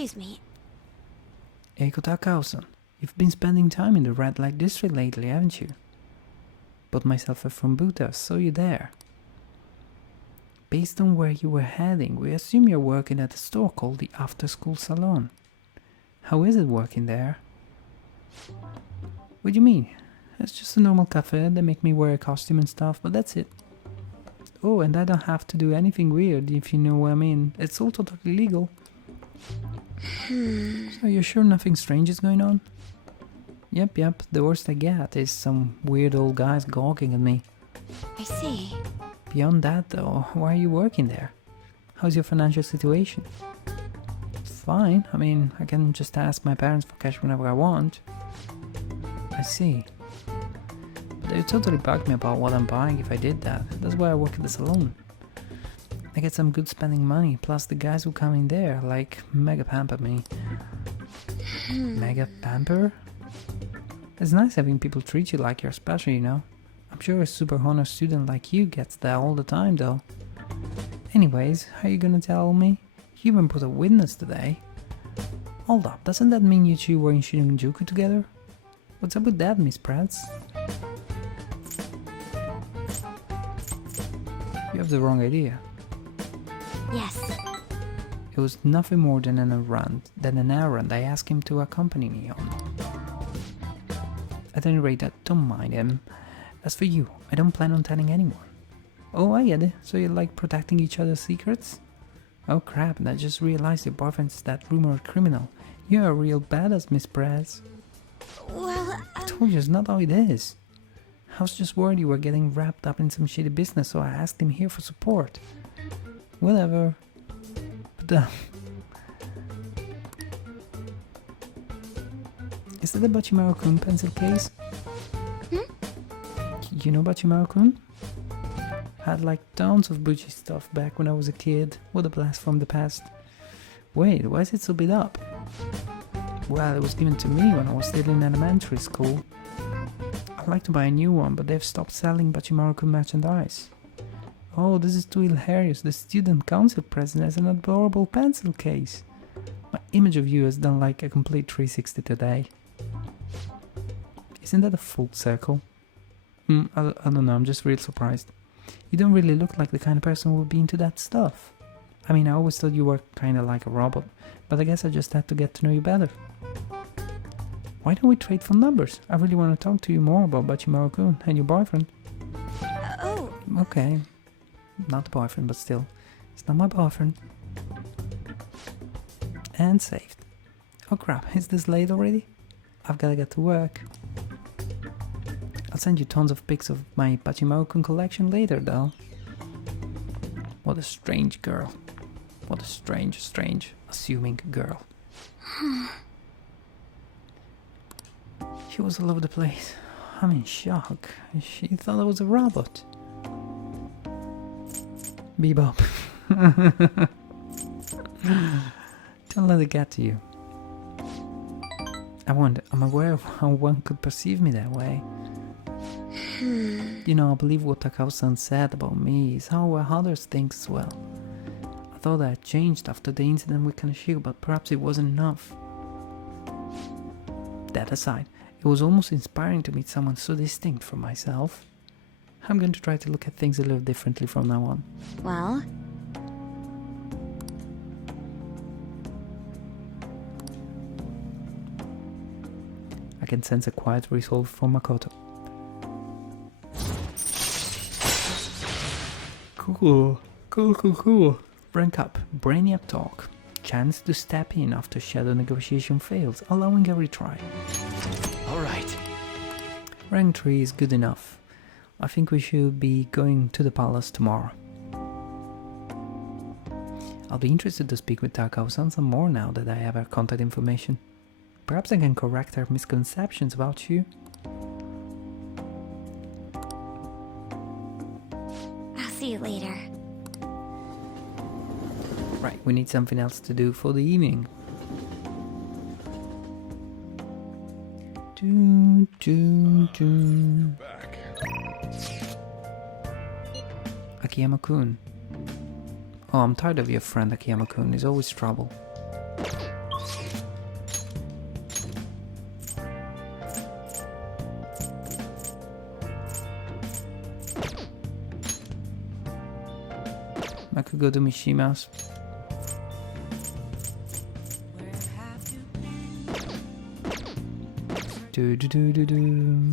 Excuse me. Eiko Takao-san, you've been spending time in the red light district lately, haven't you? Put myself a FromBOOT, saw you there. Based on where you were heading, we assume you're working at a store called the After School Salon. How is it working there? What do you mean? It's just a normal cafe, they make me wear a costume and stuff, but that's it. Oh, and I don't have to do anything weird, if you know what I mean. It's all totally legal. So you're sure nothing strange is going on? Yep, the worst I get is some weird old guys gawking at me. I see. Beyond that though, why are you working there? How's your financial situation? Fine, I mean, I can just ask my parents for cash whenever I want. I see. But they would totally bug me about what I'm buying if I did that. That's why I work at the salon. I get some good spending money, plus the guys who come in there, like, mega pamper me. Mega pamper? It's nice having people treat you like you're special, you know? I'm sure a super honor student like you gets that all the time, though. Anyways, how are you gonna tell me? You even put a witness today. Hold up, doesn't that mean you two were in Shinjuku together? What's up with that, Miss Pratt? You have the wrong idea. Yes. It was nothing more than an errand I asked him to accompany me on. At any rate, don't mind him. As for you, I don't plan on telling anyone. Oh, I get it. So you like protecting each other's secrets? Oh crap, and I just realized your boyfriend's that rumored criminal. You're a real badass, Miss Prez. Well, I told you it's not how it is. I was just worried you were getting wrapped up in some shady business, so I asked him here for support. Whatever. But is that a Bachimaru-kun pencil case? You know Bachimaru-kun? Had like tons of butchy stuff back when I was a kid. What a blast from the past. Wait, why is it so beat up? Well, it was given to me when I was still in elementary school. I'd like to buy a new one, but they've stopped selling Bachimaru-kun merchandise. Oh, this is too hilarious. The student council president has an adorable pencil case. My image of you has done like a complete 360 today. Isn't that a full circle? I don't know, I'm just real surprised. You don't really look like the kind of person who would be into that stuff. I mean, I always thought you were kinda like a robot, but I guess I just had to get to know you better. Why don't we trade phone numbers? I really want to talk to you more about Bachimaru-kun and your boyfriend. Oh. Okay. Not the boyfriend, but still. It's not my boyfriend. And saved. Oh crap, is this late already? I've gotta get to work. I'll send you tons of pics of my Bachimaru-kun collection later, though. What a strange girl. What a strange, assuming girl. She was all over the place. I'm in shock. She thought I was a robot. Bebop. Don't let it get to you. I'm aware of how one could perceive me that way. You know, I believe what Takao-san said about me is how others think as well. I thought I had changed after the incident with Kaneshiro, but perhaps it wasn't enough. That aside, it was almost inspiring to meet someone so distinct from myself. I'm going to try to look at things a little differently from now on. Well? I can sense a quiet resolve from Makoto. Cool. Rank up, Brainiac talk. Chance to step in after shadow negotiation fails, allowing a retry. Alright. Rank 3 is good enough. I think we should be going to the palace tomorrow. I'll be interested to speak with Takao-san some more now that I have her contact information. Perhaps I can correct her misconceptions about you. I'll see you later. Right, we need something else to do for the evening. Akiyama-kun. Oh, I'm tired of your friend Akiyama-kun. He's always trouble. I could go to Mishima's. Do do do do do.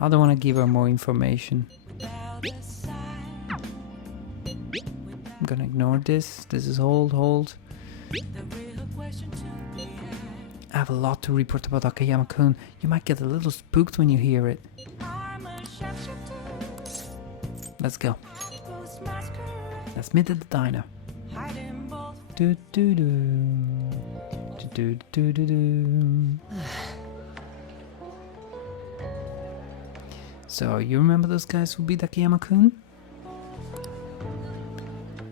I don't want to give her more information. I'm gonna ignore this. This is hold. I have a lot to report about Akiyama-kun. You might get a little spooked when you hear it. Let's go. Let's meet at the diner. Do do do. Do do do do. So, you remember those guys who beat Akiyama-kun?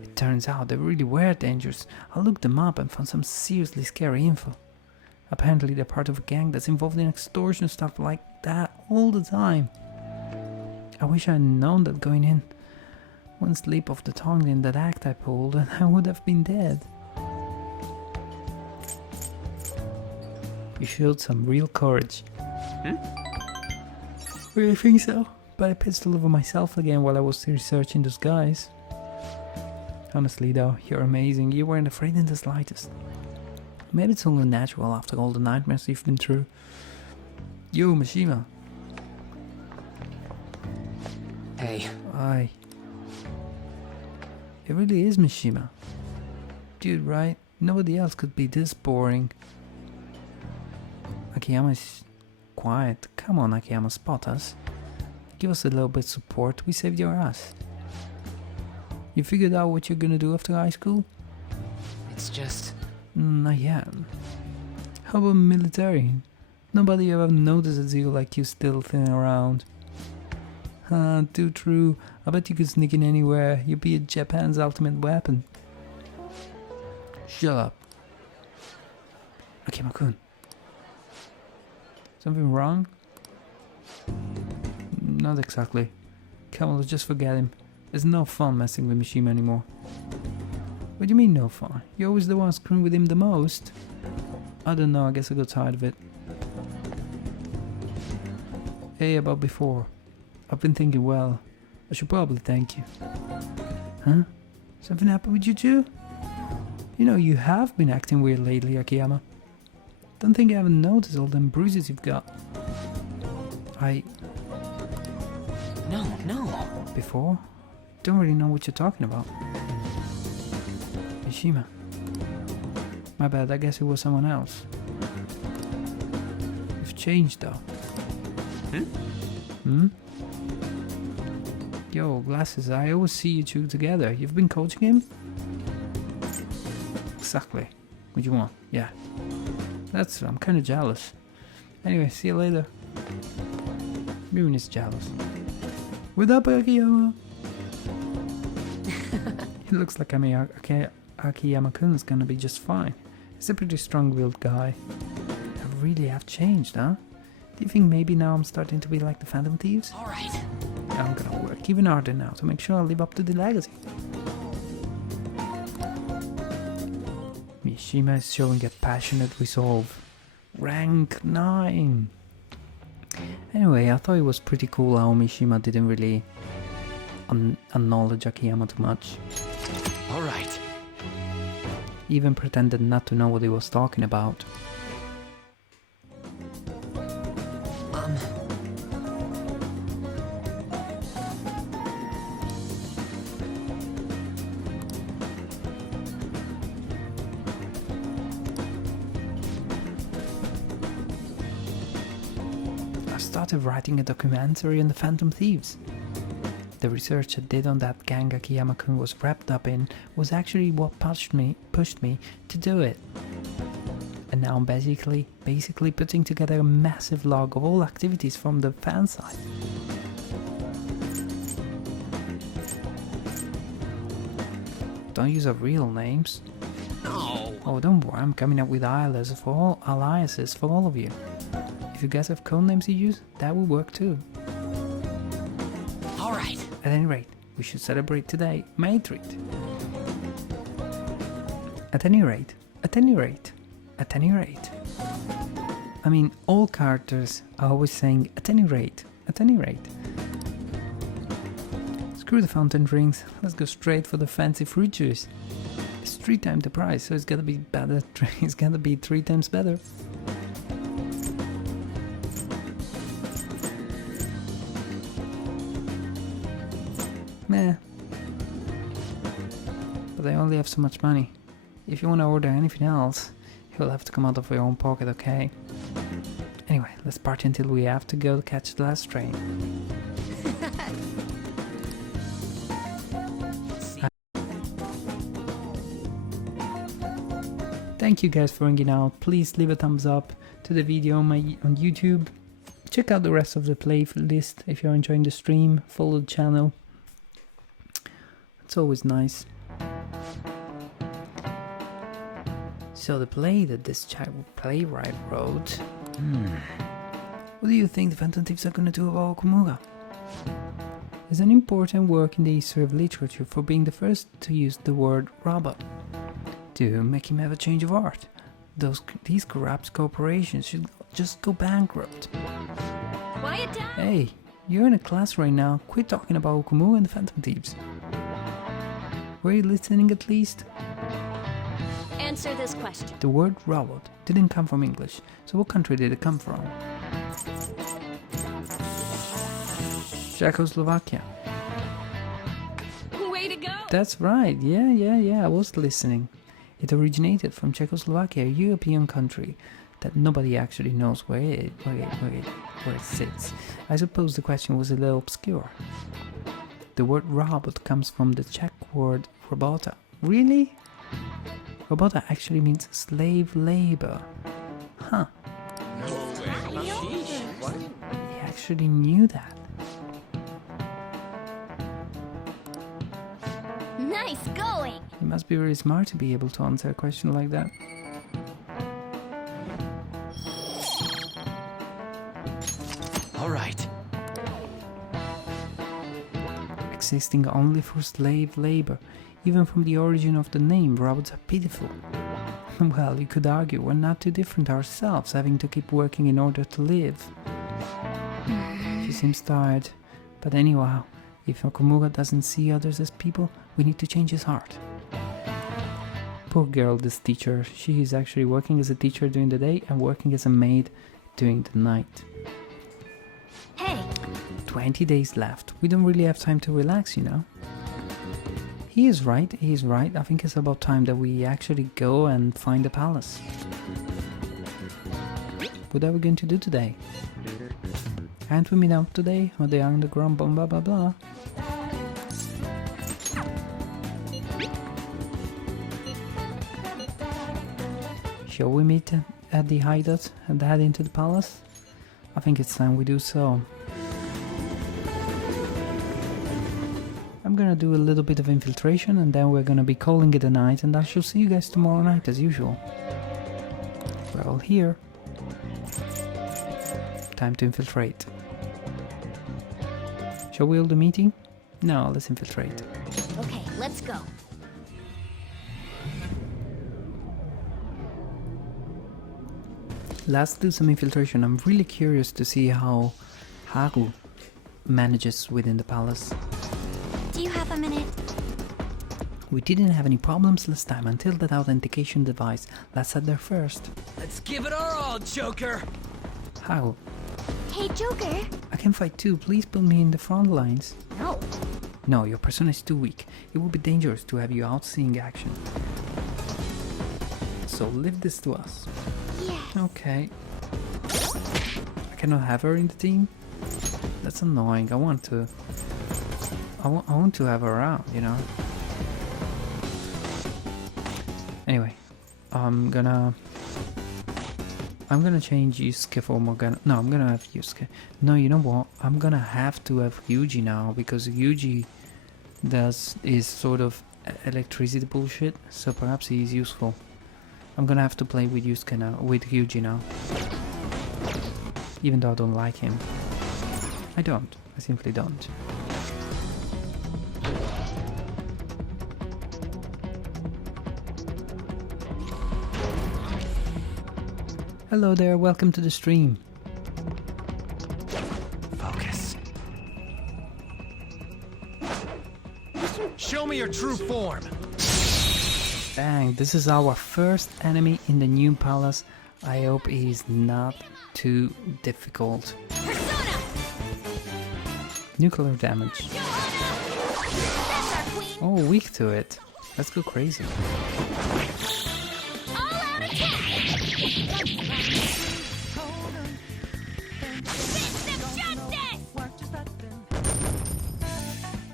It turns out they really were dangerous. I looked them up and found some seriously scary info. Apparently they're part of a gang that's involved in extortion stuff like that all the time. I wish I had known that going in. One slip of the tongue in that act I pulled and I would have been dead. You showed some real courage. Really think so? But I pistol over myself again while I was researching those guys. Honestly though, you're amazing. You weren't afraid in the slightest. Maybe it's only natural after all the nightmares you've been through. Yo, Mishima. Hey. Aye. It really is Mishima. Dude, right? Nobody else could be this boring. Akiyama is quiet. Come on, Akiyama, spot us. Give us a little bit of support. We saved your ass. You figured out what you're gonna do after high school? It's just... Not yet. How about military? Nobody ever notices you like you still thinning around. Too true. I bet you could sneak in anywhere. You'd be Japan's ultimate weapon. Shut up. Akiyama-kun. Something wrong? Not exactly. Come on, let's just forget him. It's no fun messing with Mishima anymore. What do you mean no fun? You're always the one screwing with him the most. I don't know, I guess I got tired of it. Hey, about before. I've been thinking, well, I should probably thank you. Huh? Something happened with you too? You know, you have been acting weird lately, Akiyama. Don't think I haven't noticed all them bruises you've got. No. Before? Don't really know what you're talking about. Mishima. My bad, I guess it was someone else. You've changed though. Yo, Glasses, I always see you two together. You've been coaching him? Exactly. What do you want? Yeah. I'm kinda jealous. Anyway, see you later. Everyone is jealous. What up, Akiyama? It looks like Akiyama-kun is gonna be just fine. He's a pretty strong-willed guy. I really have changed, huh? Do you think maybe now I'm starting to be like the Phantom Thieves? Alright. I'm gonna work even harder now to make sure I live up to the legacy. Mishima is showing a passionate resolve. Rank 9! Anyway, I thought it was pretty cool how Mishima didn't really acknowledge Akiyama too much. Alright. Even pretended not to know what he was talking about. I started writing a documentary on the Phantom Thieves. The research I did on that gang Akiyama-kun was wrapped up in was actually what pushed me to do it. And now I'm basically putting together a massive log of all activities from the fan side. Don't use our real names. No. Oh, don't worry, I'm coming up with aliases for all of you. If you guys have code names you use, that will work too. Alright. At any rate, we should celebrate today, my treat. At any rate. I mean, all characters are always saying at any rate, at any rate. Screw the fountain drinks, let's go straight for the fancy fruit juice. It's 3 times the price, so it's gotta be better. It's gotta be 3 times better. Meh. But I only have so much money. If you want to order anything else, you'll have to come out of your own pocket, okay? Anyway, let's party until we have to go catch the last train. Thank you guys for hanging out. Please leave a thumbs up to the video on YouTube. Check out the rest of the playlist if you're enjoying the stream. Follow the channel. It's always nice. So the play that this playwright wrote. What do you think the Phantom Thieves are gonna do about Okumura? It's an important work in the history of literature for being the first to use the word robot to make him have a change of heart. These corrupt corporations should just go bankrupt. Quiet down! Hey, you're in a class right now. Quit talking about Okumura and the Phantom Thieves. Were you listening at least? Answer this question. The word robot didn't come from English, so what country did it come from? Czechoslovakia. Way to go! That's right, yeah, I was listening. It originated from Czechoslovakia, a European country that nobody actually knows where it sits. I suppose the question was a little obscure. The word robot comes from the Czech word robota. Really? Robota actually means slave labor. Huh. He actually knew that. Nice going! He must be very smart to be able to answer a question like that. All right. Existing only for slave labor. Even from the origin of the name, robots are pitiful. Well, you could argue we're not too different ourselves, having to keep working in order to live. She seems tired. But anyhow, if Okumura doesn't see others as people, we need to change his heart. Poor girl, this teacher. She is actually working as a teacher during the day and working as a maid during the night. Hey! 20 days left. We don't really have time to relax, you know. He is right. I think it's about time that we actually go and find the palace. What are we going to do today? Can't we meet up today on the underground blah blah blah blah? Shall we meet at the hideout and head into the palace? I think it's time we do so. I'm gonna do a little bit of infiltration and then we're gonna be calling it a night, and I shall see you guys tomorrow night as usual. We're all here. Time to infiltrate. Shall we hold a meeting? No, let's infiltrate. Okay, let's go. Let's do some infiltration. I'm really curious to see how Haru manages within the palace. Do you have a minute? We didn't have any problems last time until that authentication device. Let's head there first. Let's give it our all, Joker! Haru. Hey, Joker! I can fight too. Please put me in the front lines. No. No, your persona is too weak. It would be dangerous to have you out seeing action. So leave this to us. Yes. Okay. I cannot have her in the team? That's annoying. I want to have her around, you know? Anyway, I'm gonna change Yusuke for Morgana. No, I'm gonna have Yusuke. No, you know what? I'm gonna have to have Yuji now, because Yuji is sort of electricity bullshit, so perhaps he's useful. I'm gonna have to play with Yusuke now, with Yuji now. Even though I don't like him. I simply don't. Hello there, welcome to the stream. Focus. me your true form! Dang, this is our first enemy in the new palace. I hope he's not too difficult. Nuclear damage. Oh, weak to it. Let's go crazy.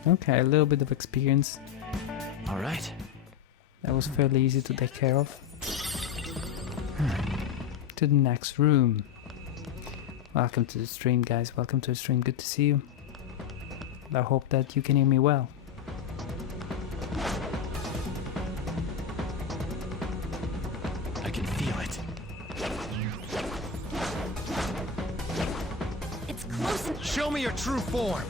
Okay, a little bit of experience. Alright. That was fairly easy to take care of. To the next room. Welcome to the stream, guys. Welcome to the stream. Good to see you. I hope that you can hear me well. I can feel it. It's close and Show me your true form!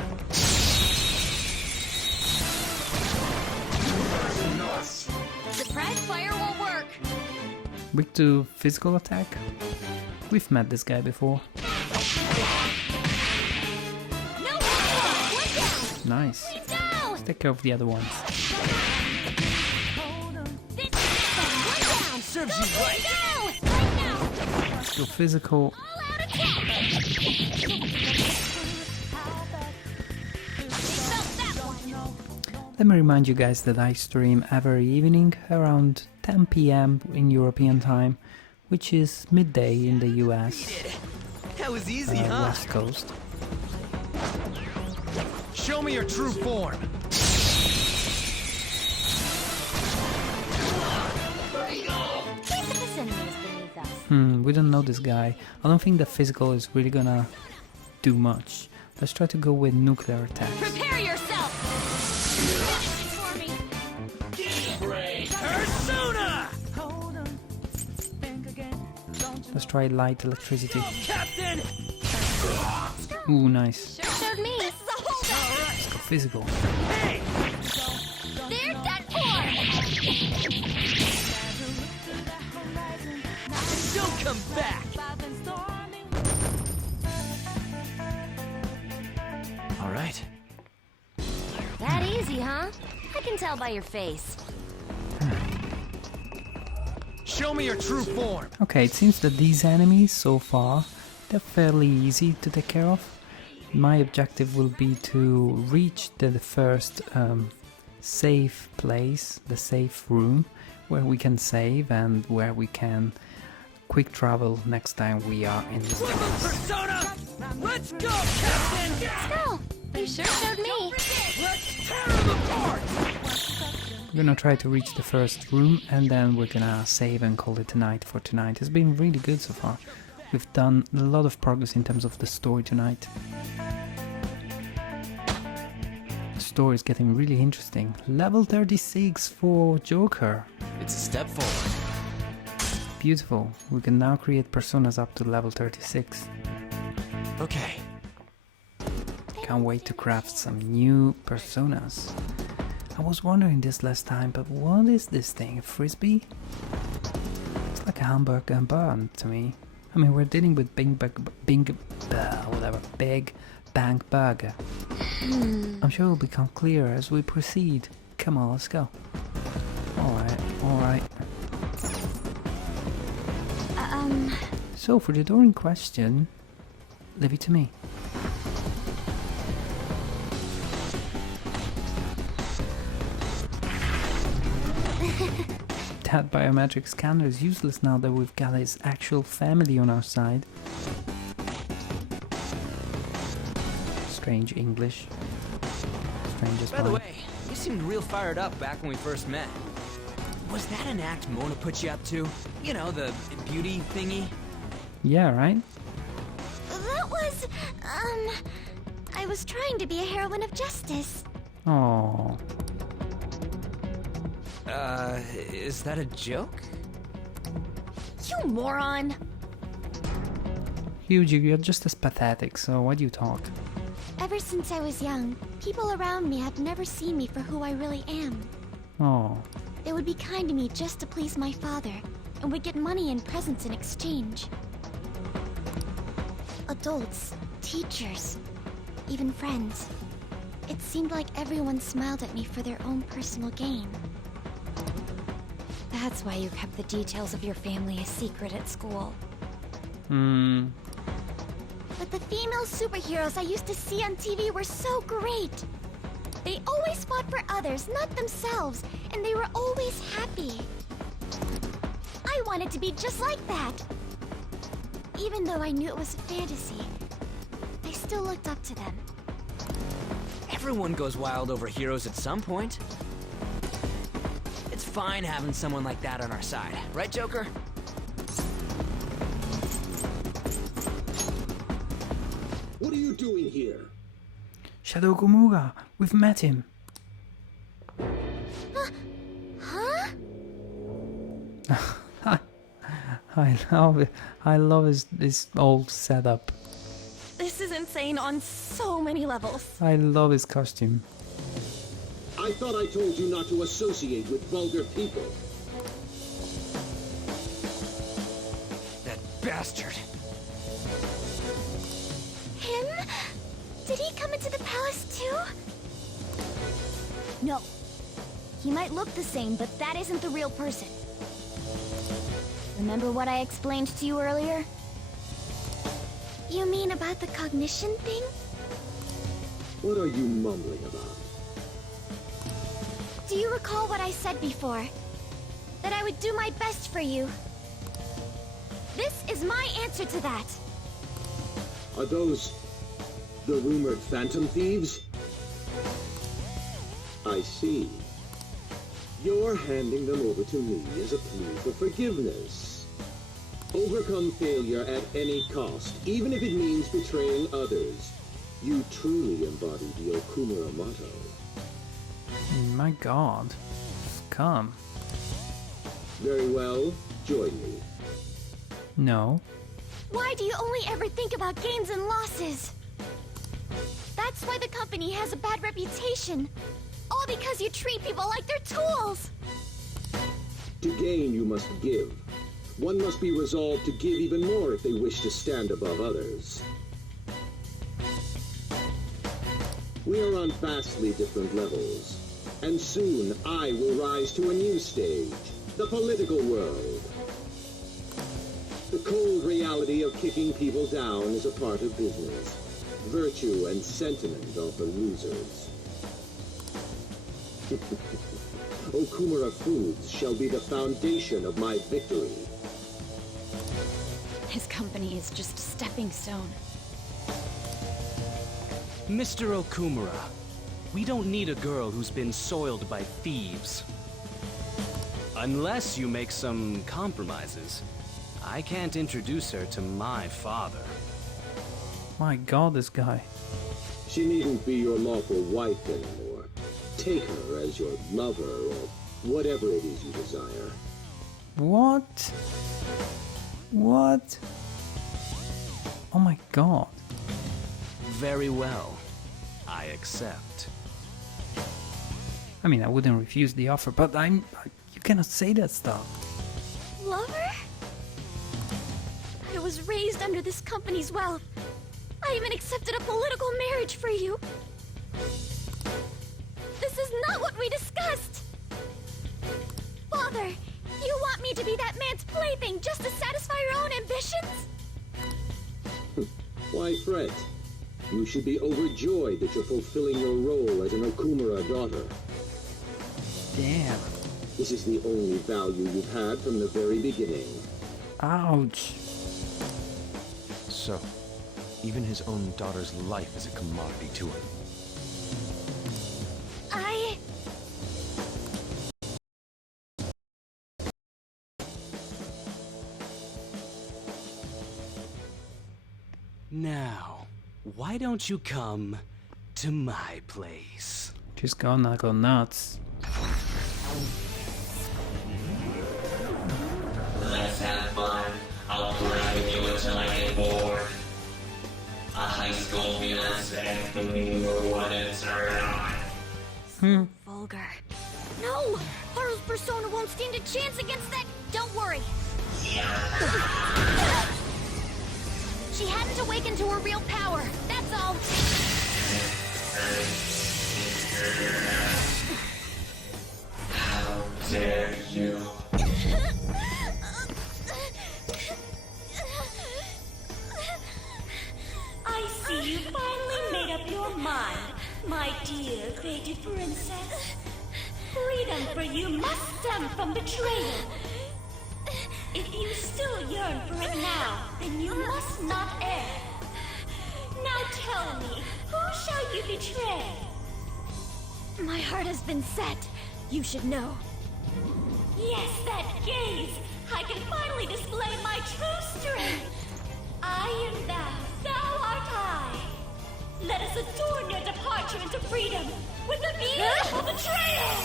surprise fire won't work. Weak to physical attack? We've met this guy before. Nice. Let's take care of the other ones. Serves you right! Let's go physical. Let me remind you guys that I stream every evening around 10 PM in European time, which is midday in the US. That was easy, huh? West Coast. Show me your true form! We don't know this guy. I don't think the physical is really gonna do much. Let's try to go with nuclear attacks. Prepare yourself. Persona! Let's try light electricity. Captain! Ooh, nice. Sure showed me. This is a holdup. Let's go physical. Hey! They're done for. Don't come back! Alright. That easy, huh? I can tell by your face. Show me your true form! Okay, it seems that these enemies so far, they're fairly easy to take care of. My objective will be to reach the first safe place, the safe room, where we can save and where we can quick travel next time we are in this place. Persona! Let's go, Captain! Let's go! You sure showed me. Let's tear them apart! We're gonna try to reach the first room and then we're gonna save and call it a night for tonight. It's been really good so far. We've done a lot of progress in terms of the story tonight. The story is getting really interesting. Level 36 for Joker. It's a step forward. Beautiful. We can now create personas up to level 36. Okay. Can't wait to craft some new personas. I was wondering this last time, but what is this thing? A frisbee? It's like a hamburger and bun to me. I mean, we're dealing with Big Bang Burger. I'm sure it'll become clearer as we proceed. Come on, let's go. Alright, alright. So, for the door in question, leave it to me. That biometric scanner is useless now that we've got his actual family on our side. Strange English. Strange as By the way, you seemed real fired up back when we first met. Was that an act Mona put you up to? You know, the beauty thingy? Yeah, right? That was, I was trying to be a heroine of justice. Oh. Is that a joke? You moron! Huge, you're just as pathetic, so why do you talk? Ever since I was young, people around me have never seen me for who I really am. Oh. They would be kind to me just to please my father, and would get money and presents in exchange. Adults, teachers, even friends. It seemed like everyone smiled at me for their own personal gain. That's why you kept the details of your family a secret at school. But the female superheroes I used to see on TV were so great. They always fought for others, not themselves, and they were always happy. I wanted to be just like that. Even though I knew it was a fantasy, I still looked up to them. Everyone goes wild over heroes at some point. It's fine having someone like that on our side, right, Joker? What are you doing here? Shadow Gomorrah, we've met him. Huh? I love it. I love his old setup. This is insane on so many levels. I love his costume. I thought I told you not to associate with vulgar people. That bastard. Him? Did he come into the palace too? No. He might look the same, but that isn't the real person. Remember what I explained to you earlier? You mean about the cognition thing? What are you mumbling about? Do you recall what I said before? That I would do my best for you. This is my answer to that. Are those the rumored phantom thieves? I see. You're handing them over to me as a plea for forgiveness. Overcome failure at any cost, even if it means betraying others. You truly embody the Okumura motto. My god. Come. Very well. Join me. No. Why do you only ever think about gains and losses? That's why the company has a bad reputation. All because you treat people like they're tools! To gain, you must give. One must be resolved to give even more if they wish to stand above others. We are on vastly different levels. And soon, I will rise to a new stage. The political world. The cold reality of kicking people down is a part of business. Virtue and sentiment are for losers. Okumura Foods shall be the foundation of my victory. His company is just a stepping stone. Mr. Okumura, we don't need a girl who's been soiled by thieves. Unless you make some compromises, I can't introduce her to my father. My god, this guy. She needn't be your lawful wife anymore. Take her as your lover or whatever it is you desire. What? What? Oh my god. Very well. I accept. I mean, I wouldn't refuse the offer, but you cannot say that stuff. Lover? I was raised under this company's wealth. I even accepted a political marriage for you. This is not what we discussed! Father, you want me to be that man's plaything just to satisfy your own ambitions? Why fret? You should be overjoyed that you're fulfilling your role as an Okumura daughter. Damn. This is the only value you've had from the very beginning. Ouch. So, even his own daughter's life is a commodity to him. Now, why don't you come to my place? Just gonna go nuts. Let's have fun. I'll play with you until I get bored. A high school fiancé wouldn't turn on. Vulgar. No! Haru's persona won't stand a chance against that! Don't worry! She hadn't awakened to her real power, that's all! How dare you? I see you finally made up your mind, my dear fated princess. Freedom for you must stem from betrayal. If you still yearn for it now, then you must not err. Now tell me, who shall you betray? My heart has been set. You should know. Yes, that gaze! I can finally display my true strength! I am thou art I! Let us adorn your departure into freedom with a beautiful betrayal!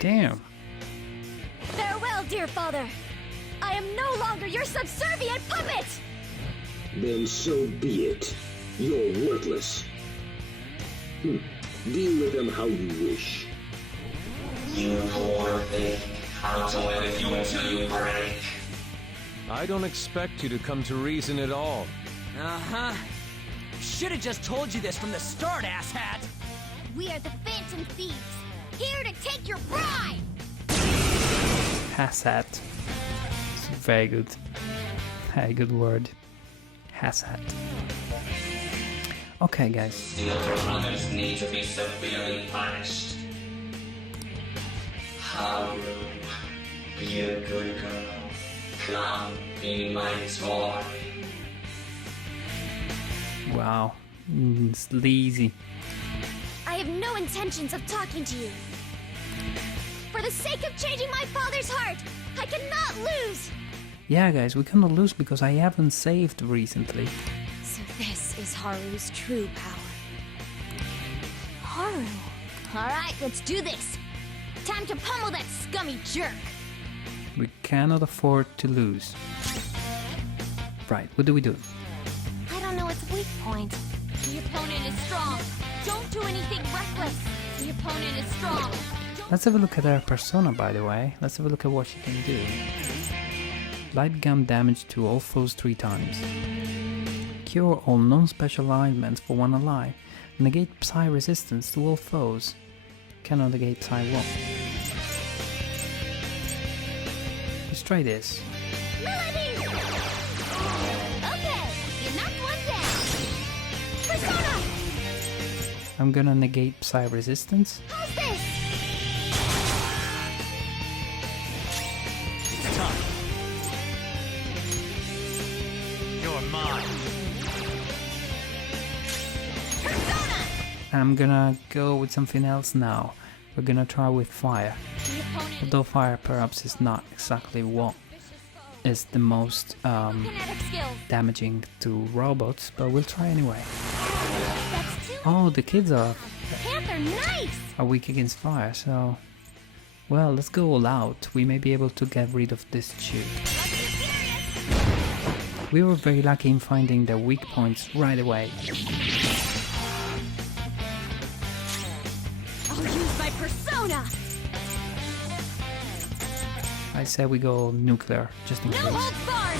Damn. Farewell, dear father. I am no longer your subservient puppet! Then so be it. You're worthless. Deal with them how you wish. You poor thing. I'll toy with you until you break. I don't expect you to come to reason at all. Uh-huh. Should've just told you this from the start, asshat! We are the Phantom Thieves, here to take your bride! Hassat. It's a very good. Very good word. Hassat. Okay, guys. Steal from others need to be severely punished. Haru, be a good girl. Come, be my toy. Wow. It's lazy. I have no intentions of talking to you. For the sake of changing my father's heart, I cannot lose! Yeah, guys, we cannot lose because I haven't saved recently. So this is Haru's true power. Haru. Alright, let's do this. Time to pummel that scummy jerk. We cannot afford to lose. Right, what do we do? I don't know its weak point. The opponent is strong. Don't do anything reckless. The opponent is strong. Let's have a look at her persona, by the way. Let's have a look at what she can do. Light gun damage to all foes 3 times. Cure all non-special ailments for 1 ally. Negate Psy resistance to all foes. Cannot negate Psy 1. Let's try this. Melody! Okay, you knocked one down. Persona! I'm gonna negate Psy resistance. How's this? It's time. You're mine. I'm gonna go with something else now. We're gonna try with fire. Although fire perhaps is not exactly what is the most damaging to robots, but we'll try anyway. Oh, the kids are weak against fire, so... Well, let's go all out. We may be able to get rid of this chip. We were very lucky in finding the weak points right away. I'll use my persona! I say we go nuclear, just in case. No holds barred!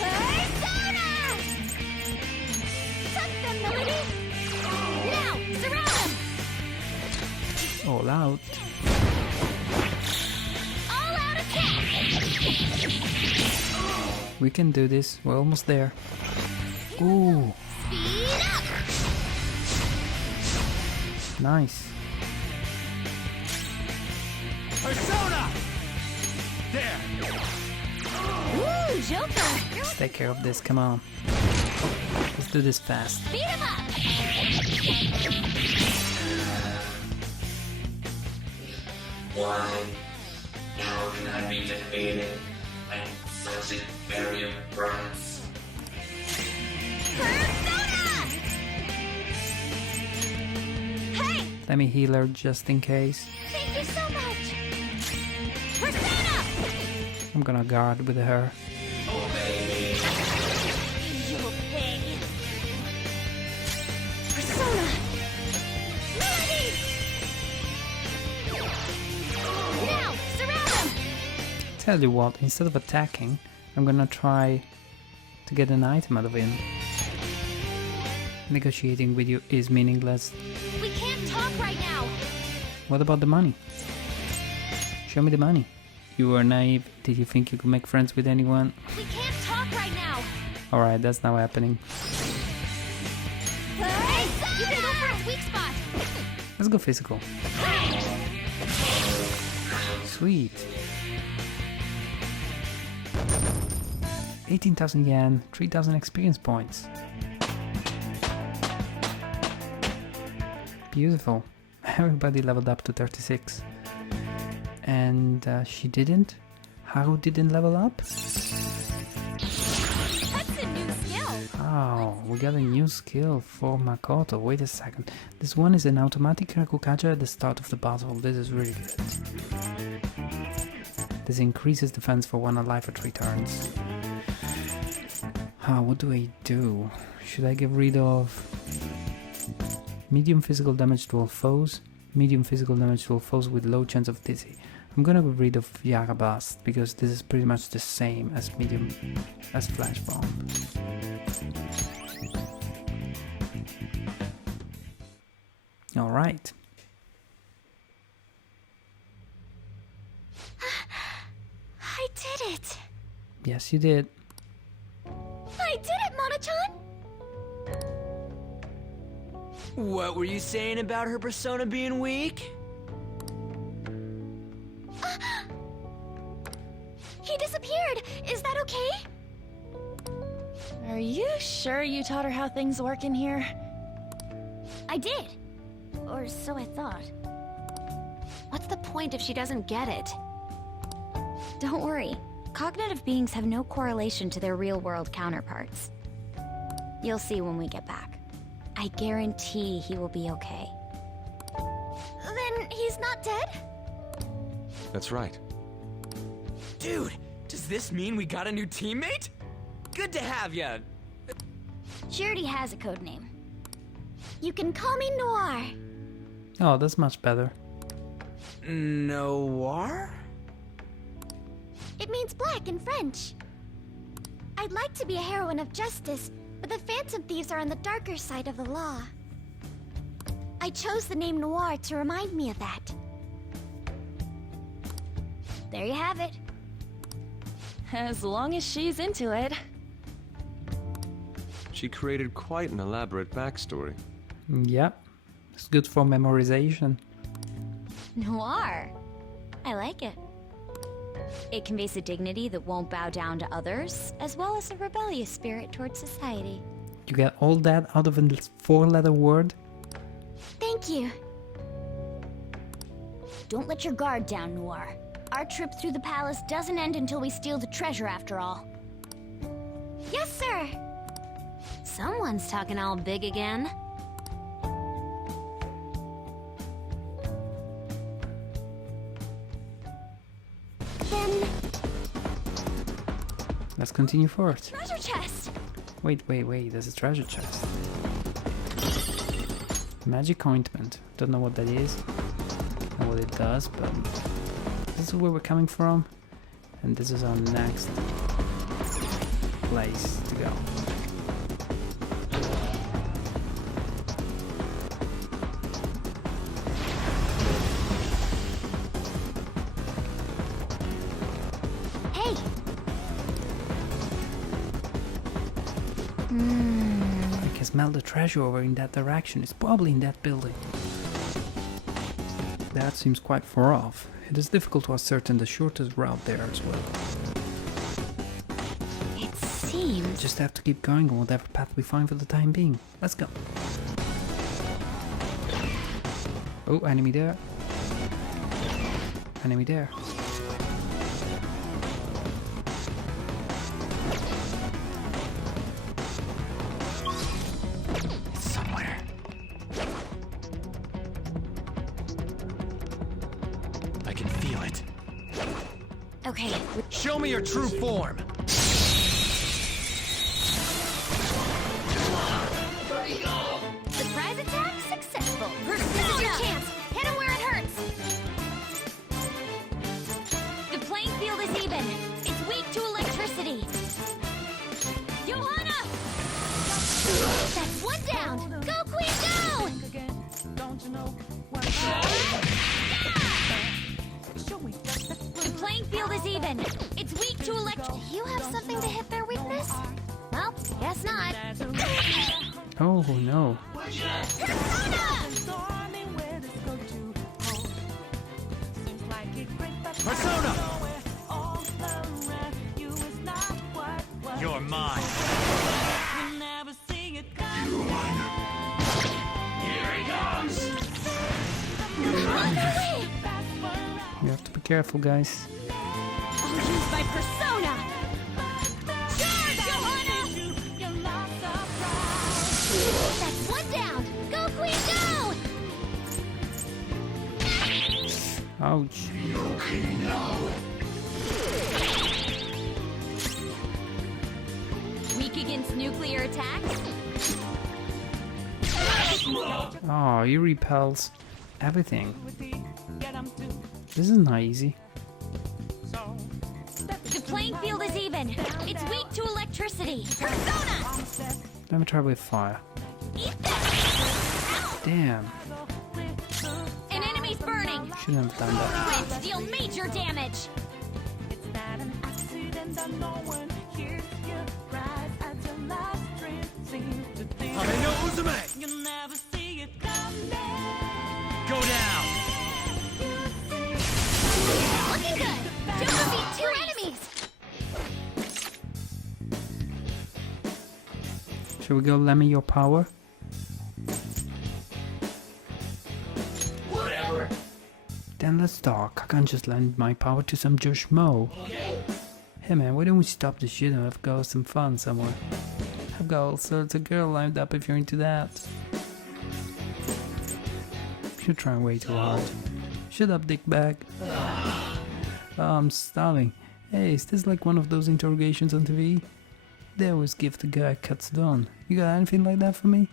Persona! Tuck them, Melody! Now, surround them! All out. All out attack! We can do this, we're almost there. Ooh. Speed up! Nice. Persona! There! Ooh, Joker! Let's take care of this, come on. Let's do this fast. Beat him up! Why? How can I be defeated? I'm such inferior brats. Persona! Hey! Let me heal her just in case. Thank you so much! Persona! I'm gonna guard with her. You'll pay. Persona! Melody! Now, surround them! Tell you what, instead of attacking, I'm gonna try to get an item out of him. Negotiating with you is meaningless. We can't talk right now! What about the money? Show me the money. You were naive. Did you think you could make friends with anyone? We can't talk right now! Alright, that's now happening. Hey! You can go for a weak spot! Let's go physical. Sweet. 18,000 yen, 3,000 experience points. Beautiful. Everybody leveled up to 36. And she didn't? Haru didn't level up? That's a new skill! Oh, we got a new skill for Makoto. Wait a second. This one is an automatic Rakukaja at the start of the battle. This is really good. This increases defense for 1 alive for 3 turns. What do I do? Should I get rid of medium physical damage to all foes? Medium physical damage to all foes with low chance of dizzy. I'm gonna get rid of Yara Blast because this is pretty much the same as Flash Bomb. Alright. I did it! Yes, you did. I did it, Mona-chan! What were you saying about her persona being weak? He disappeared! Is that okay? Are you sure you taught her how things work in here? I did. Or so I thought. What's the point if she doesn't get it? Don't worry. Cognitive beings have no correlation to their real-world counterparts. You'll see when we get back. I guarantee he will be okay. Then he's not dead? That's right. Dude, does this mean we got a new teammate? Good to have ya. She already has a code name. You can call me Noir. Oh, that's much better. Noir? It means black in French. I'd like to be a heroine of justice, but the Phantom Thieves are on the darker side of the law. I chose the name Noir to remind me of that. There you have it. As long as she's into it. She created quite an elaborate backstory. Yep. It's good for memorization. Noir. I like it. It conveys a dignity that won't bow down to others, as well as a rebellious spirit towards society. You get all that out of a 4-letter word? Thank you. Don't let your guard down, Noir. Our trip through the palace doesn't end until we steal the treasure after all. Yes, sir! Someone's talking all big again. Then... Let's continue forth. treasure chest! Wait, there's a treasure chest. Magic ointment. Don't know what that is. Know what it does, but this is where we're coming from. And this is our next place to go. Hey! I can smell the treasure over in that direction. It's probably in that building. That seems quite far off. It is difficult to ascertain the shortest route there as well. It seems... Just have to keep going on whatever path we find for the time being. Let's go. Oh, enemy there. Enemy there. It's somewhere. I can feel it. Okay. Show me your true form. Surprise attack successful. This is your chance. Hit him where it hurts. The playing field is even. field is even. It's weak to Do you have something to hit their weakness? Well, guess not. Oh no. Persona! You're mine. Here he comes. You have to be careful, guys. I'll use my persona. That's one down. Go, Queen, go! Ouch. Okay now. Weak against nuclear attacks? Oh, he repels everything. This is not easy. The playing field is even. It's weak to electricity. Persona! Let me try with fire. Damn. An enemy's burning. Shouldn't have done that. Winds deal major damage. Go down! Looking good. Two defeat two enemies. Should we go lend me your power? Whatever. Then let's talk. I can't just lend my power to some Josh Mo. Hey man, why don't we stop the shit and have go some fun somewhere? I've got all sorts of girl lined up if you're into that. You're trying way too hard. Shut up, dickbag. Oh, I'm starving. Hey, is this like one of those interrogations on TV? They always give the guy cuts done. You got anything like that for me?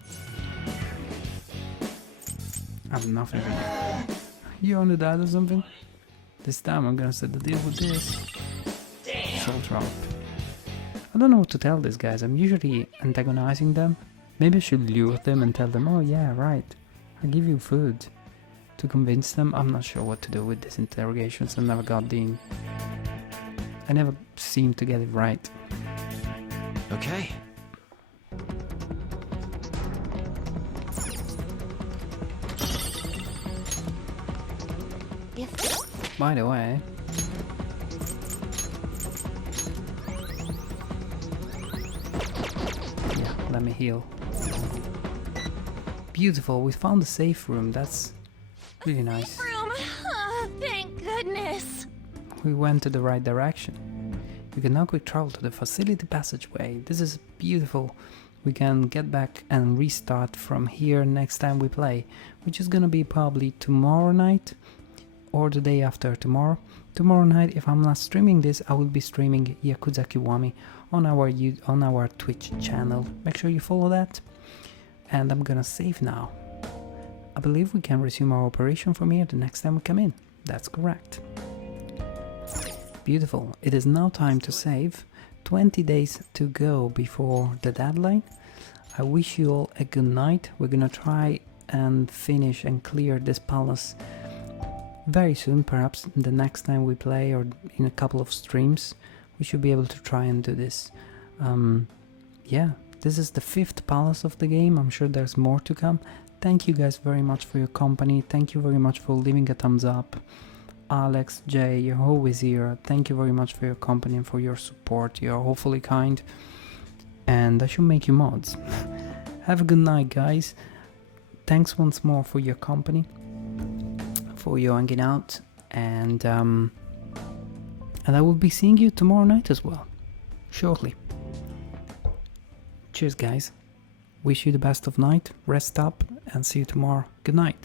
I have nothing for you. You on the dad or something? This time I'm gonna set the deal with this. So drop. I don't know what to tell these guys. I'm usually antagonizing them. Maybe I should lure them and tell them, oh yeah, right, I'll give you food. To convince them. I'm not sure what to do with these interrogations. I never seem to get it right. Okay. By the way, yeah, let me heal. Beautiful, we found a safe room. That's really nice. Room. Thank goodness. We went to the right direction. We can now quick travel to the facility passageway. This is beautiful. We can get back and restart from here next time we play, which is gonna be probably tomorrow night or the day after tomorrow. Tomorrow night, if I'm not streaming this, I will be streaming Yakuza Kiwami on our Twitch channel. Make sure you follow that. And I'm gonna save now. I believe we can resume our operation from here the next time we come in. That's correct. Beautiful. It is now time to save. 20 days to go before the deadline. I wish you all a good night. We're gonna try and finish and clear this palace very soon, perhaps the next time we play or in a couple of streams. We should be able to try and do this. Yeah, this is the 5th palace of the game. I'm sure there's more to come. Thank you guys very much for your company. Thank you very much for leaving a thumbs up. Alex, Jay, you're always here. Thank you very much for your company and for your support. You're hopefully kind. And I should make you mods. Have a good night, guys. Thanks once more for your company, for your hanging out, and I will be seeing you tomorrow night as well, shortly. Cheers, guys. Wish you the best of night. Rest up, and see you tomorrow. Good night.